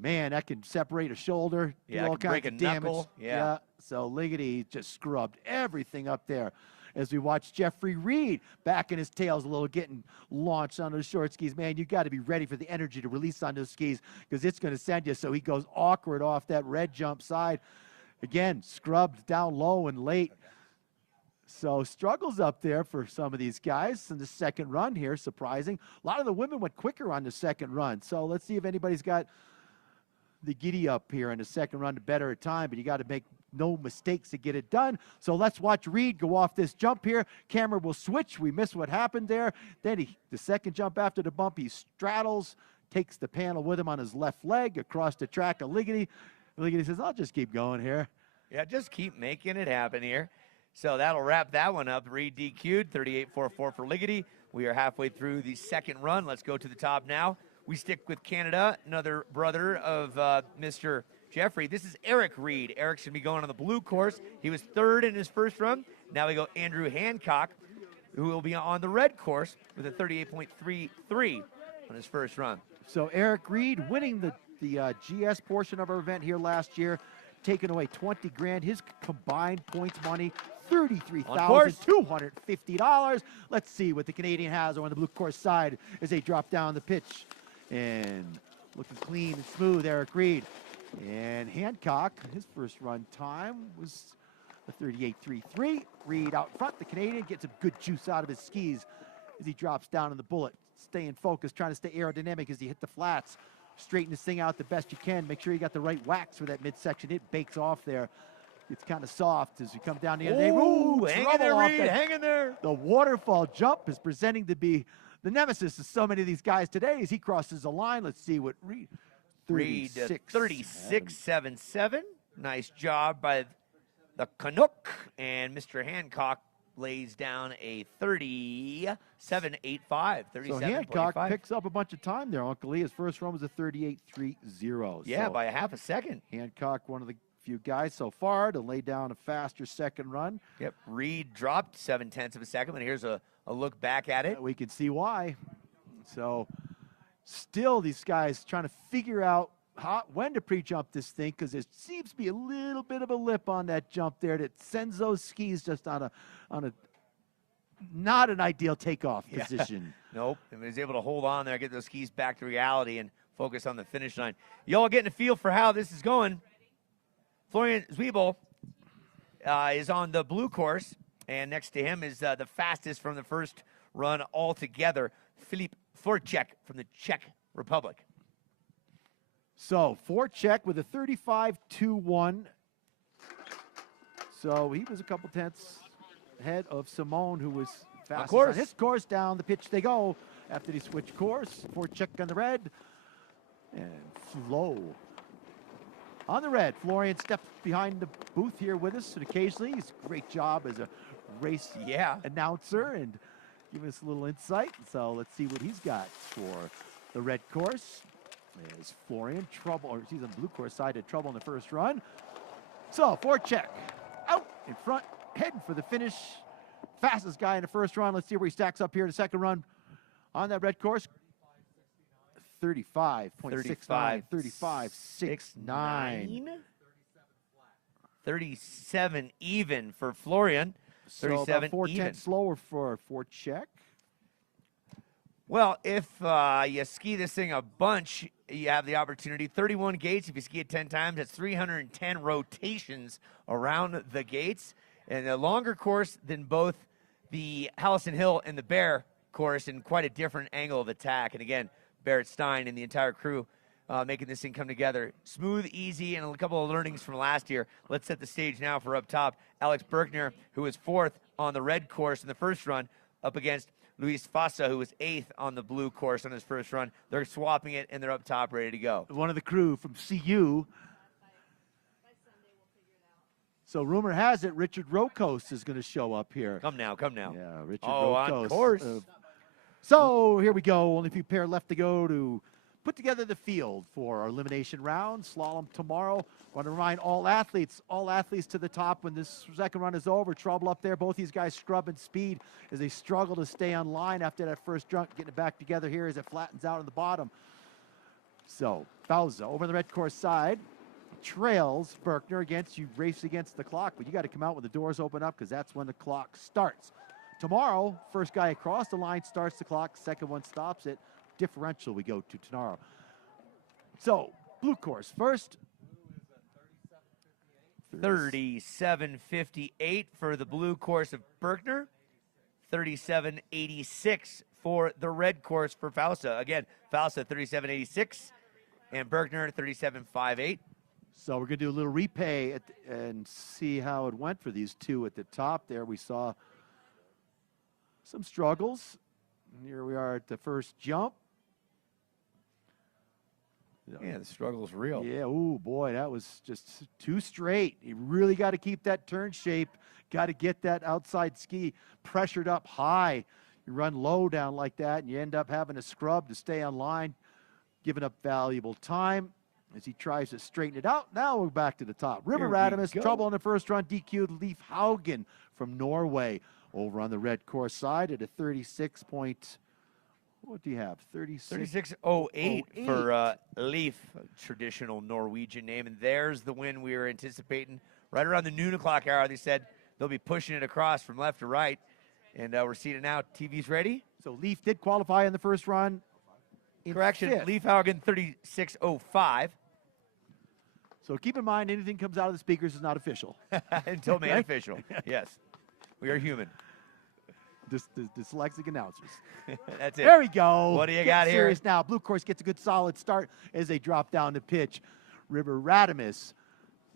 Man, that can separate a shoulder, do all kinds of damage. Knuckle. Yeah. So Ligety just scrubbed everything up there. As we watch Jeffrey Reed back in his tails a little, getting launched on those short skis. Man, you got to be ready for the energy to release on those skis because it's going to send you. So he goes awkward off that red jump side. Again, scrubbed down low and late. So struggles up there for some of these guys in the second run here, surprising. A lot of the women went quicker on the second run. So let's see if anybody's got the giddy up here in the second run to better a time, but you got to make no mistakes to get it done. So let's watch Reed go off this jump here. Camera will switch. We missed what happened there. Then the second jump after the bump, he straddles, takes the panel with him on his left leg across the track of Ligety. Ligety says, I'll just keep going here. Yeah, just keep making it happen here. So that'll wrap that one up. Reed DQ'd, 38.44 for Ligety. We are halfway through the second run. Let's go to the top now. We stick with Canada, another brother of Mr. Jeffrey. This is Eric Reed. Eric's going to be going on the blue course. He was 3rd in his first run. Now we go Andrew Hancock, who will be on the red course with a 38.33 on his first run. So Eric Reed winning the GS portion of our event here last year, taking away 20 grand. His combined points money, $33,250. Let's see what the Canadian has on the blue course side as they drop down the pitch. And looking clean and smooth, Eric Reed. And Hancock, his first run time was a 38.33. Reed out front. The Canadian gets a good juice out of his skis as he drops down in the bullet. Staying focused, trying to stay aerodynamic as he hit the flats. Straighten this thing out the best you can. Make sure you got the right wax for that midsection. It bakes off there. It's kind of soft as we come down the end of the day. Ooh, hang in there, Reed, hang in there. The waterfall jump is presenting to be the nemesis of so many of these guys today as he crosses the line. Let's see what Reed. 36.77. Nice job by the Canuck. And Mr. Hancock lays down a 37.85. So Hancock picks up a bunch of time there, Uncle Lee. His first run was a 38.30. Yeah, so by a half a second. Hancock, one of the few guys so far to lay down a faster second run. Yep, Reed dropped 0.7 of a second, but here's a look back at it. We can see why. So still these guys trying to figure out when to pre-jump this thing, because there seems to be a little bit of a lip on that jump there that sends those skis just on a not an ideal takeoff position. Nope, and was able to hold on there, get those skis back to reality, and focus on the finish line. Y'all getting a feel for how this is going. Florian Zwiebel is on the blue course, and next to him is the fastest from the first run altogether, Filip Forček from the Czech Republic. So Forček with a 35.21. So he was a couple tenths ahead of Simone, who was fastest on his course. Down the pitch they go after they switch course. Forček on the red, and Flo on the red. Florian steps behind the booth here with us, and occasionally he's a great job as a race announcer and give us a little insight. So let's see what he's got for the red course. Is Florian he's on the blue course side, had trouble in the first run. So Forček out in front, heading for the finish. Fastest guy in the first run. Let's see where he stacks up here in the second run on that red course. 35.69, 35.69. 37 even for Florian. 37 so about 4 even. tenths slower for Forček. Well, if you ski this thing a bunch, you have the opportunity. 31 gates, if you ski it 10 times, that's 310 rotations around the gates. And a longer course than both the Hallison Hill and the Bear course, and quite a different angle of attack. And again, Barrett Stein and the entire crew making this thing come together. Smooth, easy, and a couple of learnings from last year. Let's set the stage now for up top. Alex Berkner, who was 4th on the red course in the first run, up against Luis Fassa, who was 8th on the blue course on his first run. They're swapping it, and they're up top ready to go. One of the crew from CU. So rumor has it Richard Rokos is going to show up here. Come now, come now. Yeah, Richard Rokos. On course. So here we go. Only a few pair left to go to put together the field for our elimination round. Slalom tomorrow. Want to remind all athletes to the top when this second run is over. Trouble up there. Both these guys scrubbing speed as they struggle to stay on line after that first jump, getting it back together here as it flattens out on the bottom. So Bauza over on the red course side trails Berkner. You race against the clock, but you got to come out when the doors open up, because that's when the clock starts. Tomorrow, first guy across the line starts the clock, second one stops it. Differential we go to tomorrow. So blue course first. 37.58 for the blue course of Berkner. 37.86 for the red course for Fausa. Again, Fausa 37.86 and Berkner 37.58. So we're going to do a little repay and see how it went for these two at the top there. We saw some struggles. And here we are at the first jump. Yeah, the struggle's real. Yeah, ooh, boy, that was just too straight. You really got to keep that turn shape. Got to get that outside ski pressured up high. You run low down like that, and you end up having to scrub to stay on line, giving up valuable time as he tries to straighten it out. Now we're back to the top. River Radamus, trouble in the first run, DQ'd Leif Haugen from Norway over on the red course side at a 36 point. What do you have? 36.08 for Leif, a traditional Norwegian name. And there's the win we were anticipating. Right around the noon o'clock hour, they said they'll be pushing it across from left to right. And we're seeing it now. TV's ready. So Leif did qualify in the first run. Correction, Leif Haugen 36.05. So keep in mind, anything comes out of the speakers is not official. Until made official. Yes. We are human. Dyslexic announcers. That's it. There we go. What do you got here? Serious now. Blue course gets a good solid start as they drop down the pitch. River Radamus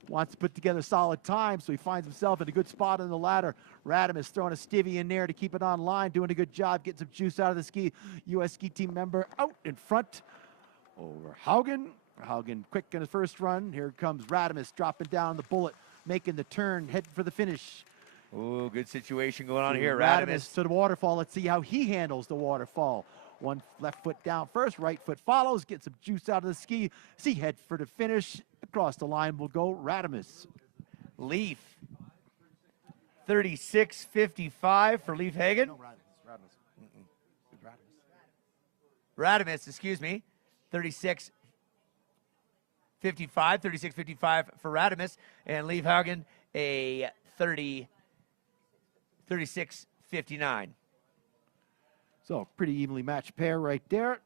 wants to put together solid time, so he finds himself in a good spot on the ladder. Radamus throwing a stivvy in there to keep it on line, doing a good job, getting some juice out of the ski. U.S. ski team member out in front over Haugen. Haugen quick in his first run. Here comes Radamus dropping down the bullet, making the turn, heading for the finish. Ooh, good situation going on here. Radimus to the waterfall. Let's see how he handles the waterfall. One left foot down first, right foot follows, get some juice out of the ski. See, head for the finish. Across the line will go Radimus. Leaf, 36.55 for Leaf Hagen. No, Radimus, excuse me, 36.55 for Radimus, and Leaf Hagen a 36.59. So pretty evenly matched pair right there.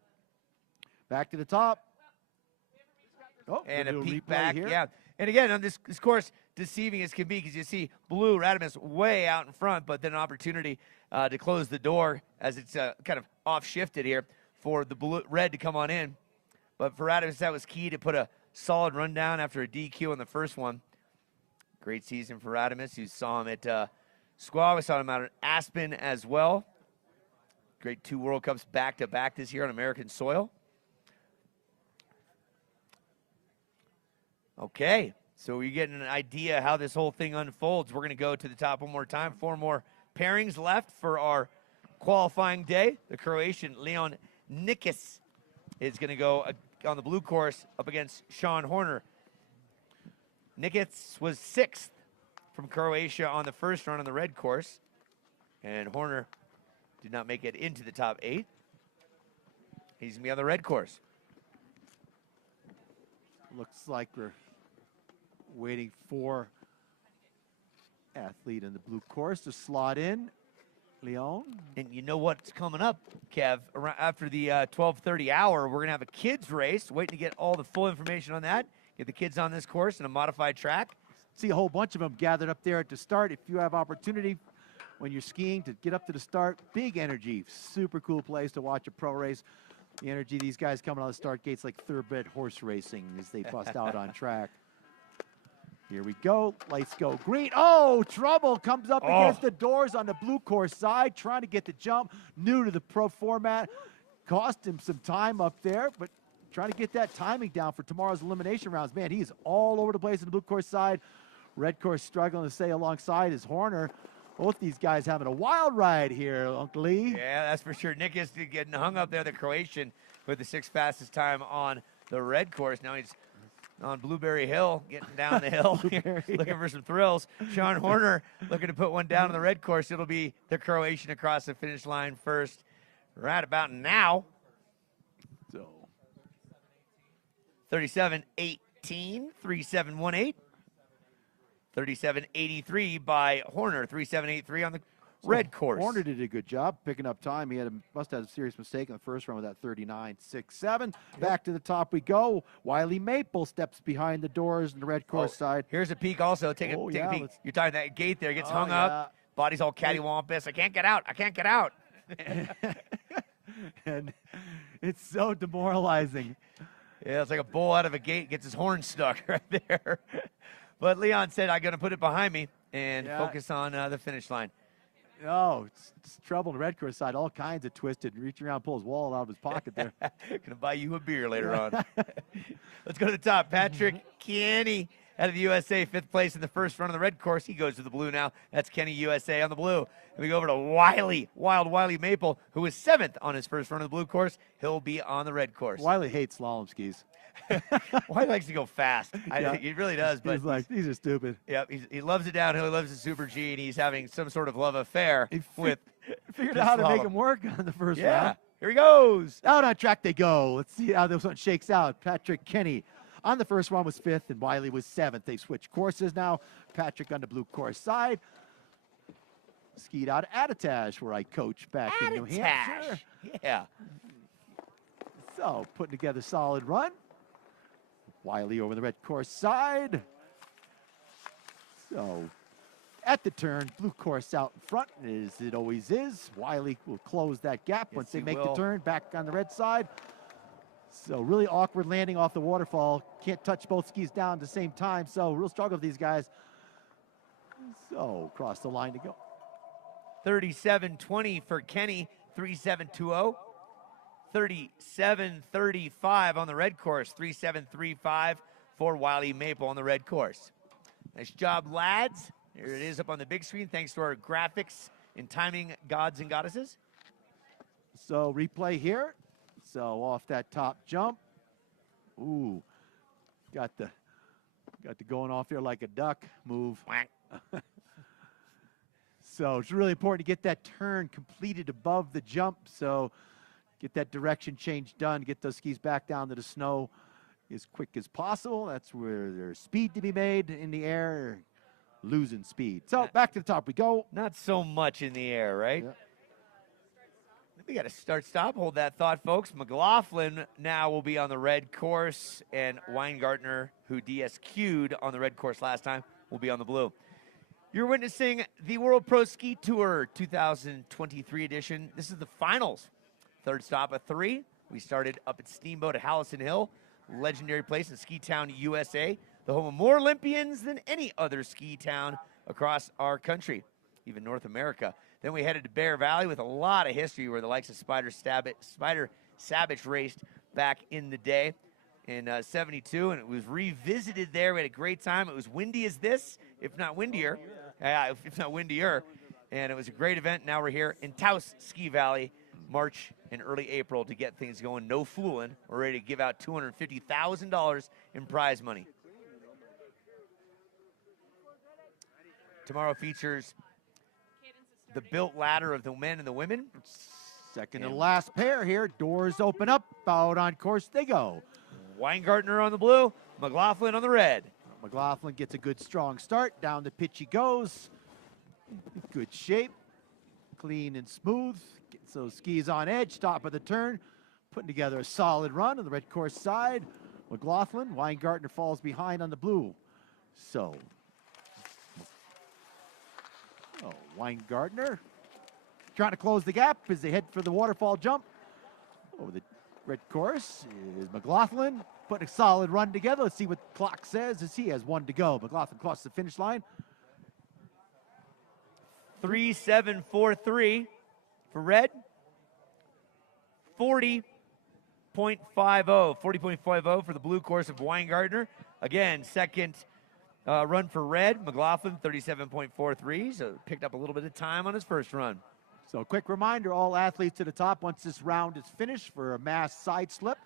Back to the top. Oh, And a little peek replay back, here. yeah. And again, on this course, deceiving as can be because you see blue Radimus way out in front, but then an opportunity to close the door as it's kind of off-shifted here for the blue, red to come on in. But for Radimus, that was key to put a solid rundown after a DQ on the first one. Great season for Radimus. You saw him at Squaw. We saw him out at Aspen as well. Great 2 World Cups back-to-back this year on American soil. Okay, so you're getting an idea how this whole thing unfolds. We're going to go to the top one more time. 4 more pairings left for our qualifying day. The Croatian Leon Nikis is going to go on the blue course up against Sean Horner. Nikis was 6th from Croatia on the first run on the red course, and Horner did not make it into the top 8. He's going to be on the red course. Looks like we're waiting for athlete in the blue course to slot in. Leon. And you know what's coming up, Kev? After the 12:30 hour, we're going to have a kids race. Waiting to get all the full information on that. Get the kids on this course in a modified track. See a whole bunch of them gathered up there at the start. If you have opportunity when you're skiing to get up to the start, big energy. Super cool place to watch a pro race. The energy these guys coming on the start gates like thoroughbred horse racing as they bust out on track. Here we go. Lights go green. Oh, trouble comes up against the doors on the blue course side, trying to get the jump. New to the pro format. Cost him some time up there, but trying to get that timing down for tomorrow's elimination rounds. Man, he's all over the place on the blue course side. Red course struggling to stay alongside his Horner. Both these guys having a wild ride here, Uncle Lee. Yeah, that's for sure. Nick is getting hung up there, the Croatian, with the 6th fastest time on the red course. Now he's on Blueberry Hill, getting down the hill, looking for some thrills. Sean Horner looking to put one down on the red course. It'll be the Croatian across the finish line first right about now. So 37-18, 37-18. 37.83 by Horner, 37.83 on the red course. Horner did a good job picking up time. He must have had a serious mistake in the first run with that 39.67. Back to the top we go. Wiley Maple steps behind the doors on the red course side. Here's a peek also. Take a peek. You're talking that gate there. Gets hung up. Body's all cattywampus. I can't get out. I can't get out. And it's so demoralizing. Yeah, it's like a bull out of a gate gets his horn stuck right there. But Leon said, I'm going to put it behind me and focus on the finish line. Oh, it's trouble on the red course side. All kinds of twisted. Reach around, pull his wallet out of his pocket there. Going to buy you a beer later on. Let's go to the top. Patrick Kenny out of the USA, 5th place in the first run on the red course. He goes to the blue now. That's Kenny USA on the blue. And we go over to Wild Wiley Maple, who was 7th on his first run of the blue course. He'll be on the red course. Wiley hates slalom skis. Wiley likes to go fast. He really does. But he's like, these are stupid. Yep, he loves it downhill. He loves the Super G, and he's having some sort of love affair with. Figured out how to make him work on the first round. Here he goes. Out on track they go. Let's see how this one shakes out. Patrick Kenny on the first one was 5th, and Wiley was 7th. They switched courses now. Patrick on the blue course side. Skied out of Attitash, where I coach back in New Hampshire. Yeah. So putting together a solid run. Wiley over the red course side. So at the turn, blue course out in front, as it always is. Wiley will close that gap once they make the turn back on the red side. So really awkward landing off the waterfall. Can't touch both skis down at the same time. So real struggle with these guys. So cross the line to go. 37.20 for Kenny, 37.20. 37.35 on the red course, 37.35 for Wiley Maple on the red course. Nice job, lads. Here it is up on the big screen, thanks to our graphics and timing gods and goddesses. So replay here. So off that top jump. Ooh, got the going off there like a duck move. So it's really important to get that turn completed above the jump. So get that direction change done, get those skis back down to the snow as quick as possible. That's where there's speed to be made in the air, losing speed. So back to the top we go. Not so much in the air, right? Yeah. We got to start, stop, hold that thought, folks. McLaughlin now will be on the red course, and Weingartner, who DSQ'd on the red course last time, will be on the blue. You're witnessing the World Pro Ski Tour 2023 edition. This is the finals. Third stop of 3. We started up at Steamboat at Hallison Hill, legendary place in Ski Town, USA, the home of more Olympians than any other ski town across our country, even North America. Then we headed to Bear Valley with a lot of history where the likes of Spider Savage raced back in the day in 72, and it was revisited there. We had a great time. It was windy as this, if not windier, and it was a great event. Now we're here in TAOS Ski Valley, March and early April to get things going. No fooling. We're ready to give out $250,000 in prize money. Tomorrow features the built ladder of the men and the women. Second to last pair here. Doors open up. Out on course they go. Weingartner on the blue, McLaughlin on the red. McLaughlin gets a good strong start. Down the pitch he goes. Good shape. Clean and smooth. Gets those skis on edge. Top of the turn. Putting together a solid run on the red course side. McLaughlin. Weingartner falls behind on the blue. So Weingartner trying to close the gap as they head for the waterfall jump. Over the red course is McLaughlin putting a solid run together. Let's see what the clock says as he has 1 to go. McLaughlin crosses the finish line. 3:743 for red. 40.50 for the blue course of Weingartner. Again, second run for red. McLaughlin, 37.43, so picked up a little bit of time on his first run. So a quick reminder, all athletes to the top once this round is finished for a mass side slip.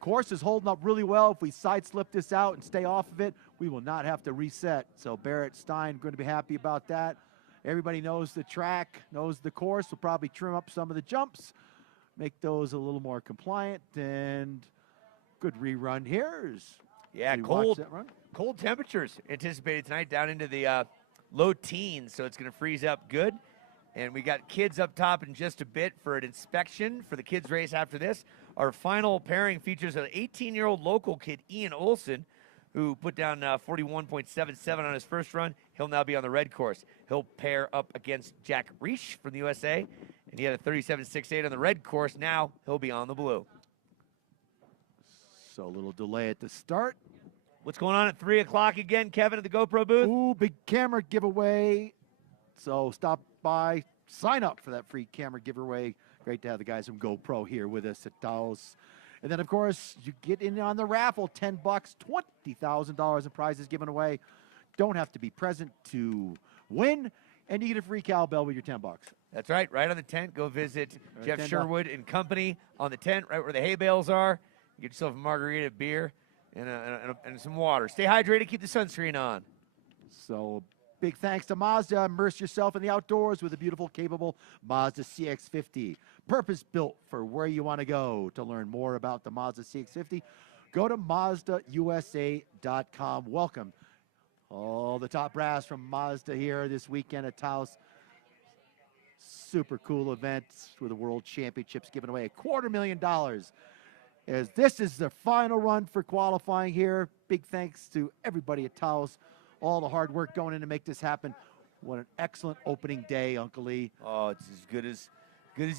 Course is holding up really well. If we side slip this out and stay off of it, we will not have to reset. So Barrett Stein going to be happy about that. Everybody knows the track, knows the course. We'll probably trim up some of the jumps, make those a little more compliant, and good rerun here. Yeah, cold temperatures anticipated tonight down into the low teens, so it's going to freeze up good. And we got kids up top in just a bit for an inspection for the kids race after this. Our final pairing features an 18-year-old local kid, Ian Olson, who put down 41.77 on his first run. He'll now be on the red course. He'll pair up against Jack Reich from the USA, and he had a 37.68 on the red course. Now he'll be on the blue. So a little delay at the start. What's going on at 3 o'clock again, Kevin, at the GoPro booth? Ooh, big camera giveaway. So stop by, sign up for that free camera giveaway. Great to have the guys from GoPro here with us at TAOS. And then, of course, you get in on the raffle, $10, $20,000 in prizes given away. Don't have to be present to win, and you get a free cowbell with your $10. That's right, right on the tent. Go visit Jeff Sherwood and company on the tent, right where the hay bales are. Get yourself a margarita, beer, and some water. Stay hydrated, keep the sunscreen on. So big thanks to Mazda. Immerse yourself in the outdoors with a beautiful, capable Mazda CX-50. Purpose-built for where you want to go. To learn more about the Mazda CX-50, go to MazdaUSA.com. Welcome all the top brass from Mazda here this weekend at TAOS. Super cool events with the World Championships giving away $250,000. As this is the final run for qualifying here. Big thanks to everybody at TAOS. All the hard work going in to make this happen. What an excellent opening day, Uncle Lee. Oh, it's as good as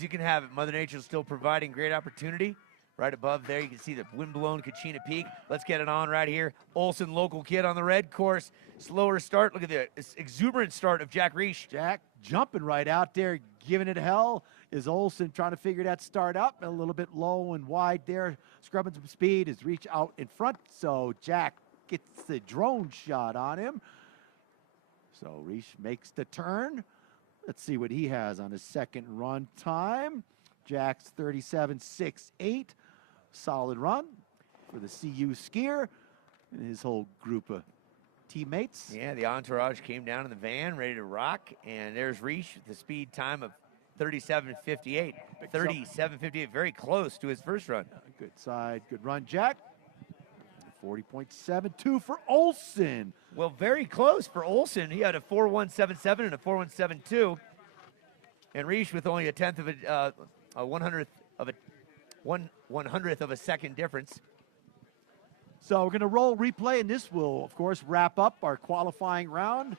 you can have it. Mother Nature's still providing great opportunity. Right above there, you can see the wind-blown Kachina Peak. Let's get it on right here. Olson, local kid on the red course. Slower start. Look at the exuberant start of Jack Reich. Jack jumping right out there, giving it hell. Is Olson trying to figure that start up a little bit low and wide there, scrubbing some speed. Is Reach out in front, so Jack gets the drone shot on him. So Reich makes the turn. Let's see what he has on his second run time. Jack's 37.68. Solid run for the CU skier and his whole group of teammates. Yeah, the entourage came down in the van, ready to rock. And there's Reich with the speed time of 37.58. 37.58, very close to his first run. Good side, good run, Jack. 40.72 for Olsen. Well, very close for Olsen. He had a 4.177 and a 4.172. And Reich with only a 100th of a second difference. So we're going to roll replay, and this will, of course, wrap up our qualifying round.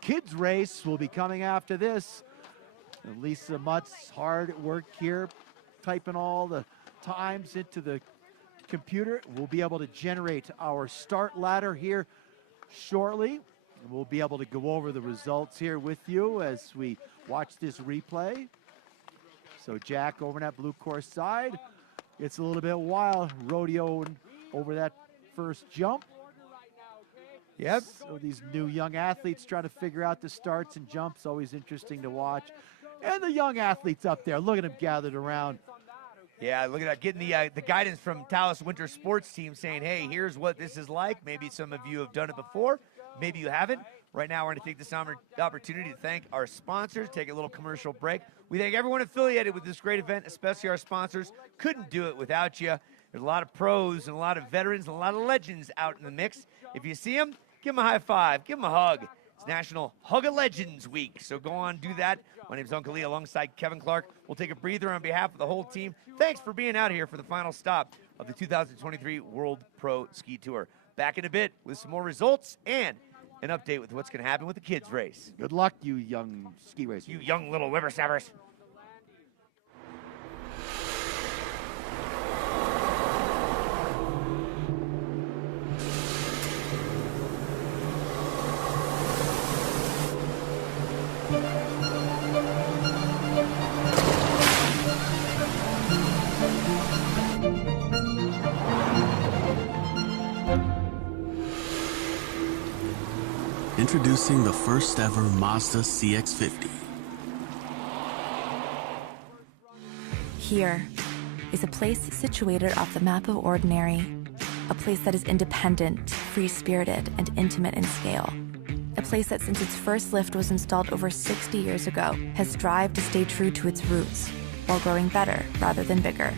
Kids race will be coming after this. And Lisa Mutt's hard at work here, typing all the times into the computer. We'll be able to generate our start ladder here shortly. And we'll be able to go over the results here with you as we watch this replay. So Jack over in that blue course side. It's a little bit wild, rodeo over that first jump. Yep. So these new young athletes trying to figure out the starts and jumps, always interesting to watch. And the young athletes up there, look at them gathered around. Yeah, look at that, getting the guidance from TAOS Winter Sports Team saying, hey, here's what this is like. Maybe some of you have done it before. Maybe you haven't. Right now, we're going to take this opportunity to thank our sponsors, take a little commercial break. We thank everyone affiliated with this great event, especially our sponsors. Couldn't do it without you. There's a lot of pros and a lot of veterans and a lot of legends out in the mix. If you see them, give them a high five, give them a hug. It's National Hug a Legends Week, so go on, do that. My name's Uncle Lee alongside Kevin Clark. We'll take a breather on behalf of the whole team. Thanks for being out here for the final stop of the 2023 World Pro Ski Tour. Back in a bit with some more results and an update with what's going to happen with the kids' race. Good luck, you young ski racers. You young little whippersnappers. Introducing the first ever Mazda CX-50. Here is a place situated off the map of ordinary, a place that is independent, free-spirited, and intimate in scale. A place that since its first lift was installed over 60 years ago has strived to stay true to its roots while growing better rather than bigger.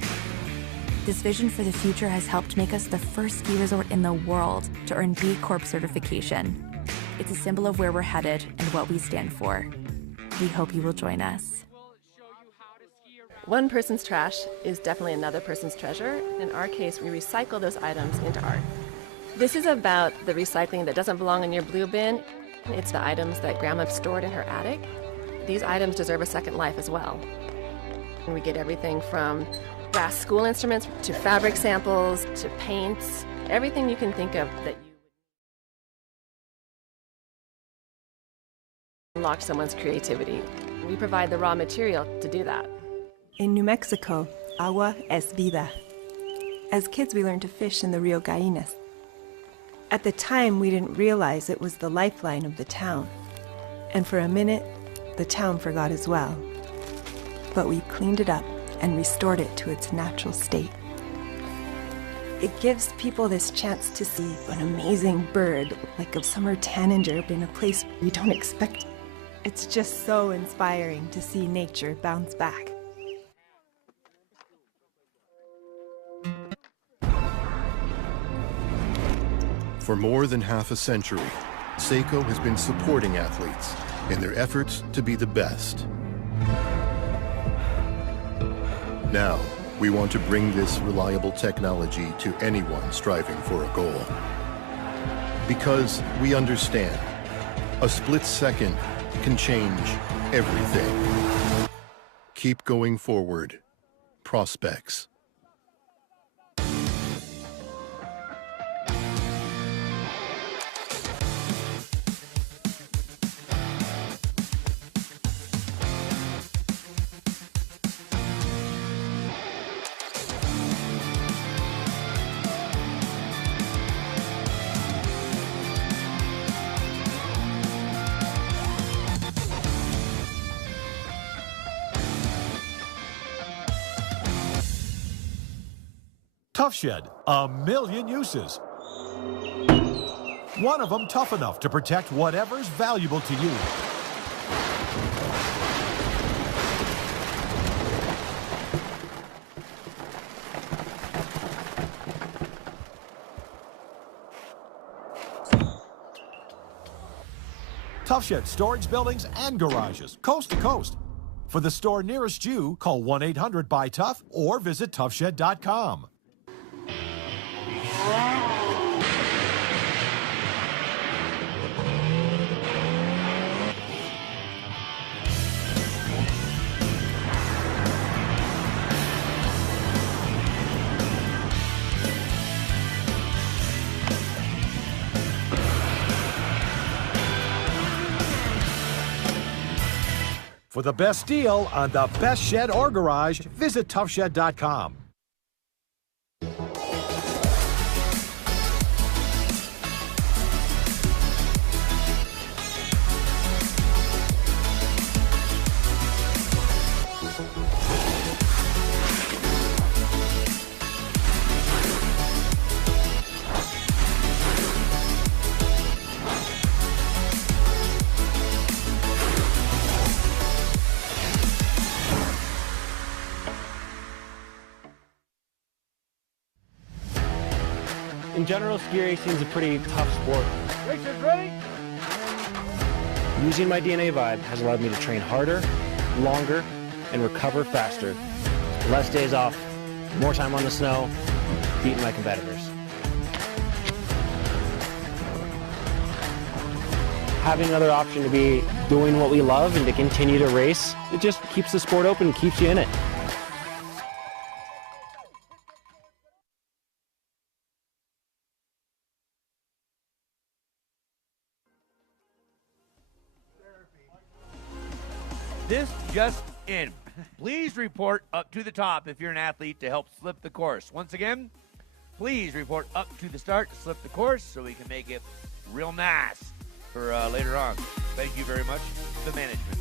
This vision for the future has helped make us the first ski resort in the world to earn B Corp certification. It's a symbol of where we're headed and what we stand for. We hope you will join us. One person's trash is definitely another person's treasure. In our case, we recycle those items into art. This is about the recycling that doesn't belong in your blue bin. It's the items that Grandma stored in her attic. These items deserve a second life as well. And we get everything from brass school instruments to fabric samples to paints, everything you can think of that you unlock someone's creativity. We provide the raw material to do that. In New Mexico, agua es vida. As kids, we learned to fish in the Rio Gallinas. At the time, we didn't realize it was the lifeline of the town. And for a minute, the town forgot as well. But we cleaned it up and restored it to its natural state. It gives people this chance to see an amazing bird, like a summer tanager, in a place we don't expect. It's just so inspiring to see nature bounce back. For more than half a century, Seiko has been supporting athletes in their efforts to be the best. Now, we want to bring this reliable technology to anyone striving for a goal. Because we understand, a split second can change everything. Keep going forward. Prospects. Tough Shed, a million uses. One of them tough enough to protect whatever's valuable to you. Tough Shed storage buildings and garages, coast to coast. For the store nearest you, call 1-800-BUY-TOUGH or visit toughshed.com. For the best deal on the best shed or garage, visit toughshed.com. In general, ski racing is a pretty tough sport. Racers ready? Using my DNA vibe has allowed me to train harder, longer, and recover faster. Less days off, more time on the snow, beating my competitors. Having another option to be doing what we love and to continue to race, it just keeps the sport open and keeps you in it. This just in. Please report up to the top if you're an athlete to help slip the course. Once again, please report up to the start to slip the course so we can make it real nice for later on. Thank you very much to the management.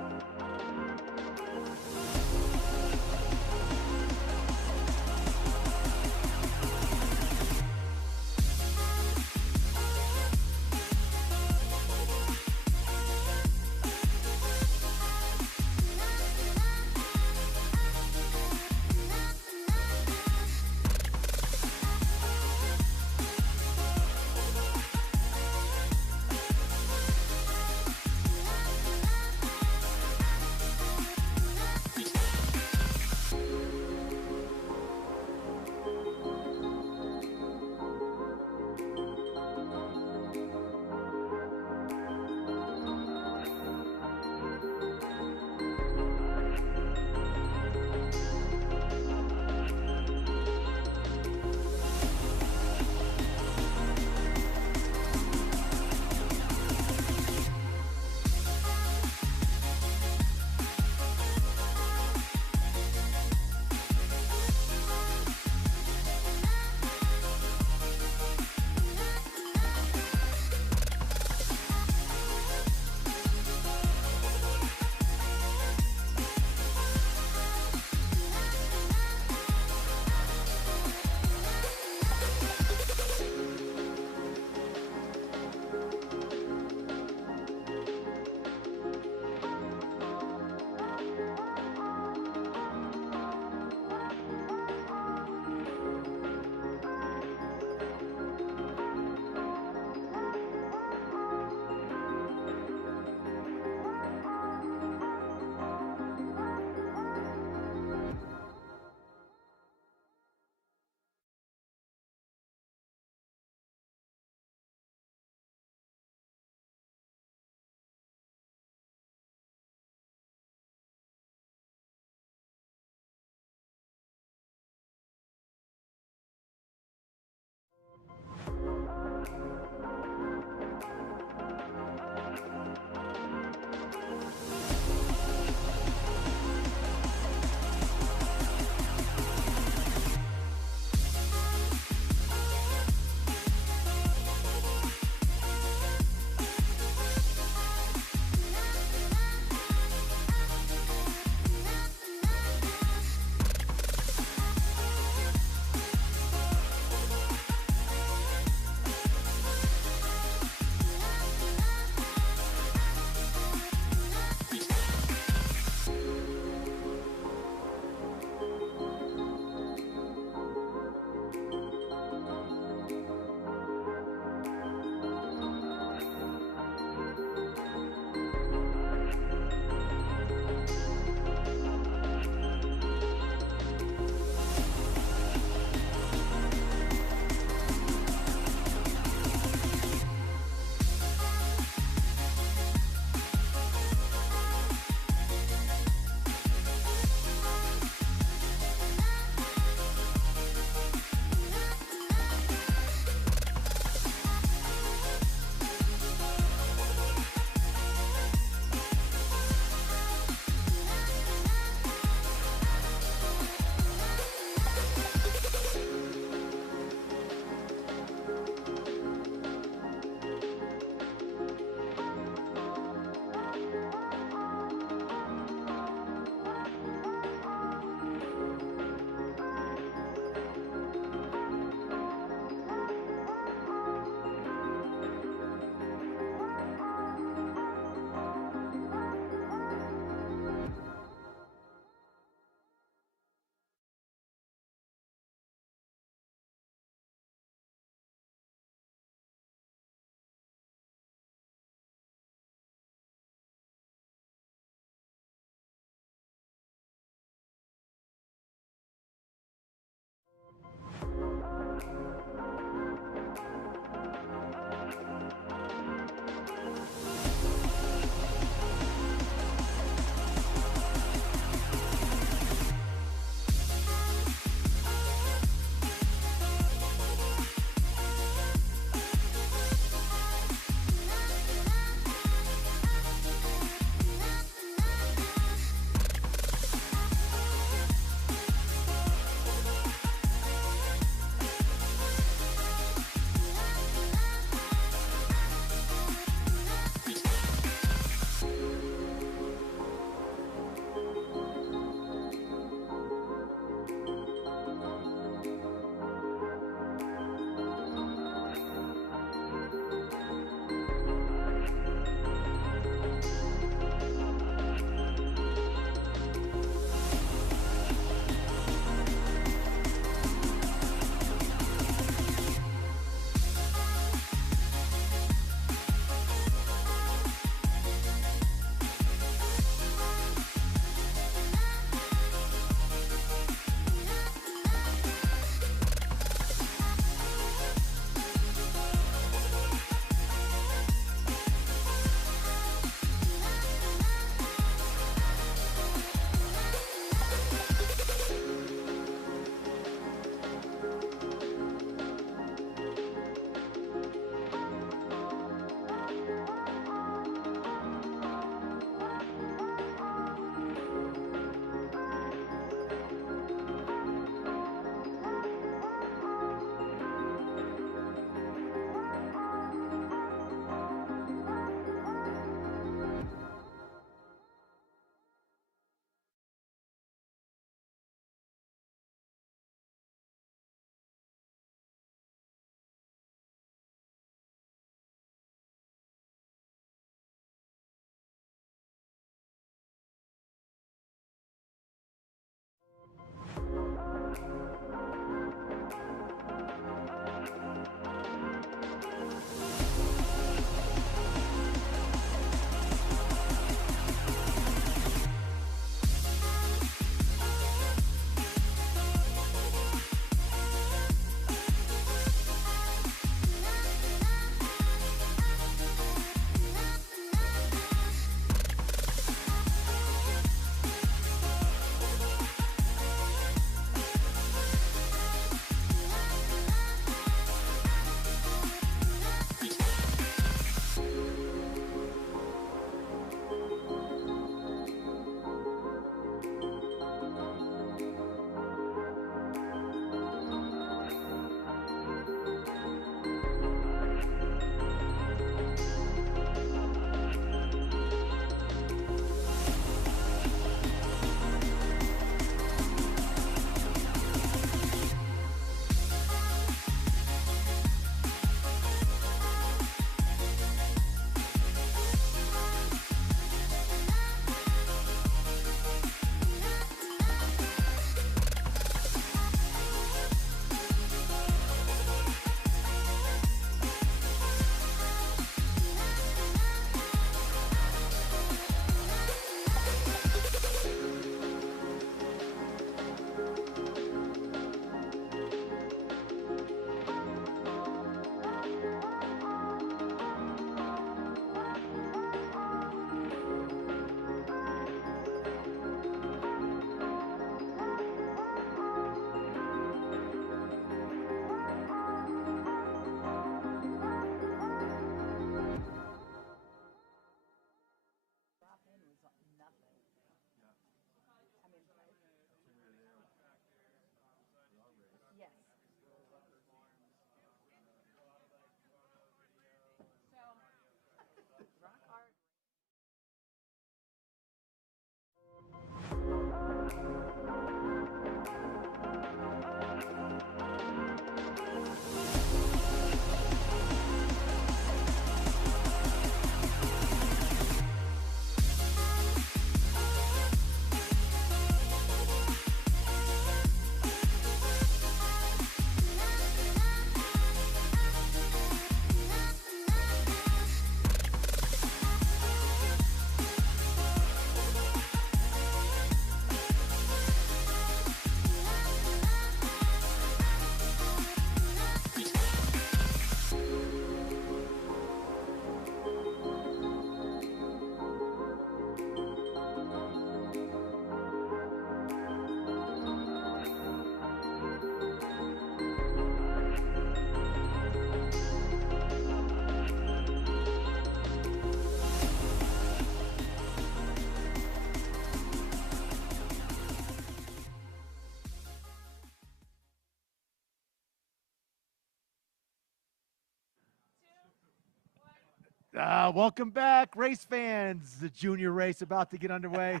Welcome back, race fans. The junior race about to get underway.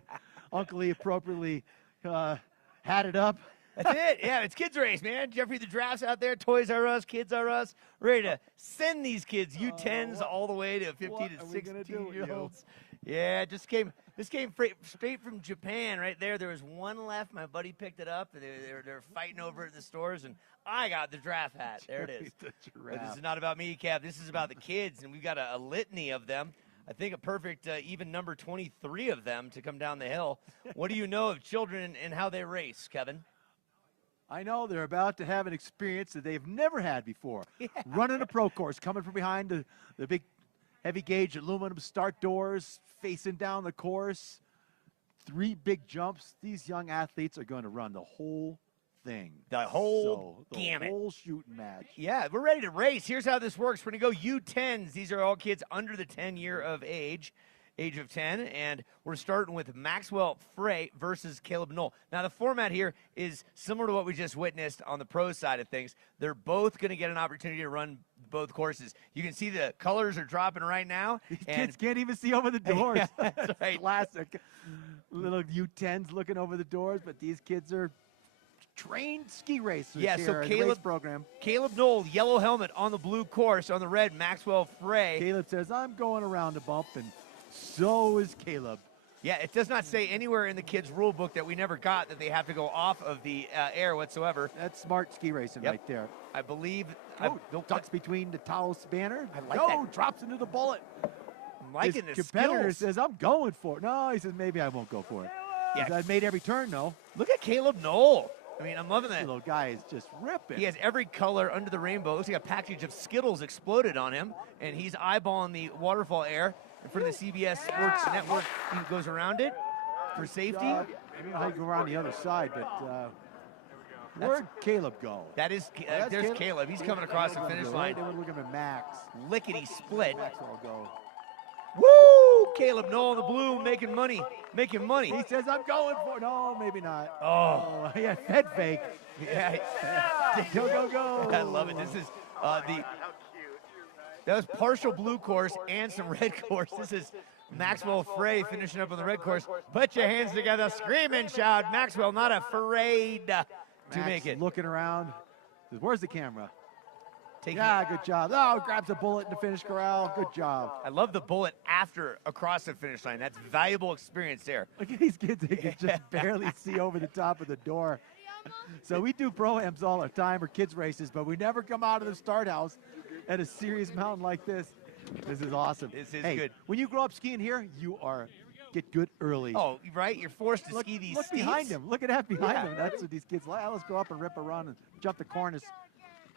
Uncle Lee appropriately had it up. That's it. Yeah, it's kids race, man. Jeffrey the Draft's out there. Toys R Us, Kids R Us, ready to send these kids U10s all the way to 15 to 16-year-olds. Yeah, this came straight from Japan right there. There was one left. My buddy picked it up. They're fighting over it in the stores, and I got the draft hat. There it is. But this is not about me, Cap. This is about the kids, and we've got a litany of them. I think a perfect even number 23 of them to come down the hill. What do you know of children and how they race, Kevin? I know they're about to have an experience that they've never had before. Yeah. Running a pro course, coming from behind the big heavy gauge aluminum start doors, facing down the course, 3 big jumps. These young athletes are going to run the whole thing. The whole gamut. The whole shooting match. Yeah, we're ready to race. Here's how this works. We're going to go U10s. These are all kids under the 10-year of age of 10, and we're starting with Maxwell Frey versus Caleb Knoll. Now, the format here is similar to what we just witnessed on the pro side of things. They're both going to get an opportunity to run both courses. You can see the colors are dropping right now. These kids can't even see over the doors. That's right. Classic. Little U10s looking over the doors, but these kids are trained ski racers here so in the race program. Caleb Knoll, yellow helmet on the blue course. On the red, Maxwell Frey. Caleb says, I'm going around the bump, and so is Caleb. Yeah, it does not say anywhere in the kids' rule book that we never got that they have to go off of the air whatsoever. That's smart ski racing right there. I believe. Ducks between the TAOS banner. I like that. Drops into the bullet. I'm liking His this competitor says, I'm going for it. No, he says, maybe I won't go for it. Yeah. I made every turn, though. Look at Caleb Knoll. I mean, I'm loving that. This little guy is just ripping. He has every color under the rainbow. Looks like a package of Skittles exploded on him, and he's eyeballing the waterfall air in front of the CBS Sports Network. He goes around it for safety. I don't know how you go around the other side, but where'd Caleb go? That is, there's Caleb. He's coming across the finish line. They were looking at Max. Lickety split. Max will go. Woo! Caleb Knoll in the blue, making money. He says, I'm going for it. No, maybe not. Oh. He had head fake. Yeah. Go. I love it. This is that was partial blue course and some red course. This is Maxwell Frey finishing up on the red course. Put your hands together, scream and shout. Maxwell not afraid to make it. Looking around. Says, where's the camera? Good job. Oh, grabs a bullet in the finish corral. Good job. I love the bullet after across the finish line. That's valuable experience there. Look at these kids. They can just barely see over the top of the door. So we do pro-ams all the time or kids races, but we never come out of the start house at a serious mountain like this. This is awesome. This is good. When you grow up skiing here, get good early. Oh, right. You're forced to ski these steeps. Look behind him. Look at that behind him. That's what these kids like. Let's go up and rip a run and jump the cornice.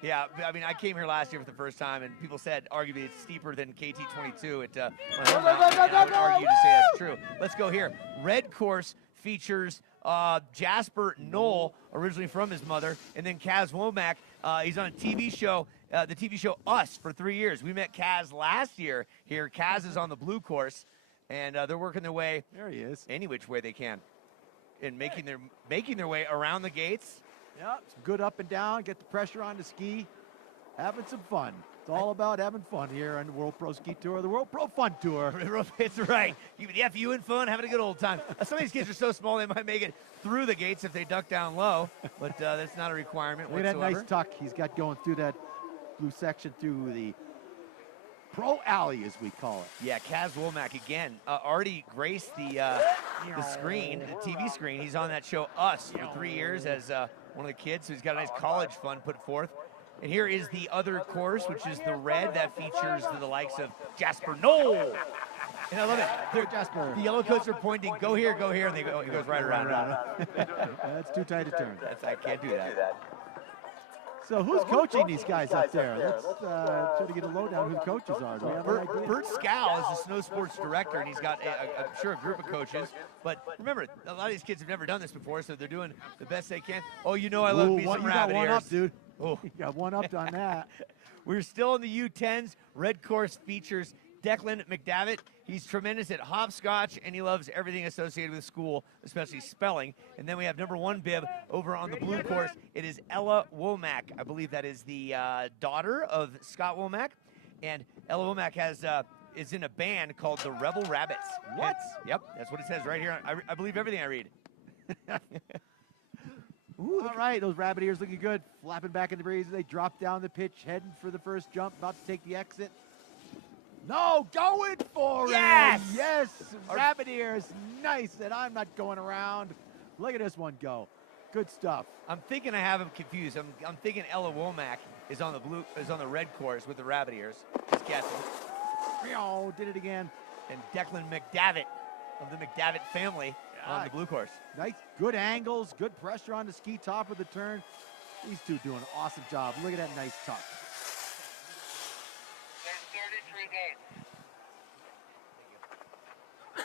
Yeah, I mean, I came here last year for the first time, and people said arguably it's steeper than KT22. I would argue to say that's true. Let's go here. Red course features Jasper Knoll, originally from his mother, and then Kaz Womack. He's on a TV show, the TV show Us, for 3 years. We met Kaz last year here. Kaz is on the blue course, and they're working their way. There he is. Any which way they can, and making their way around the gates. Yeah, some good up and down, get the pressure on the ski, having some fun. It's all about having fun here on the World Pro Ski Tour, the World Pro Fun Tour. It's right. The FU and fun, having a good old time. Some of these kids are so small they might make it through the gates if they duck down low, but that's not a requirement whatsoever. Look at that nice tuck he's got going through that blue section through the Pro Alley, as we call it. Yeah, Kaz Womack again already graced the screen, the TV screen. He's on that show Us for 3 years as one of the kids, so he's got a nice college fund put forth. And here is the other course, which is the red that features the likes of Jasper Knoll. And I love it. Jasper. The yellow coats are pointing, go here, and he goes right around. That's too tight a turn. I can't do that. So who's coaching these guys up there? Let's try to get a lowdown who the coaches are. Do we have an idea? Bert Scow is the snow sports director, and he's got, I'm sure, a group of coaches. But remember, a lot of these kids have never done this before, so they're doing the best they can. Oh, I love me some rabbit ears. You got one up, dude. Oh, you got one up on that. We're still in the U10s. Red course features Declan McDavitt. He's tremendous at hopscotch, and he loves everything associated with school, especially spelling. And then we have number 1 bib over on the blue course. It is Ella Womack. I believe that is the daughter of Scott Womack. And Ella Womack has is in a band called the Rebel Rabbits. What? Yep, that's what it says right here. I believe everything I read. All right, those rabbit ears looking good. Flapping back in the breeze as they drop down the pitch, heading for the first jump, about to take the exit. No, going for Yes! it. Yes, rabbit ears, nice, and I'm not going around. Look at this one go. Good stuff. I'm thinking I have him confused. I'm thinking Ella Womack is on the red course with the rabbit ears. Just guessing. Oh, did it again. And Declan McDavitt of the McDavitt family on the blue course. Nice, good angles, good pressure on the ski top of the turn. These two doing an awesome job. Look at that nice tuck.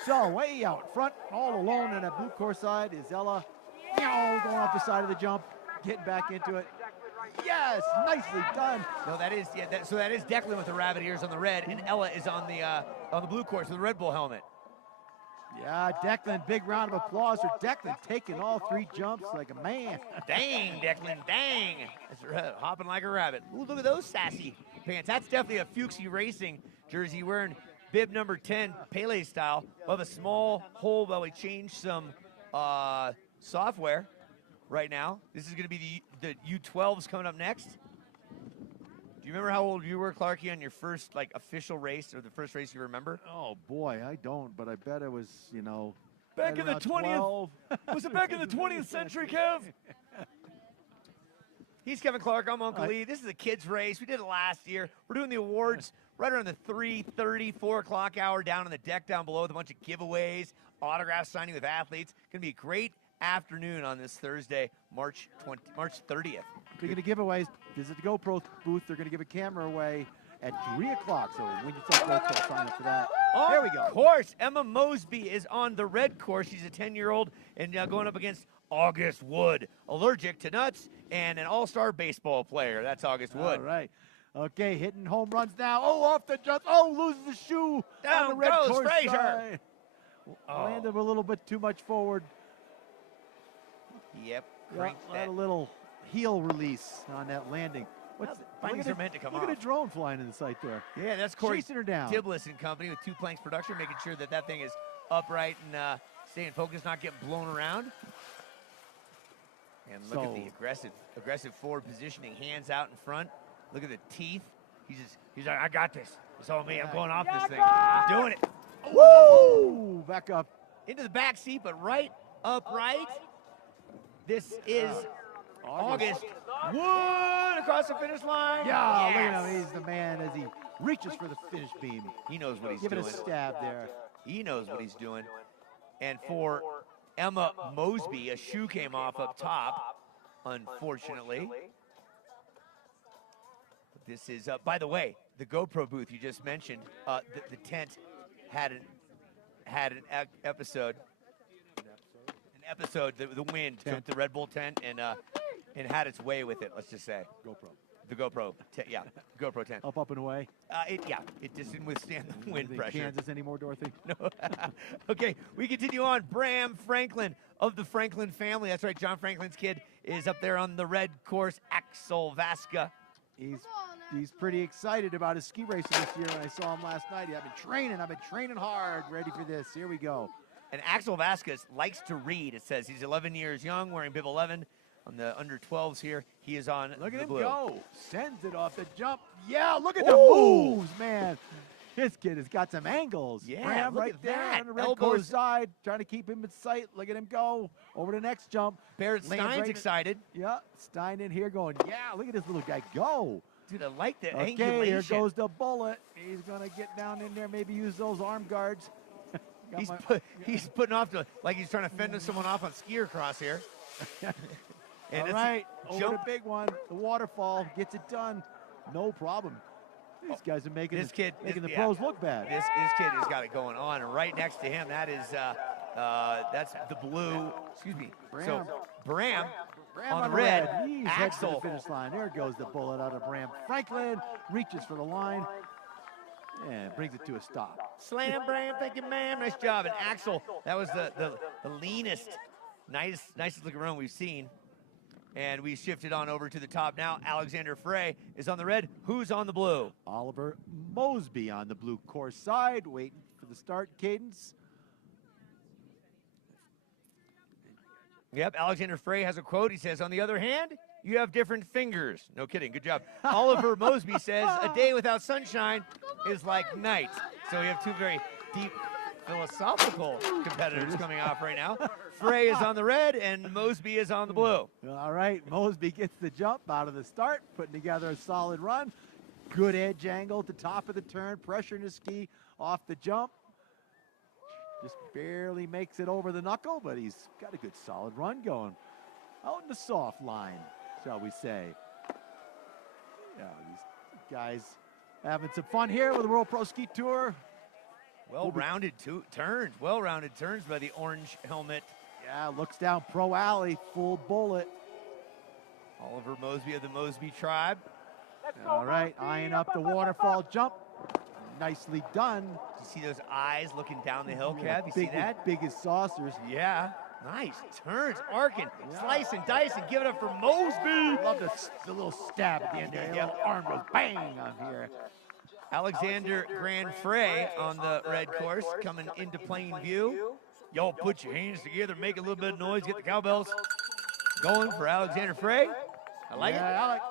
So way out front, all alone on that blue course side is Ella. Going off the side of the jump, getting back into it. Yes, nicely done. No, that is so that is Declan with the rabbit ears on the red, and Ella is on the blue course with the Red Bull helmet. Yeah, Declan, big round of applause for Declan taking all 3 jumps like a man. Dang, Declan, dang. That's right, hopping like a rabbit. Ooh, look at those sassy pants. That's definitely a Fuchsie Racing jersey wearing bib number 10, Pele style. We'll have a small hole while we change some software right now. This is going to be the U12s coming up next. Do you remember how old you were, Clarkie, on your first official race, or the first race you remember? Oh boy, I don't, but I bet it was, Back right in the around 20th 12. Was it back in the 20th century, Kev? He's Kevin Clark. I'm Uncle Lee. This is a kids' race. We did it last year. We're doing the awards right around the 3:30, 4 o'clock hour down on the deck down below with a bunch of giveaways, autograph signing with athletes. Going to be a great afternoon on this Thursday, March 30th. Speaking of giveaways, visit the GoPro booth. They're going to give a camera away at 3 o'clock. So when you talk GoPro, sign up for that. There we go. Of course, Emma Mosby is on the red course. She's a 10-year-old and going up against August Wood, allergic to nuts and an all-star baseball player. That's August Wood. All right. Okay, hitting home runs now. Oh, off the jump. Oh, loses the shoe. Down on the red goes course Frazier. side. Landed a little bit too much forward. Yep. A little heel release on that landing. Findings are meant to come Look off. at a drone flying in the sight there. Yeah, that's Corey Chasing her down. Diblis and company with 2 Planks Production, making sure that that thing is upright and staying focused, not getting blown around. And look at the aggressive forward positioning, hands out in front. Look at the teeth. He's like, I got this. It's all me. I'm going off this thing. I'm doing it. Woo! Back up. Into the back seat, but right upright. This is August Wood across the finish line. Yeah, look at him. He's the man as he reaches for the finish beam. He knows what he's doing. Give it a stab there. He knows what he's doing. And for Emma Mosby, a shoe came off up top, unfortunately. This is, by the way, the GoPro booth you just mentioned, the tent had an episode. The wind took the Red Bull tent and had its way with it, let's just say. GoPro. The GoPro, GoPro tent. Up and away. It just didn't withstand the wind pressure. Kansas anymore, Dorothy? No. Okay, we continue on. Bram Franklin of the Franklin family. That's right, John Franklin's kid is up there on the red course. Axel Vasca. He's pretty excited about his ski racing this year. When I saw him last night, I've been training hard, ready for this. Here we go. And Axel Vasquez likes to read. It says he's 11 years young, wearing bib 11 on the under 12s here. He is on Look at him blue. go. Sends it off the jump. Yeah, look at the moves, man. This kid has got some angles. Yeah, Bram look right at there that. on the red Elbows. course side, trying to keep him in sight. Look at him go. Over the next jump. Barrett Lands Stein's right in- excited. Yeah, Stein in here going, yeah, look at this little guy go. Dude, I like the Okay, angulation. here goes the bullet. He's going to get down in there, maybe use those arm guards. He's putting off like he's trying to fend someone off on skier cross here. And All it's right, over jump. the big one, the waterfall, gets it done. No problem. These guys are making the pros look bad. This kid has got it going on. And right next to him, that is that's the blue. Excuse me. Bram. So Bram on the the red. He's heading to the Axel. finish line. There goes the bullet out of Bram. Franklin reaches for the line and brings it to a stop. Slam Bram, thank you, ma'am. Nice job. And Axel, that was the leanest, nicest looking run we've seen. And we shifted on over to the top now. Alexander Frey is on the red. Who's on the blue? Oliver Mosby on the blue course side, waiting for the start cadence. Yep, Alexander Frey has a quote. He says, on the other hand, you have different fingers. No kidding, good job. Oliver Mosby says, a day without sunshine is like night. So we have two very deep philosophical competitors coming off right now. Frey is on the red and Mosby is on the blue. All right, Mosby gets the jump out of the start, putting together a solid run. Good edge angle at the top of the turn, pressuring his ski off the jump. Just barely makes it over the knuckle, but he's got a good solid run going. Out in the soft line, shall we say. Yeah, these guys having some fun here with the World Pro Ski Tour. Well-rounded turns, well-rounded turns by the orange helmet. Yeah, looks down Pro Alley, full bullet. Oliver Mosby of the Mosby tribe. All right, eyeing up the waterfall jump. Nicely done. You see those eyes looking down the hill, Kev? You see that? Big as saucers. Yeah. Nice turns, arcing, slice and dice, and give it up for Mosby. Love the little stab at the end there. The little arm goes bang on here. Alexander Grand Frey on the red course, coming into plain view. Y'all put your hands together, make a little bit of noise, get the cowbells going for Alexander Frey. I like it. Alex.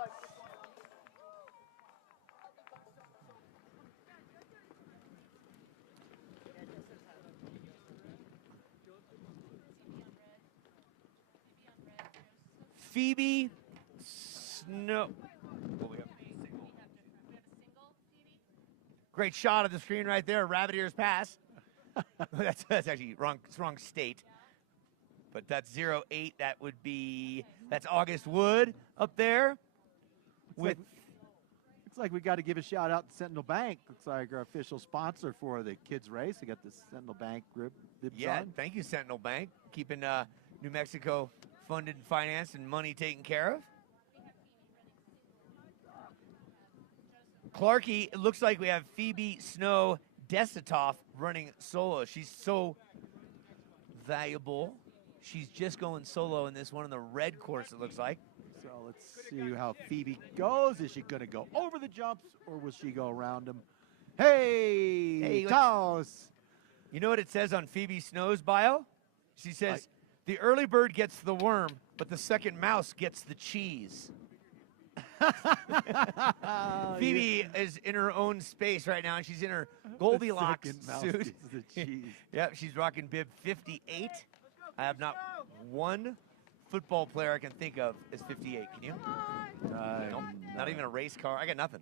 Phoebe Snow. Great shot of the screen right there. Rabbit ears pass. that's actually wrong. It's wrong state. But that's 08. That would be, that's August Wood up there. Looks like we got to give a shout out to Sentinel Bank. Looks like our official sponsor for the kids race. They got the Sentinel Bank bibs on. Thank you, Sentinel Bank, keeping New Mexico funded and financed and money taken care of. Clarkey, it looks like we have Phoebe Snow Desitoff running solo. She's so valuable. She's just going solo in this one on the red course, it looks like. So let's see how Phoebe goes. Is she going to go over the jumps or will she go around them? Hey, TAOS. You know what it says on Phoebe Snow's bio? She says, the early bird gets the worm, but the second mouse gets the cheese. Phoebe is in her own space right now, and she's in her Goldilocks suit. Yep, she's rocking bib 58. I have not one football player I can think of is 58. Can you? Nope, not even a race car. I got nothing.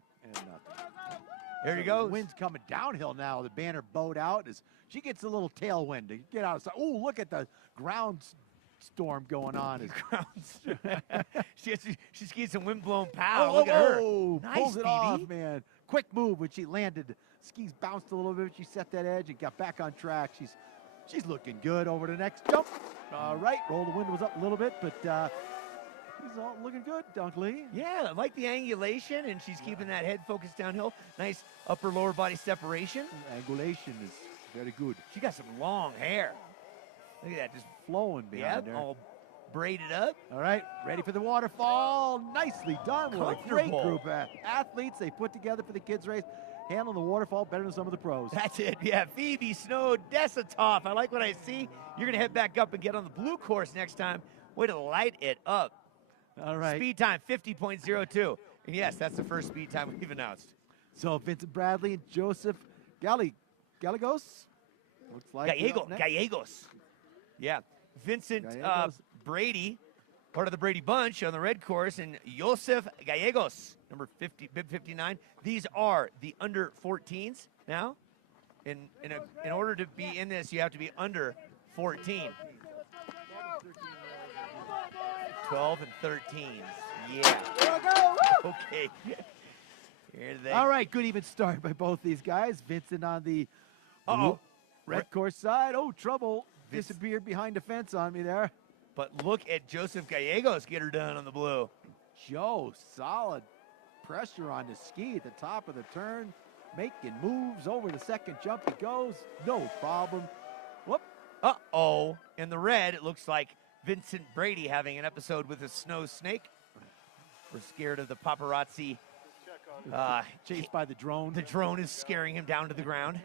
There you go. The wind's coming downhill now. The banner bowed out as she gets a little tailwind to get out of sight. Oh, look at the ground storm going on. She's getting some windblown power. Look at her. Nice, pulls it Phoebe. off, man. Quick move when she landed. Skis bounced a little bit. She set that edge and got back on track. She's looking good over the next jump. All right, roll the windows up a little bit, but she's all looking good, Dunkley. Yeah, I like the angulation, and she's keeping that head focused downhill. Nice upper-lower body separation. Angulation is very good. She got some long hair. Look at that, just flowing behind her. All braided up. All right, ready for the waterfall. Nicely done. What a great group of athletes they put together for the kids race. Handling the waterfall better than some of the pros. That's it, yeah. Phoebe Snow Desitoff. I like what I see. You're going to head back up and get on the blue course next time. Way to light it up. All right. Speed time, 50.02. And yes, that's the first speed time we've announced. So Vincent Bradley and Joseph Gallegos. Looks like Gallegos. Yeah. Vincent Brady, part of the Brady bunch on the red course, and Joseph Gallegos, number 50, bib 59. These are the under 14s now. In order to be in this, you have to be under 14. 12 and 13s. Yeah. Okay. Here they. All right, good even start by both these guys. Vincent on the red course side. Oh, trouble. Disappeared behind the fence on me there. But look at Joseph Gallegos get her done on the blue. Joe, solid pressure on the ski at the top of the turn. Making moves over the second jump. He goes. No problem. Whoop. Uh-oh. In the red, it looks like Vincent Brady having an episode with a snow snake. We're scared of the paparazzi. Chased by the drone. The drone is scaring him down to the ground.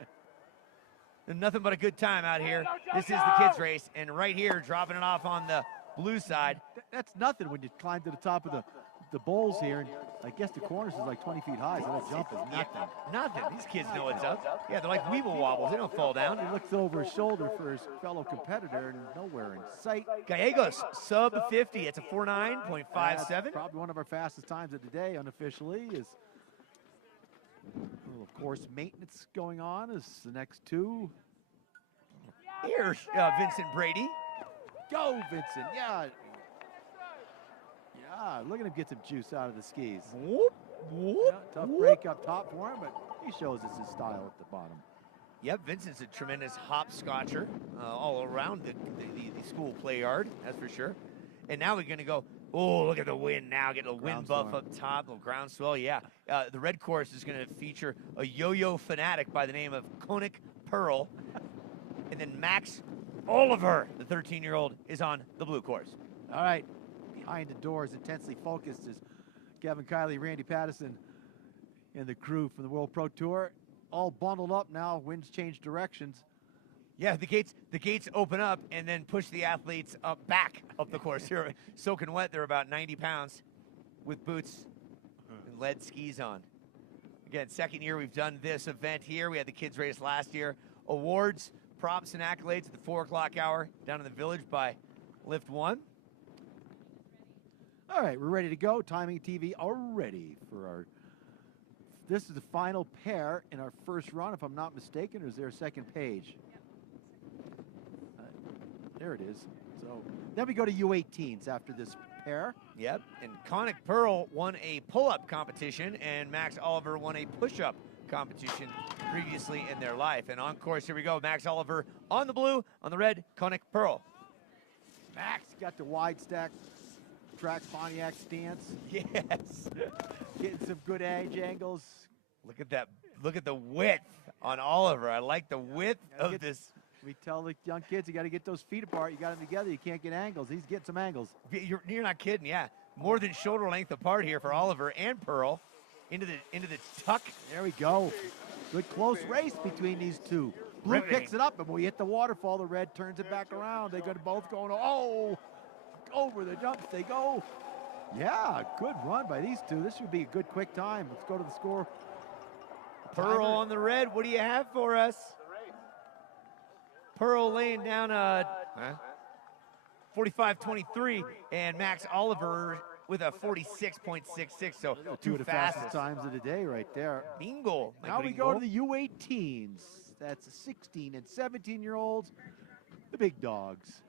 And nothing but a good time out here. This is the kids' race, and right here, dropping it off on the blue side. That's nothing when you climb to the top of the bowls here. And I guess the corners is like 20 feet high, so that jump is nothing. Yeah, nothing. These kids know what's up. Yeah, they're like weeble wobbles. They don't fall down. He looks over his shoulder for his fellow competitor, and nowhere in sight. Gallegos, sub 50. It's a 49.57. That's probably one of our fastest times of the day, unofficially. Is a little course maintenance going on as the next two. Here's Vincent Brady. Go, Vincent. Yeah. Yeah, look at him get some juice out of the skis. Whoop, whoop, yeah, tough break up top for him, but he shows us his style at the bottom. Yep, Vincent's a tremendous hopscotcher all around the school play yard, that's for sure. And now we're going to go, oh, look at the wind now, get a wind buff up top, a little groundswell, yeah. The red course is going to feature a yo-yo fanatic by the name of Koenig Pearl. And then Max Oliver, the 13-year-old, is on the blue course. All right, behind the doors, intensely focused, is Kevin Kiley, Randy Pattison, and the crew from the World Pro Tour. All bundled up now, winds change directions. Yeah, the gates open up and then push the athletes back up the course. Here, soaking wet, they're about 90 pounds with boots and lead skis on. Again, second year we've done this event here. We had the kids race last year. Awards, props, and accolades at the 4 o'clock hour down in the village by Lift 1. All right, we're ready to go. Timing TV already for our. This is the final pair in our first run, if I'm not mistaken, or is there a second page? There it is. So then we go to U18s after this pair. Yep, and Koenig Pearl won a pull-up competition, and Max Oliver won a push-up competition previously in their life. And on course, here we go. Max Oliver on the blue, on the red, Koenig Pearl. Max got the wide stack track Pontiac stance. Yes. Getting some good edge angles. Look at that. Look at the width on Oliver. I like the width of this. We tell the young kids, you got to get those feet apart. You got them together. You can't get angles. He's getting some angles. You're not kidding, yeah. More than shoulder length apart here for Oliver and Pearl. Into the tuck. There we go. Good close race between these two. Blue Riveting. picks it up, and when we hit the waterfall, the red turns it back around. They're going to both go, oh, over the jumps they go. Yeah, good run by these two. This should be a good quick time. Let's go to the score. Pearl on the red. What do you have for us? Pearl laying down a 45.23, and Max Oliver with a 46.66. So two of the fastest times of the day right there. Bingo. Now we go to the U18s. That's 16 and 17-year-olds, the big dogs.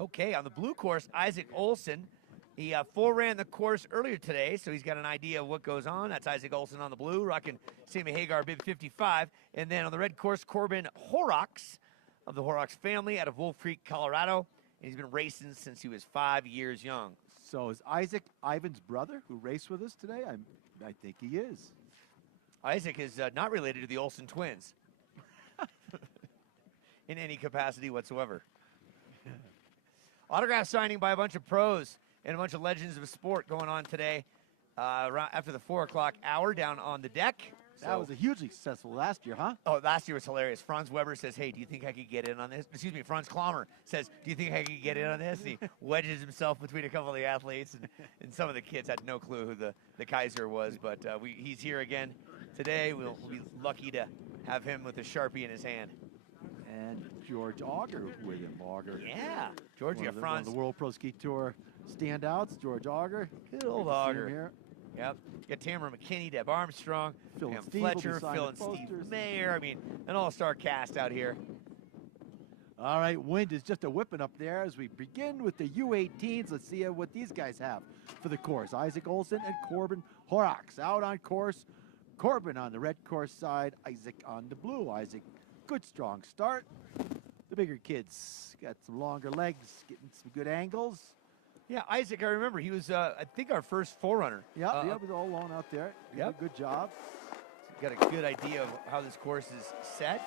Okay, on the blue course, Isaac Olson. He ran the course earlier today, so he's got an idea of what goes on. That's Isaac Olson on the blue, rocking Sammy Hagar bib 55. And then on the red course, Corbin Horrocks of the Horrocks family out of Wolf Creek, Colorado. And he's been racing since he was 5 years young. So is Isaac Ivan's brother who raced with us today? I think he is. Isaac is not related to the Olsen twins in any capacity whatsoever. Autograph signing by a bunch of pros and a bunch of legends of sport going on today after the 4 o'clock hour down on the deck. That was a hugely successful last year, huh? Oh, last year was hilarious. Franz Weber says, hey, do you think I could get in on this? Excuse me, Franz Klammer says, do you think I could get in on this? And he wedges himself between a couple of the athletes, and some of the kids had no clue who the Kaiser was, but he's here again today. We'll be lucky to have him with a Sharpie in his hand. And George Auger with him. Auger. Yeah. George, you got one of Franz. the World Pro Ski Tour standouts, George Auger. Good old Auger. Here. Yep. You got Tamara McKinney, Deb Armstrong, Pam Fletcher, Phil and Steve Mayer. I mean, an all-star cast out here. All right, wind is just a whipping up there as we begin with the U18s. Let's see what these guys have for the course. Isaac Olson and Corbin Horrocks out on course. Corbin on the red course side, Isaac on the blue. Isaac, good strong start. The bigger kids got some longer legs, getting some good angles. Yeah, Isaac, I remember, he was, I think, our first forerunner. Yeah, he was all alone out there. Yep. Good job. Got a good idea of how this course is set.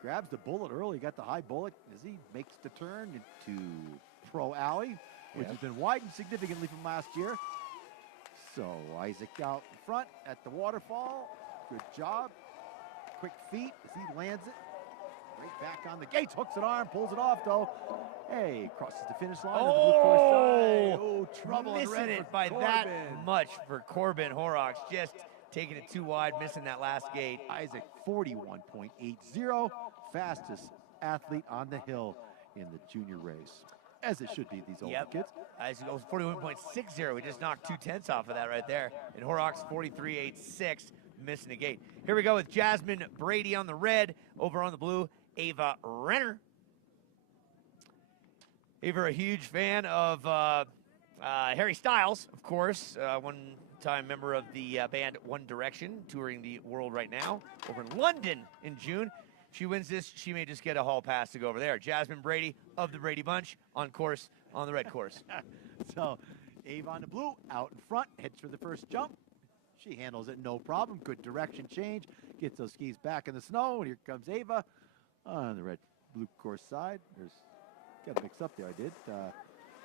Grabs the bullet early, got the high bullet as he makes the turn into Pro Alley, which has been widened significantly from last year. So Isaac out in front at the waterfall. Good job. Quick feet as he lands it. Right back on the gates, hooks an arm, pulls it off though. Hey, crosses the finish line on the blue course side. Oh, trouble in missing red it for by Corbin. that much for Corbin Horrocks. Just taking it too wide, missing that last gate. Isaac 41.80, fastest athlete on the hill in the junior race, as it should be these older kids. Isaac goes 41.60. We just knocked 2/10 off of that right there. And Horrocks 43.86, missing a gate. Here we go with Jasmine Brady on the red, over on the blue, Ava Renner. Ava, a huge fan of Harry Styles, of course, one-time member of the band One Direction, touring the world right now, over in London in June. She wins this, she may just get a hall pass to go over there. Jasmine Brady of the Brady Bunch on course, on the red course. So, Ava on the blue, out in front, heads for the first jump. She handles it no problem. Good direction change, gets those skis back in the snow, and here comes Ava on the red-blue course side. There's got to mix up there. I did.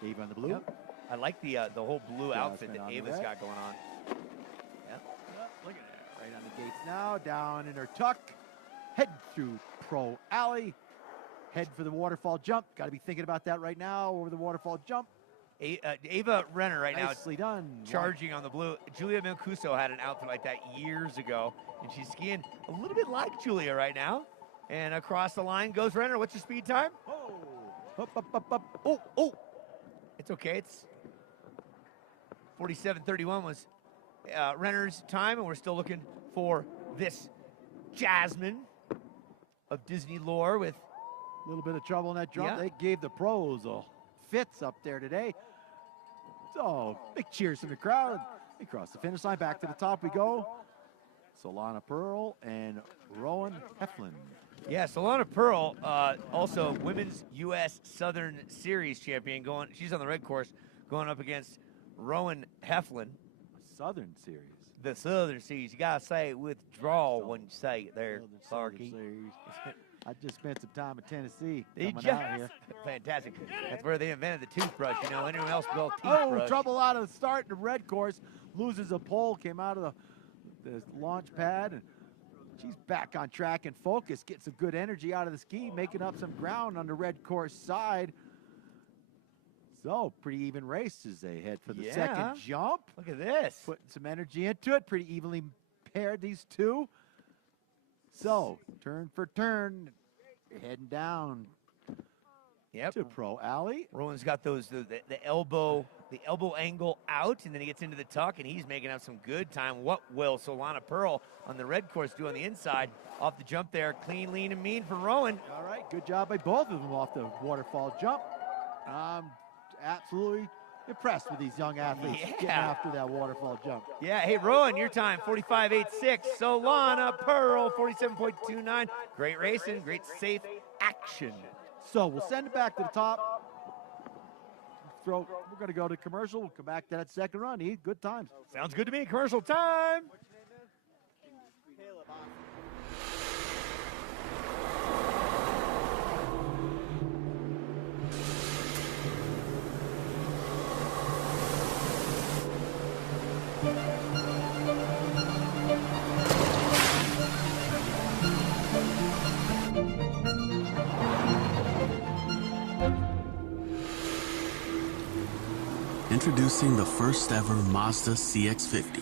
Ava on the blue. I like the whole blue outfit that on the Ava's red. got going on. Look at that. Right on the gates now. Down in her tuck. Head through Pro Alley. Head for the waterfall jump. Got to be thinking about that right now over the waterfall jump. Ava Renner right Nicely now done. charging on the blue. Julia Mancuso had an outfit like that years ago, and she's skiing a little bit like Julia right now. And across the line goes Renner. What's your speed time? Up, up, up, up. Oh. It's okay. It's 47:31 was Renner's time, and we're still looking for this Jasmine of Disney lore with A little bit of trouble in that jump. Yeah. They gave the pros a fits up there today. So, big cheers from the crowd. We cross the finish line. Back to the top we go. Solana Pearl and Rowan Heflin. Yeah, Solana Pearl, also Women's U.S. Southern Series champion. She's on the red course, going up against Rowan Heflin. Southern Series. The Southern Series. You gotta say it with drawl when you say it there, Clarky. I just spent some time in Tennessee. Did coming ya? out here. Fantastic. That's where they invented the toothbrush. You know, anyone else built toothbrush. Oh, trouble out of the start in the red course. Loses a pole, came out of the launch pad, and she's back on track and focus. Gets some good energy out of the ski, making up some ground on the red course side. So, pretty even race as they head for the second jump. Look at this. Putting some energy into it. Pretty evenly paired, these two. So, turn for turn, heading down to Pro Alley. Rowan's got those the elbow angle out, and then he gets into the tuck, and he's making up some good time. What will Solana Pearl on the red course do on the inside? Off the jump there, clean, lean, and mean for Rowan. All right, good job by both of them off the waterfall jump. Absolutely impressed with these young athletes getting after that waterfall jump. Yeah, hey, Rowan, your time, 45.86. Solana Pearl, 47.29. Great racing, great safe action. So we'll send it back to the top. We're going to go to commercial. We'll come back to that second run. Good times. Sounds good to me. Commercial time. Introducing the first ever Mazda CX-50.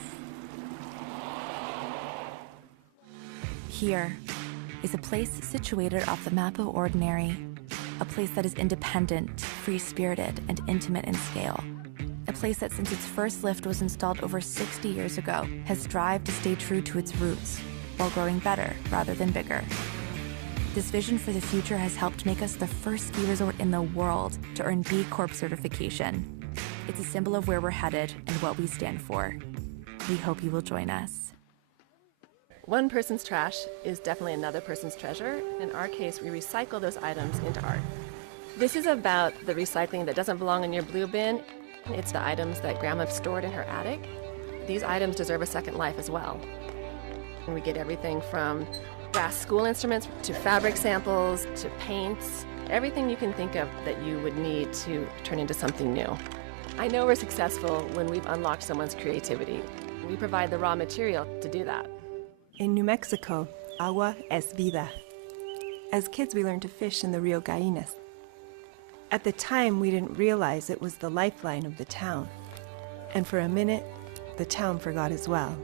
Here is a place situated off the map of ordinary, a place that is independent, free-spirited, and intimate in scale. A place that since its first lift was installed over 60 years ago has strived to stay true to its roots while growing better rather than bigger. This vision for the future has helped make us the first ski resort in the world to earn B Corp certification. It's a symbol of where we're headed and what we stand for. We hope you will join us. One person's trash is definitely another person's treasure. In our case, we recycle those items into art. This is about the recycling that doesn't belong in your blue bin. It's the items that Grandma stored in her attic. These items deserve a second life as well. And we get everything from brass school instruments to fabric samples to paints everything you can think of that you would need to turn into something new. I know we're successful when we've unlocked someone's creativity. We provide the raw material to do that. In New Mexico, agua es vida. As kids, we learned to fish in the Rio Gallinas. At the time, we didn't realize it was the lifeline of the town. And for a minute, the town forgot as well.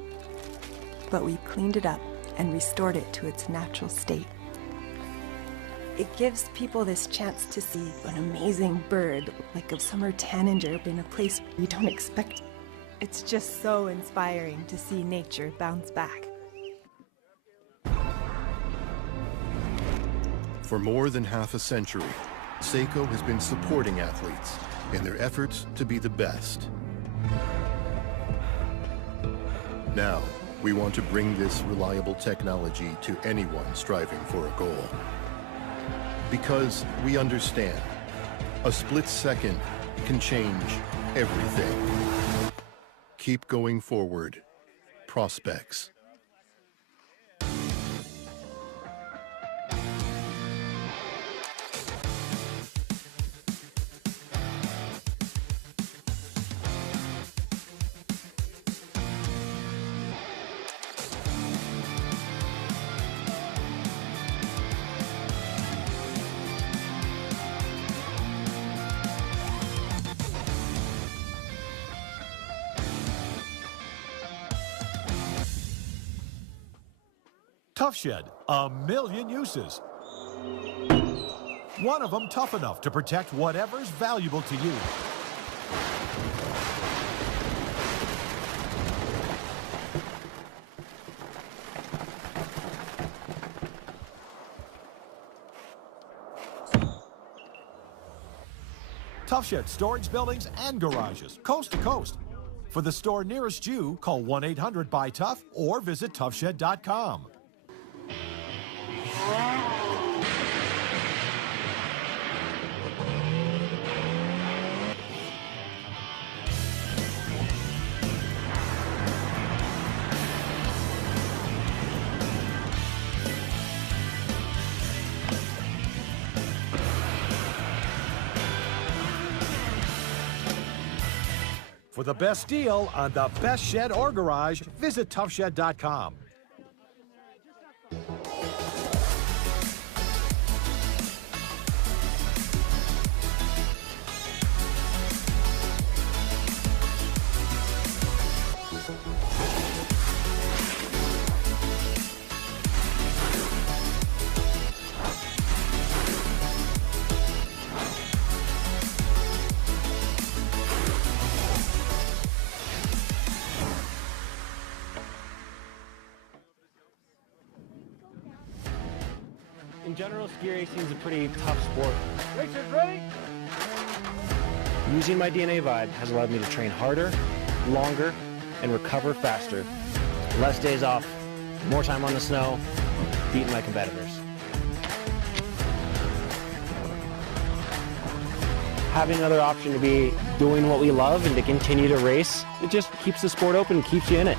But we cleaned it up and restored it to its natural state. It gives people this chance to see an amazing bird, like a summer tanager, in a place you don't expect. It's just so inspiring to see nature bounce back. For more than half a century, Seiko has been supporting athletes in their efforts to be the best. Now, we want to bring this reliable technology to anyone striving for a goal. Because we understand, a split second can change everything. Keep going forward. Prospects. Tough Shed, a million uses. One of them tough enough to protect whatever's valuable to you. Tough Shed storage buildings and garages, coast to coast. For the store nearest you, call 1-800-BUY-TOUGH or visit toughshed.com. For the best deal on the best shed or garage, visit toughshed.com. In general, ski racing is a pretty tough sport. Racers ready? Using my DNA vibe has allowed me to train harder, longer, and recover faster. Less days off, more time on the snow, beating my competitors. Having another option to be doing what we love and to continue to race, it just keeps the sport open and keeps you in it.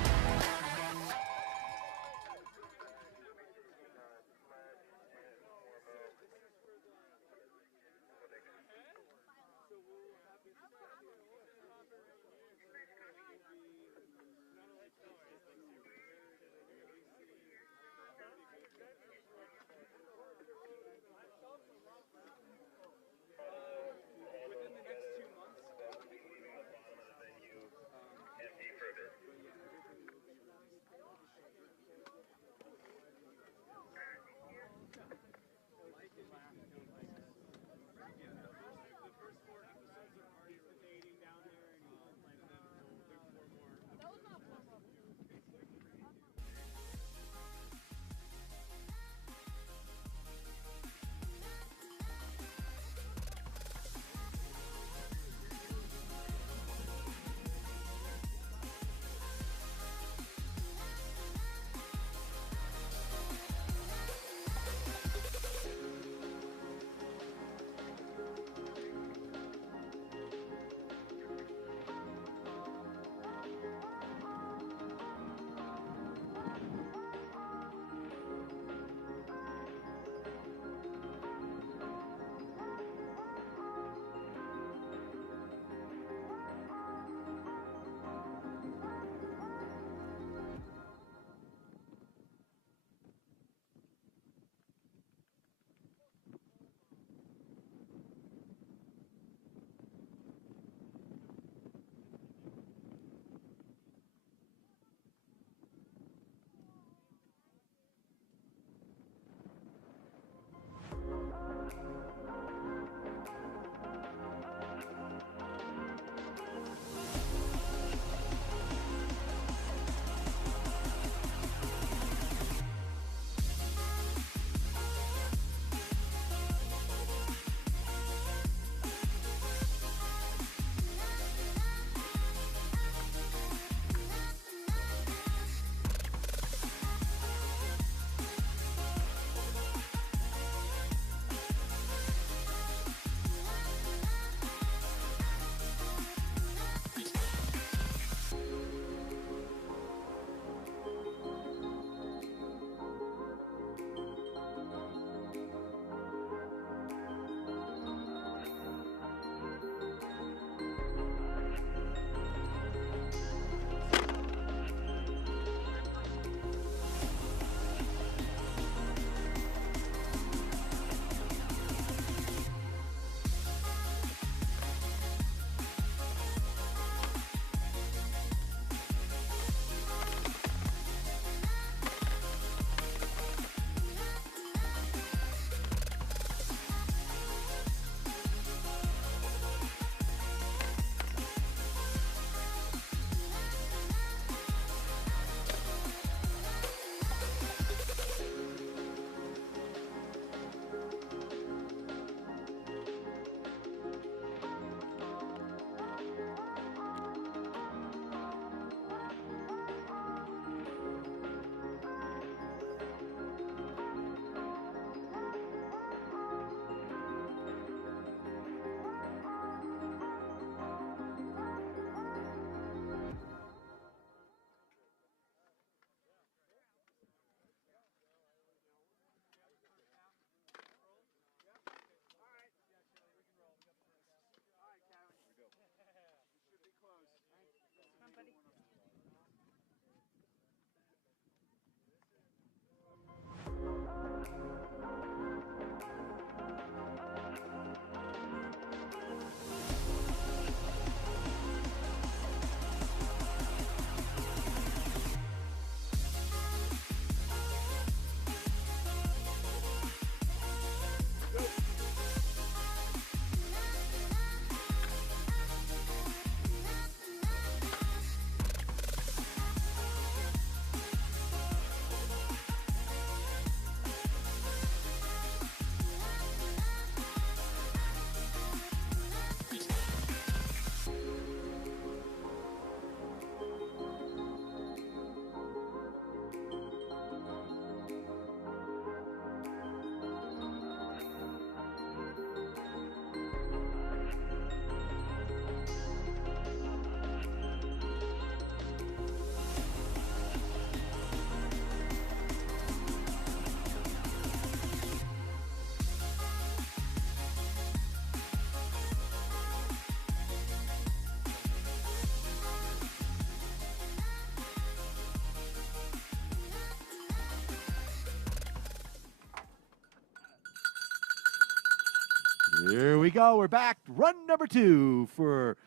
Here we go. We're back. Run number 2 for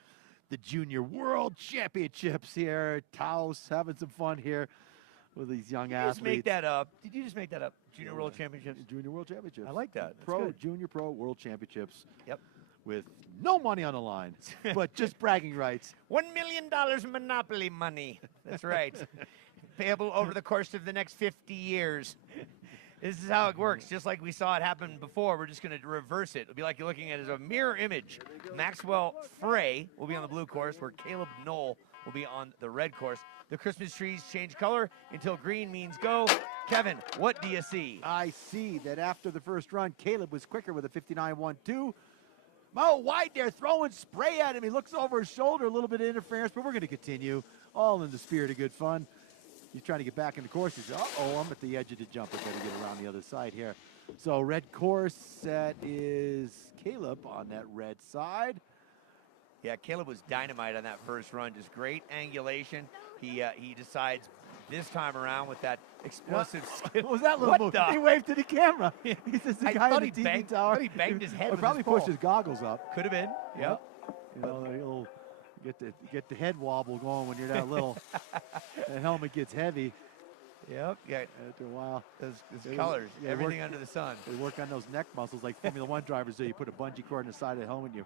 the Junior World Championships here. TAOS having some fun here with these young athletes. Just make that up. Did you just make that up? Junior World Championships? Junior World Championships. I like that. That's Pro, good. Junior Pro World Championships. Yep. With no money on the line, but just bragging rights. $1 million monopoly money. That's right. Payable over the course of the next 50 years. This is how it works. Just like we saw it happen before, we're just going to reverse it. It'll be like you're looking at it as a mirror image. Maxwell Frey will be on the blue course, where Caleb Knoll will be on the red course. The Christmas trees change color until green means go. Kevin, what do you see? I see that after the first run, Caleb was quicker with a 59.12. Mo wide there, throwing spray at him. He looks over his shoulder, a little bit of interference, but we're going to continue, all in the spirit of good fun. He's trying to get back in the course. He's, uh-oh, I'm at the edge of the jump. I better get around the other side here. So red course, that is Caleb on that red side. Yeah, Caleb was dynamite on that first run. Just great angulation. He decides this time around with that explosive skill. What was that little move? He waved to the camera. He says the guy on the TV tower. I thought he banged his head with probably his pole. pushed his goggles up. Could have been. Yep. You know, he'll get the head wobble going when you're that little. The helmet gets heavy. Yep. Yeah. After a while. Those colors, everything under the sun. They work on those neck muscles like Formula One drivers do. You put a bungee cord on the side of the helmet, you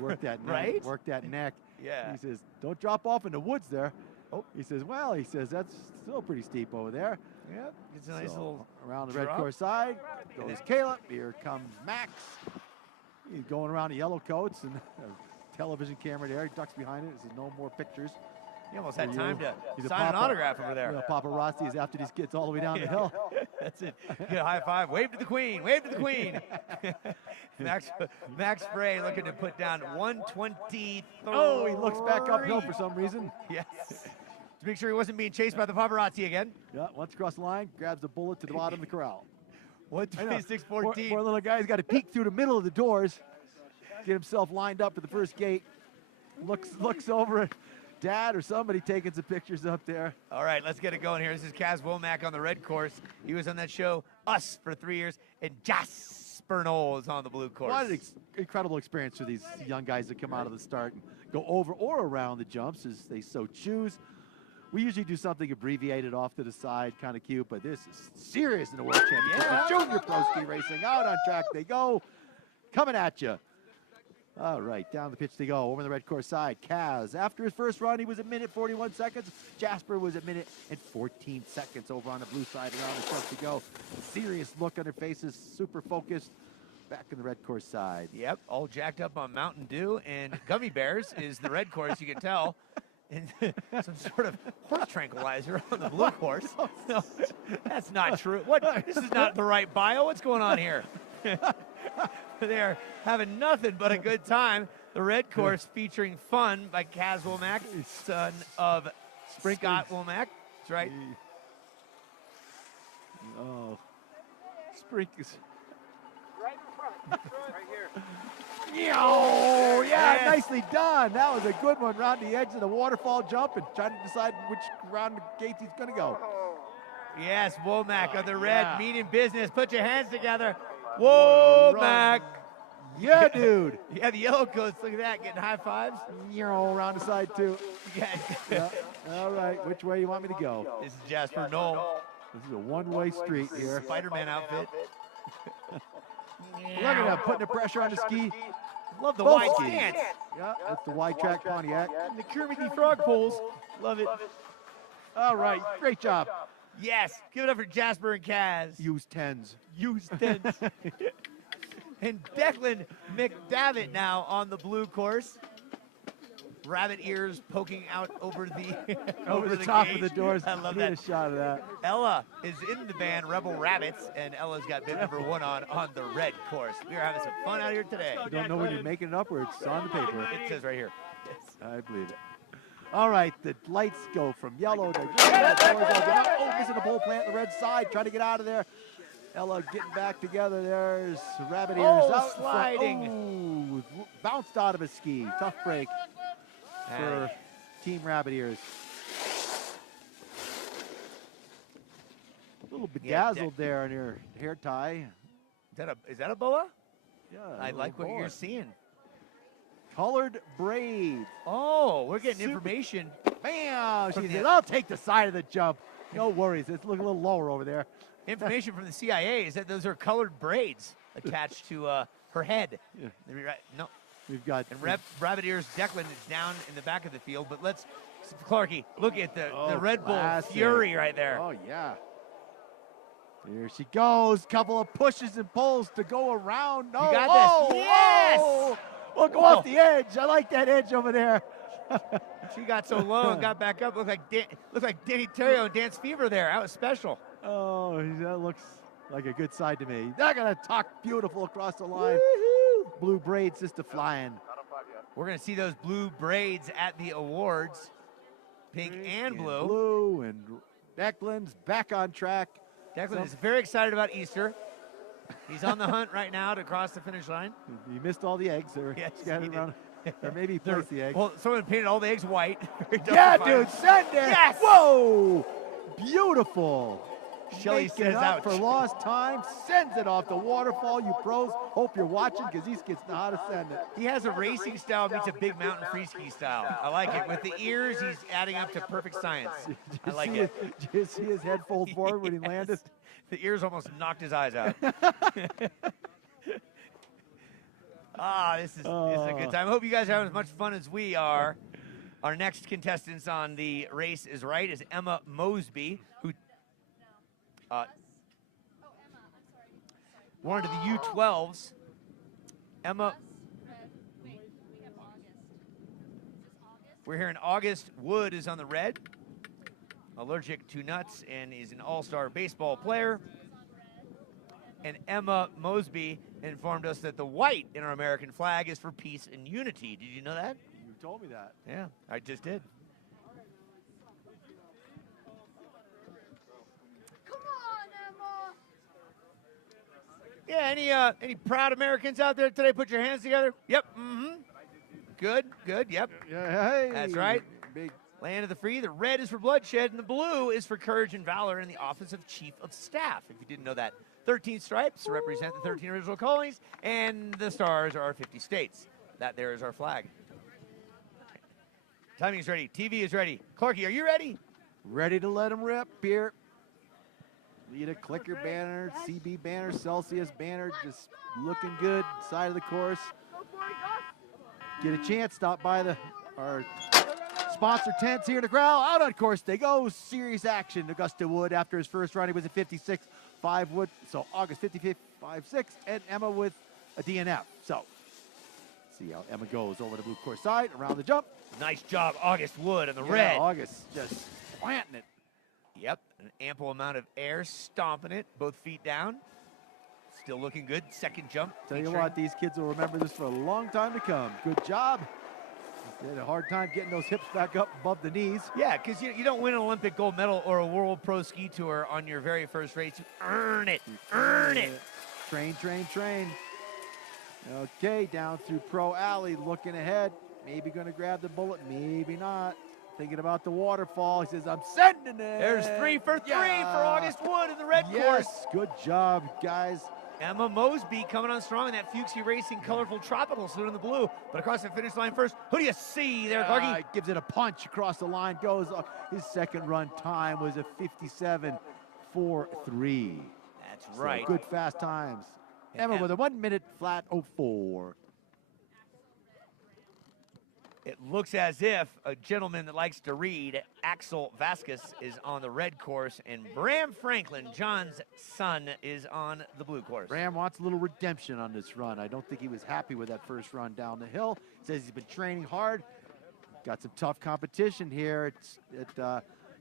work that neck. Right? Work that neck. Yeah. He says, don't drop off in the woods there. Oh. He says, well, that's still pretty steep over there. Yep. It's a nice little around the red drop. course side goes Caleb. Here comes Max. He's going around the yellow coats and a television camera there. He ducks behind it. He says, no more pictures. He almost had time to He's sign an autograph over there. You know, paparazzi is after these kids all the way down the hill. That's it. Get a high five. Wave to the queen. Wave to the queen. Max Frey looking to put down 123. Oh, he looks back uphill for some reason. Yes. To make sure he wasn't being chased by the paparazzi again. Yeah, once across the line, grabs the bullet to the bottom of the corral. 126.14. Poor little guy's got to peek through the middle of the doors, get himself lined up for the first gate. Looks over at Dad or somebody taking some pictures up there. All right, let's get it going here. This is Kaz Womack on the red course. He was on that show, Us, for 3 years, and Jasper Knoll is on the blue course. What an incredible experience for these young guys that come out of the start and go over or around the jumps as they so choose. We usually do something abbreviated off to the side, kind of cute, but this is serious in the World Championship. Yeah. Junior pro ski racing, out on track they go, coming at you. All right, down the pitch they go, over the red course side. Kaz, after his first run, he was at minute 41 seconds. Jasper was at minute and 14 seconds over on the blue side around the stretch to go. Serious look on their faces, super focused. Back in the red course side. Yep, all jacked up on Mountain Dew and gummy bears is the red course, you can tell. And some sort of horse tranquilizer on the blue course. No, that's not true. What? This is not the right bio. What's going on here? They're having nothing but a good time. The red course featuring fun by Kaz Womack, son of Scott Womack. That's right. Oh, Sprinkles. Right in front. Right here. Oh, yeah, Yes. nicely done. That was a good one around the edge of the waterfall jump and trying to decide which round the gates he's going to go. Yes, Womack of the red, yeah. meaning business. Put your hands together. Womack. Yeah, dude. Yeah, the yellow coats. Look at that, getting high fives. Around the side, too. Yeah. Yeah. All right, which way you want me to go? This is Jasper Knoll. This is a one-way street here. Spider-Man outfit. Look at that, putting the pressure on the ski. Love the Both wide skis. stance. Yeah, that's the wide track Pontiac. And the Kermit the Frog poles. Love it. All right, great job. Yes, give it up for Jasper and Kaz. Use 10s. Use 10s. And Declan McDavitt now on the blue course. Rabbit ears poking out over the Over the top gate. of the doors. I love Need that. a shot of that. Ella is in the band Rebel Rabbits, and Ella's got bid number 1 on the red course. We are having some fun out here today. You don't know when you're making it up or it's on the paper. It says right here. Yes. I believe it. All right, the lights go from yellow to green. Oh, missing a pole plant on the red side, trying to get out of there. Ella getting back together. There's Rabbit Ears Oh, out. sliding. Oh, bounced out of his ski. Tough break for Team Rabbit Ears. A little bedazzled there in her hair tie. Is that a boa? Yeah, I like what you're seeing. Colored braids. Oh, we're getting information. Bam! From She the- says, I'll take the side of the jump. No worries. It's looking a little lower over there. Information from the CIA is that those are colored braids attached to her head. Yeah. No. We've got And Rabbit Ears Declan is down in the back of the field, but let's, Clarky, look at the Red Bull classic. Fury right there. Oh, yeah. Here she goes. Couple of pushes and pulls to go around. No. You got whoa, this. Yes! Whoa. We'll go off the edge. I like that edge over there. She got so low and got back up. Looked like Danny Terrio and Dance Fever there. That was special. Oh, that looks like a good side to me. They're going to talk beautiful across the line. Woo-hoo. Blue braids just a flying. We're going to see those blue braids at the awards. Pink and blue. Blue, and Declan's back on track. Declan is very excited about Easter. He's on the hunt right now to cross the finish line. He missed all the eggs. They were Yes, scattered he around. Or maybe he placed the eggs. Well, someone painted all the eggs white. Yeah, dude, send it. Yes. Whoa, beautiful. Shelly Making says up ouch. for lost time, sends it off the waterfall. You pros, hope you're watching because these kids know how to send it. He has a racing style meets a big mountain free ski style. I like it. With the ears, he's adding up to perfect science. I like it. Did you see his head fold forward when he landed? The ears almost knocked his eyes out. This is a good time. I hope you guys are having as much fun as we are. Our next contestants on the Race is Right is Emma Mosby, who wanted the U12s. Emma, we're hearing August Wood is on the red. Allergic to nuts and is an all-star baseball player. And Emma Mosby informed us that the white in our American flag is for peace and unity. Did you know that? You told me that. Yeah, I just did. Come on, Emma. Yeah, any proud Americans out there today? Put your hands together. Yep. Mm-hmm. Good. Yep. Yeah, hey. That's right. Big. Land of the free. The red is for bloodshed, and the blue is for courage and valor in the office of Chief of Staff. If you didn't know that. 13 stripes represent the 13 original colonies, and the stars are our 50 states. That there is our flag. Timing is ready. TV is ready. Clarky, are you ready? Ready to let them rip here. Lead a clicker banner, CB banner, Celsius banner, just looking good. Side of the course. Get a chance, stop by our sponsor tents here to Corral. Out on course they go. Serious action. Augusta Wood after his first run, he was a 56.5 Wood. So August 55.6, and Emma with a DNF. So see how Emma goes over the blue course side, around the jump. Nice job, August Wood on the Yeah, red. August just planting it. Yep, an ample amount of air stomping it, both feet down. Still looking good. Second jump. Tell you featuring- what, these kids will remember this for a long time to come. Good job. They had a hard time getting those hips back up above the knees. Yeah, because you don't win an Olympic gold medal or a World Pro Ski Tour on your very first race. You earn it. Earn it. Train, train, train. Okay, down through Pro Alley, looking ahead. Maybe going to grab the bullet, maybe not. Thinking about the waterfall. He says, I'm sending it. There's 3 for 3 for August Wood in the red course. Good job, guys. Emma Mosby coming on strong in that Fuchsia Racing colorful tropical suit in the blue. But across the finish line first, who do you see there, Clarky? Gives it a punch across the line, goes. His second run time was a 57.43. That's So right. good fast times. Emma with a 1 minute flat 04. It looks as if a gentleman that likes to read, Axel Vasquez, is on the red course, and Bram Franklin, John's son, is on the blue course. Bram wants a little redemption on this run. I don't think he was happy with that first run down the hill. Says he's been training hard. Got some tough competition here at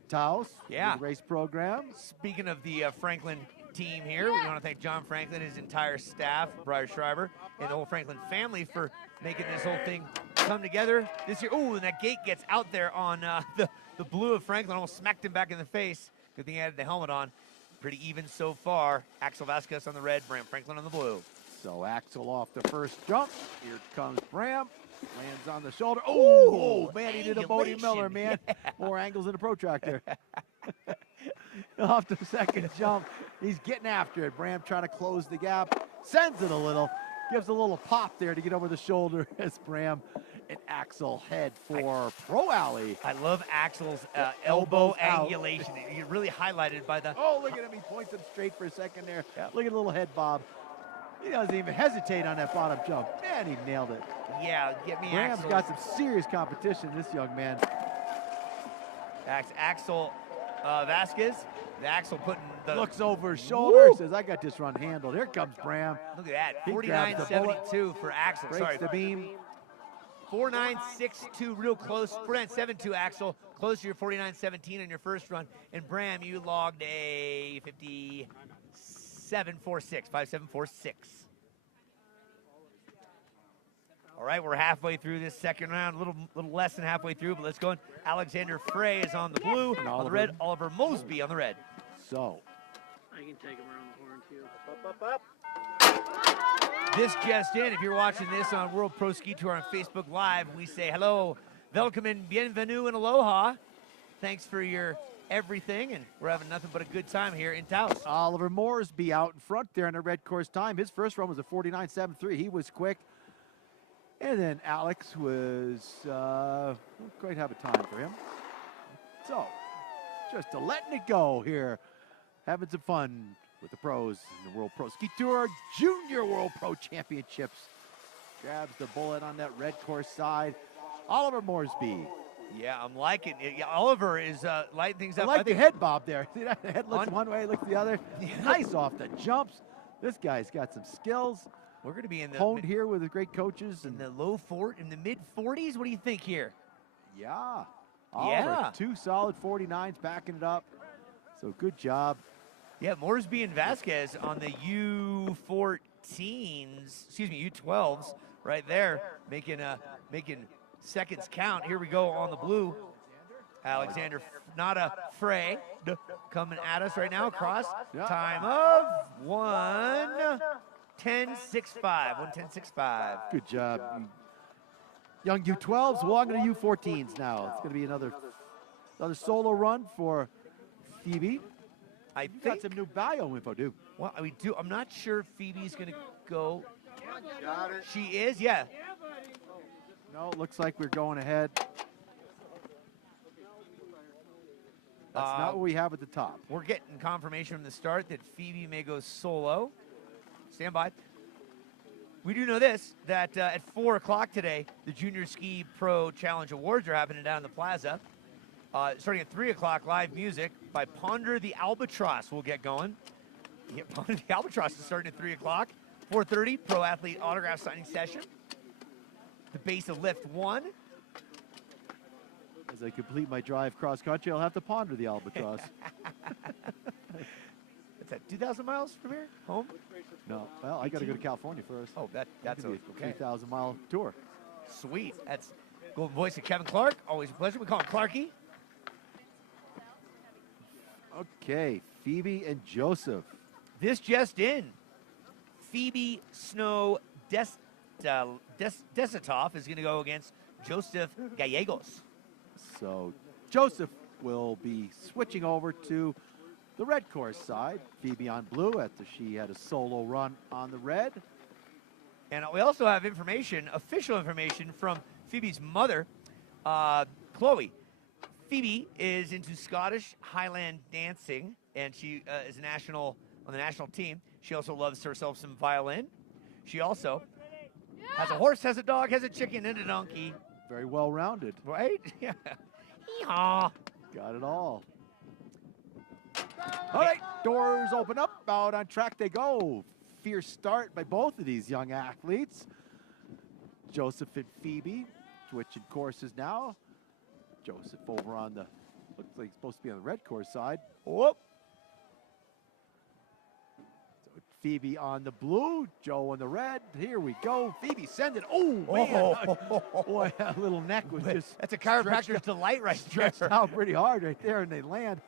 TAOS, Yeah. the race program. Speaking of the Franklin team here, we want to thank John Franklin, his entire staff, Briar Schreiber, and the whole Franklin family for making this whole thing come together this year. Oh, and that gate gets out there on the blue of Franklin, almost smacked him back in the face. Good thing he had the helmet on. Pretty even so far. Axel Vasquez on the red, Bram Franklin on the blue. So Axel off the first jump. Here comes Bram. Lands on the shoulder. Oh, man, he did a Bodie Miller, man. Yeah. More angles in a protractor. Off the second jump. He's getting after it. Bram trying to close the gap. Sends it a little. gives a little pop there to get over the shoulder as Bram and Axel head for Pro Alley. I love Axel's elbow out. angulation. You're really highlighted by the... Oh, look at him. He points him straight for a second there. Look at the little head bob. He doesn't even hesitate on that bottom jump. Man, he nailed it. Yeah, get me Bram's Axel. got some serious competition, this young man. Axel Vasquez. The Axel putting the... Looks over his shoulder, says, I got this run handled. Here comes Bram. Look at that, He grabs the bullet, 49.72 for Axel. breaks Sorry, the beam. 49.62, real close. 49.72, Axel. Close to your 49.17 on your first run. And Bram, you logged a 57.46, 57.46. All right, we're halfway through this second round, a little less than halfway through, but let's go. Alexander Frey is on the blue, And on the red. Oliver Mosby on the red. So, I can take him around the horn too. This just in, if you're watching this on World Pro Ski Tour on Facebook Live, we say hello, welcome and bienvenue and aloha. Thanks for your everything, and we're having nothing but a good time here in Taos. Oliver Moresby out in front there in the red course time. His first run was a 49.73. He was quick. And then Alex was, didn't quite have a time for him. So, just letting it go here. Having some fun with the pros in the World Pro Ski Tour Junior World Pro Championships. Grabs the bullet on that red course side. Oliver Moresby. Yeah, I'm liking it. Yeah, Oliver is lighting things up. I like the head bob there. See that? The head looks one way, looks the other. Nice off the jumps. This guy's got some skills. We're going to be in the honed here with the great coaches in the mid 40s. What do you think here? Yeah. Oliver, 2 solid 49s backing it up. So good job. Yeah, Moresby and Vasquez on the U14s, excuse me, U12s right there, making seconds count. Here we go on the blue. Alexander Nada Frey coming at us right now across. Time of 1:10.65. 1:10.65. Good job. Young U12s belonging to U14s now. It's going to be another solo run for Phoebe. I think got some new bio info, dude. Well, we do. I'm not sure if Phoebe's going to go. Got it. She is, yeah. No, it looks like we're going ahead. That's not what we have at the top. We're getting confirmation from the start that Phoebe may go solo. Stand by. We do know this, that at 4 o'clock today, the Junior Ski Pro Challenge Awards are happening down in the plaza. Starting at 3 o'clock, live music by Ponder the Albatross will get going. Yeah, Ponder the Albatross is starting at 3 o'clock. 4:30, pro athlete autograph signing session. The base of lift 1. As I complete my drive cross country, I'll have to ponder the Albatross. Is that 2,000 miles from here? Home? No. Well, I got to go to California first. Oh, that's a 3,000-mile tour. Sweet. That's Golden Voice of Kevin Clark. Always a pleasure. We call him Clarky. Okay, Phoebe and Joseph. This just in. Phoebe Snow Desitoff is going to go against Joseph Gallegos. So Joseph will be switching over to the red course side. Phoebe on blue after she had a solo run on the red. And we also have information, official information from Phoebe's mother, Chloe. Phoebe is into Scottish Highland dancing, and she is on the national team. She also loves herself some violin. She also has a horse, has a dog, has a chicken, and a donkey. Very well-rounded. Right? Yeah. Yeehaw. Got it all. All right, doors open up. Out on track they go. Fierce start by both of these young athletes. Joseph and Phoebe switching courses now. Joseph over on the, looks like he's supposed to be on the red course side. Whoop. So Phoebe on the blue, Joe on the red. Here we go. Phoebe send it. Oh, man. Boy, that little neck was just That's a chiropractor's delight right there. stretched out pretty hard right there, and they land.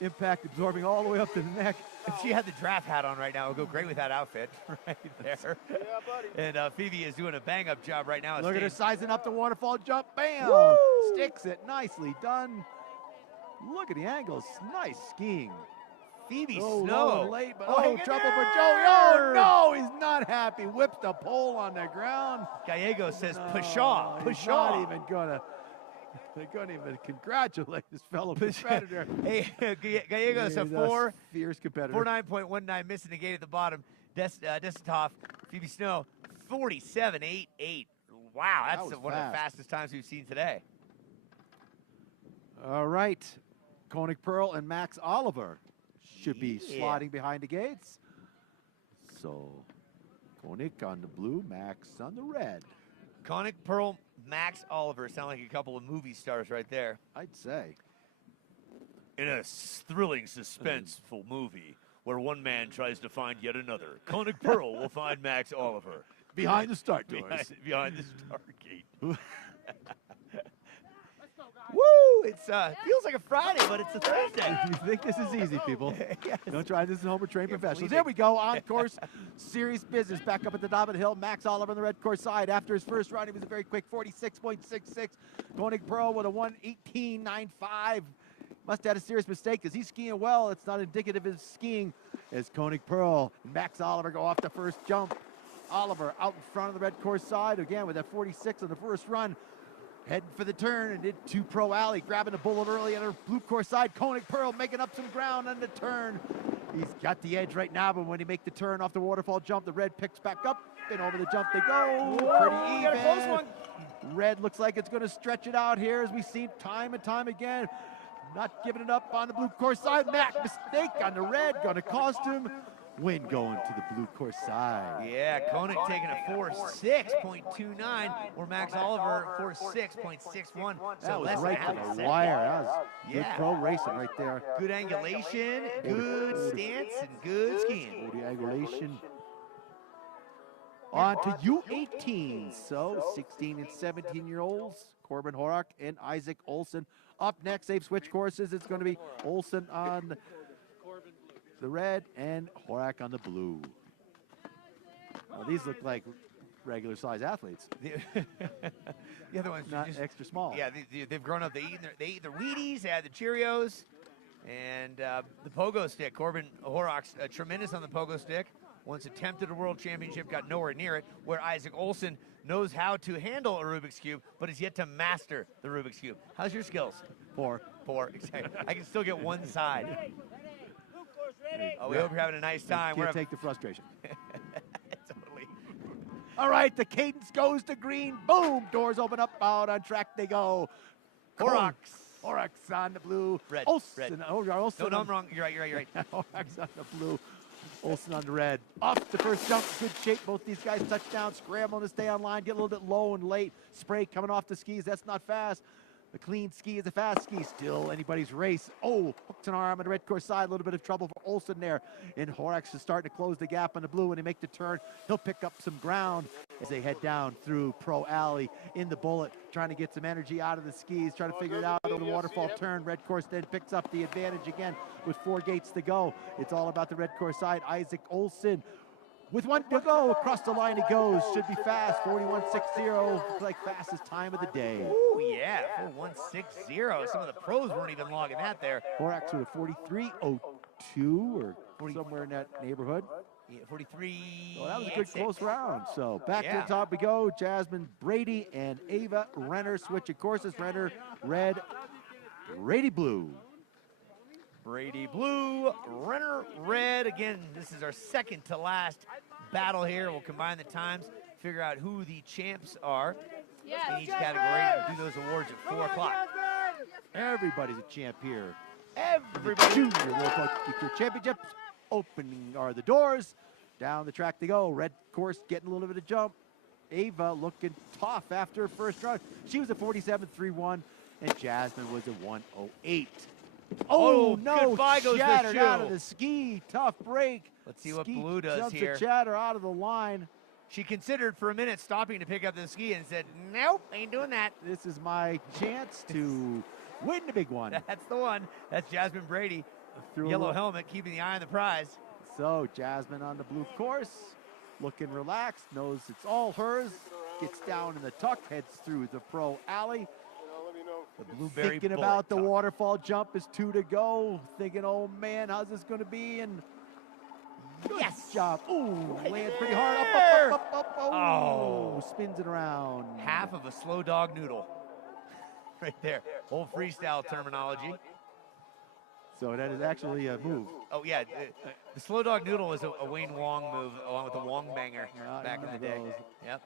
Impact absorbing all the way up to the neck. If she had the draft hat on right now, it would go great with that outfit right there. Yeah, buddy. And Phoebe is doing a bang-up job right now. Look at her sizing up the waterfall jump. Bam! Woo! Sticks it. Nicely done. Look at the angles. Nice skiing. Phoebe Low Snow. and late, but hang in trouble for there. Joey. Oh, no, he's not happy. Whips the pole on the ground. Gallego says, No, pshaw, he's pshaw. not even gonna. They're going to even congratulate his fellow competitor. Hey, Gallegos a fierce competitor. 49.19, missing the gate at the bottom. Desitov, Phoebe Snow, 47.88. Wow, that's was one of the fast. fastest times we've seen today. All right. Koenig Pearl and Max Oliver should be Yeah. slotting behind the gates. So, Koenig on the blue, Max on the red. Koenig, Pearl, Max Oliver sound like a couple of movie stars right there. I'd say. In a thrilling, suspenseful movie where one man tries to find yet another, Koenig Pearl will find Max Oliver. Behind the start doors. Behind the start gate. Woo! It's feels like a Friday, but it's a Thursday. You think this is easy, people? Yes. Don't try this is Homer Train Can't Professionals. believe There it. we go. On course, serious business. Back up at the top of the hill. Max Oliver on the red course side. After his first run, he was a very quick 46.66. Koenig Pearl with a 1:18.95. Must have had a serious mistake because he's skiing well. It's not indicative of his skiing as Koenig Pearl and Max Oliver go off the first jump. Oliver out in front of the red course side again with that 46 on the first run. Heading for the turn and did to Pro Alley, grabbing the bullet early on her blue course side. Koenig Pearl making up some ground on the turn. He's got the edge right now, but when he make the turn off the waterfall jump, the red picks back up, and over the jump they go. Whoa, Pretty got a close even. one. Red looks like it's going to stretch it out here as we see time and time again. Not giving it up on the blue course side. Mac, mistake on the red, going to cost him. Win going to the blue course side. Yeah, Koenig taking a 4.6.29, or Max Oliver 4.6.61. That was less right than to half a the second. wire. That was good Yeah. pro racing right there. Good angulation, good stance, and good skiing. The angulation. On to U18. So 16 and 17-year-olds, Corbin Horak and Isaac Olson. Up next, they've switched courses. It's going to be Olson on the red and Horak on the blue. Well, these look like regular size athletes. The other ones Not just extra small. Yeah, they've grown up. They eat their Wheaties, they had the Cheerios, and the pogo stick. Corbin Horak's tremendous on the pogo stick. Once attempted a world championship, got nowhere near it. Where Isaac Olson knows how to handle a Rubik's Cube, but is yet to master the Rubik's Cube. How's your skills? Poor. Poor, exactly. I can still get one side. Oh, we hope you're having a nice time. Can't We're take the frustration. totally. All right, the cadence goes to green. Boom, doors open up, out on track they go. Horak. Horak's on the blue. Red, Olson. red. Oh, Olson No, I'm wrong. You're right. Horak's on the blue. Olson on the red. Off the first jump, good shape. Both these guys touchdown, scrambling to stay on line, get a little bit low and late. Spray coming off the skis, that's not fast. The clean ski is a fast ski. Still anybody's race. Oh, hooks an arm on the red course side. A little bit of trouble for Olson there. And Horax is starting to close the gap on the blue. When they make the turn, he'll pick up some ground as they head down through Pro Alley in the bullet, trying to get some energy out of the skis, trying to figure it out over the waterfall turn. Red course then picks up the advantage again with 4 gates to go. It's all about the red course side. Isaac Olson with 1 to go, across the line he goes. Should be fast, 41.60, like fastest time of the day. Oh yeah, 41.60. Some of the pros weren't even logging that there. Horax with a 43.02 or somewhere in that neighborhood. Yeah, 43. Well, that was a good close round. So back to Yeah. the top we go. Jasmine Brady and Ava Renner switching courses. Renner red, Brady blue. Brady blue, Renner red. Again, this is our second to last battle here. We'll combine the times, figure out who the champs are in each category, and do those awards at 4 o'clock. Everybody's a champ here. Everybody. Junior World Poker Championships. Opening are the doors. Down the track they go. Red course getting a little bit of jump. Ava looking tough after her first run. She was a 47.31, and Jasmine was a 1:08. Oh, no, goodbye goes the shattered out shoe. of the ski. Tough break. Let's see what Ski Blue does jumps here. a chatter out of the line. She considered for a minute stopping to pick up the ski and said, nope, ain't doing that. This is my chance to win the big one. That's the one. That's Jasmine Brady. Through a Yellow little- helmet, keeping the eye on the prize. So Jasmine on the blue course, looking relaxed, knows it's all hers, gets down in the tuck, heads through the Pro Alley. The Blueberry Thinking Bullet about the Top. waterfall jump is 2 to go. Thinking, oh man, how's this going to be? And good job. Ooh, lands pretty hard. Up. Oh, spins it around. Half of a slow dog noodle. Right there. Old freestyle terminology. So that is actually a move. Oh, yeah. The slow dog noodle is a Wayne Wong move along with the Wong banger back in the day. Yep.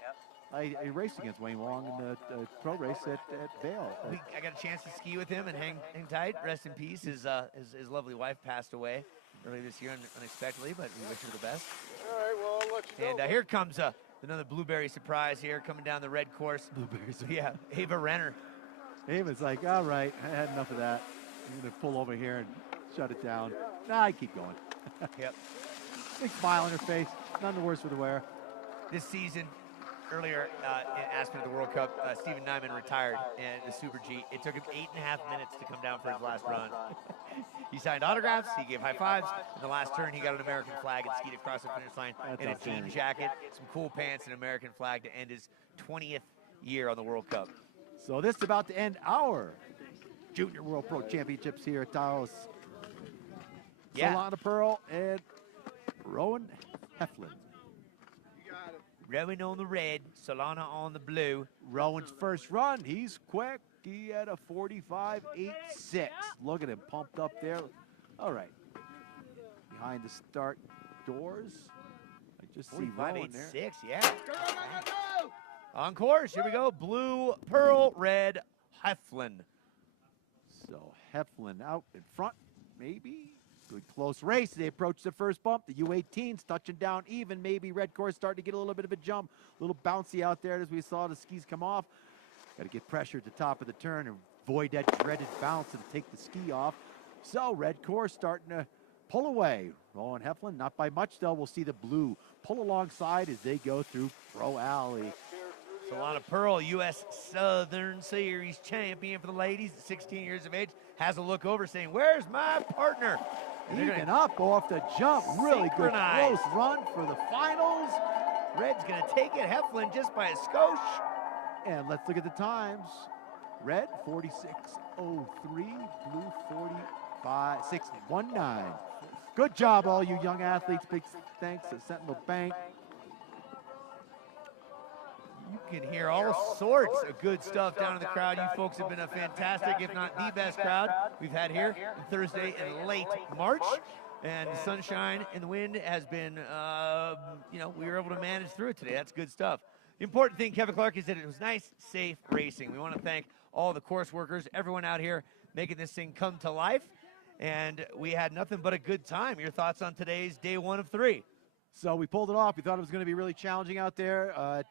I raced against Wayne Wong in the pro race at Vail. I got a chance to ski with him and hang tight. Rest in peace. His lovely wife passed away early this year unexpectedly, but we wish her the best. All right, well, I'll let you know. And here comes another blueberry surprise here coming down the red course. Blueberry surprise. Yeah, Ava Renner. Ava's like, all right, I had enough of that. I'm going to pull over here and shut it down. Nah, I keep going. Yep. Big smile on her face. None the worse for the wear. This season, earlier in Aspen at the World Cup, Stephen Nyman retired in the Super G. It took him 8.5 minutes to come down for his last run. He signed autographs, he gave high fives. In the last turn, he got an American flag and skied across the finish line in a team jacket, some cool pants, and an American flag to end his 20th year on the World Cup. So this is about to end our Junior World Pro Championships here at TAOS. Yeah. Solana Pearl and Rowan Heflin. Rowan on the red, Solana on the blue. Rowan's first run, he's quick. He had a 45.86. Look at him pumped up there. All right. Behind the start doors. I just see Rowan there. 45.86, yeah. On course, here we go. Blue, pearl, red, Heflin. So Heflin out in front, maybe. Good close race. They approach the first bump. The U18's touching down even. Maybe red course starting to get a little bit of a jump. A little bouncy out there as we saw the skis come off. Got to get pressure at the top of the turn and avoid that dreaded bounce and take the ski off. So red course starting to pull away. Rowan Heflin, not by much though. We'll see the blue pull alongside as they go through Pro Alley. Solana Pearl, U.S. Southern Series champion for the ladies at 16 years of age, has a look over saying, where's my partner? Even up off the jump. Really good close run for the finals. Red's going to take it. Heflin just by a skosh. And let's look at the times. Red, 46.03. Blue, 45.619. Good job, all you young athletes. Big thanks to Sentinel Bank. You can hear all sorts of good stuff down in the crowd. You folks have been a fantastic, if not the best crowd we've had here on Thursday in late March. And the sunshine and the wind has been, we were able to manage through it today. That's good stuff. The important thing, Kevin Clark, is that it was nice, safe racing. We want to thank all the course workers, everyone out here making this thing come to life. And we had nothing but a good time. Your thoughts on today's day 1 of 3? So we pulled it off. We thought it was going to be really challenging out there.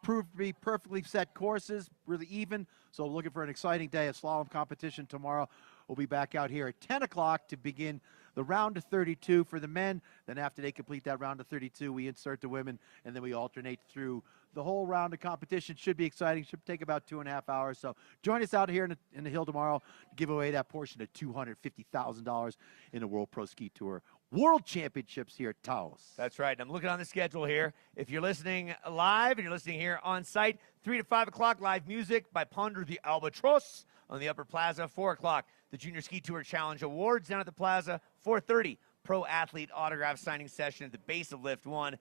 Proved to be perfectly set courses, really even. So looking for an exciting day of slalom competition tomorrow. We'll be back out here at 10 o'clock to begin the round of 32 for the men. Then after they complete that round of 32, we insert the women, and then we alternate through the whole round of competition. Should be exciting. Should take about 2.5 hours. So join us out here in the hill tomorrow to give away that portion of $250,000 in the World Pro Ski Tour World Championships here at TAOS. That's right. I'm looking on the schedule here. If you're listening live and you're listening here on site, 3 to 5 o'clock, live music by Ponder the Albatross on the Upper Plaza. 4 o'clock, the Junior Ski Tour Challenge Awards down at the Plaza. 4:30, Pro Athlete Autograph Signing Session at the base of Lift 1.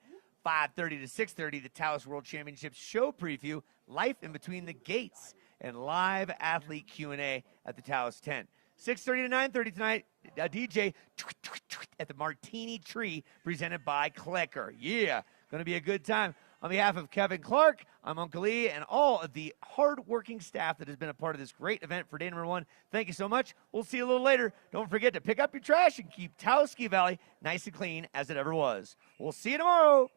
5:30 to 6:30, the TAOS World Championships Show Preview, Life in Between the Gates, and live athlete Q&A at the TAOS tent. 6:30 to 9:30 tonight, a DJ at the Martini Tree presented by Clicker. Yeah, going to be a good time. On behalf of Kevin Clark, I'm Uncle Lee, and all of the hard-working staff that has been a part of this great event for day number 1. Thank you so much. We'll see you a little later. Don't forget to pick up your trash and keep TAOS Ski Valley nice and clean as it ever was. We'll see you tomorrow.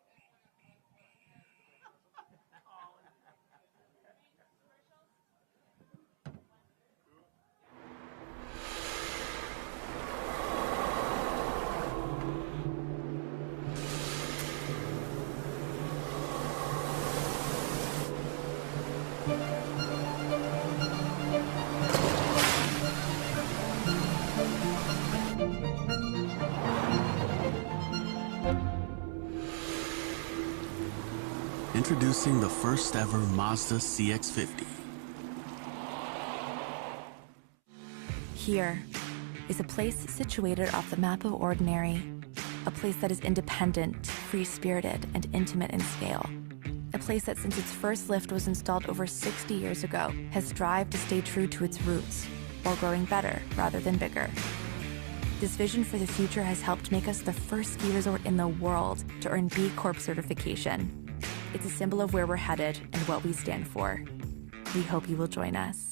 Introducing the first ever Mazda CX-50. Here is a place situated off the map of ordinary, a place that is independent, free-spirited, and intimate in scale. A place that since its first lift was installed over 60 years ago has strived to stay true to its roots while growing better rather than bigger. This vision for the future has helped make us the first ski resort in the world to earn B Corp certification. It's a symbol of where we're headed and what we stand for. We hope you will join us.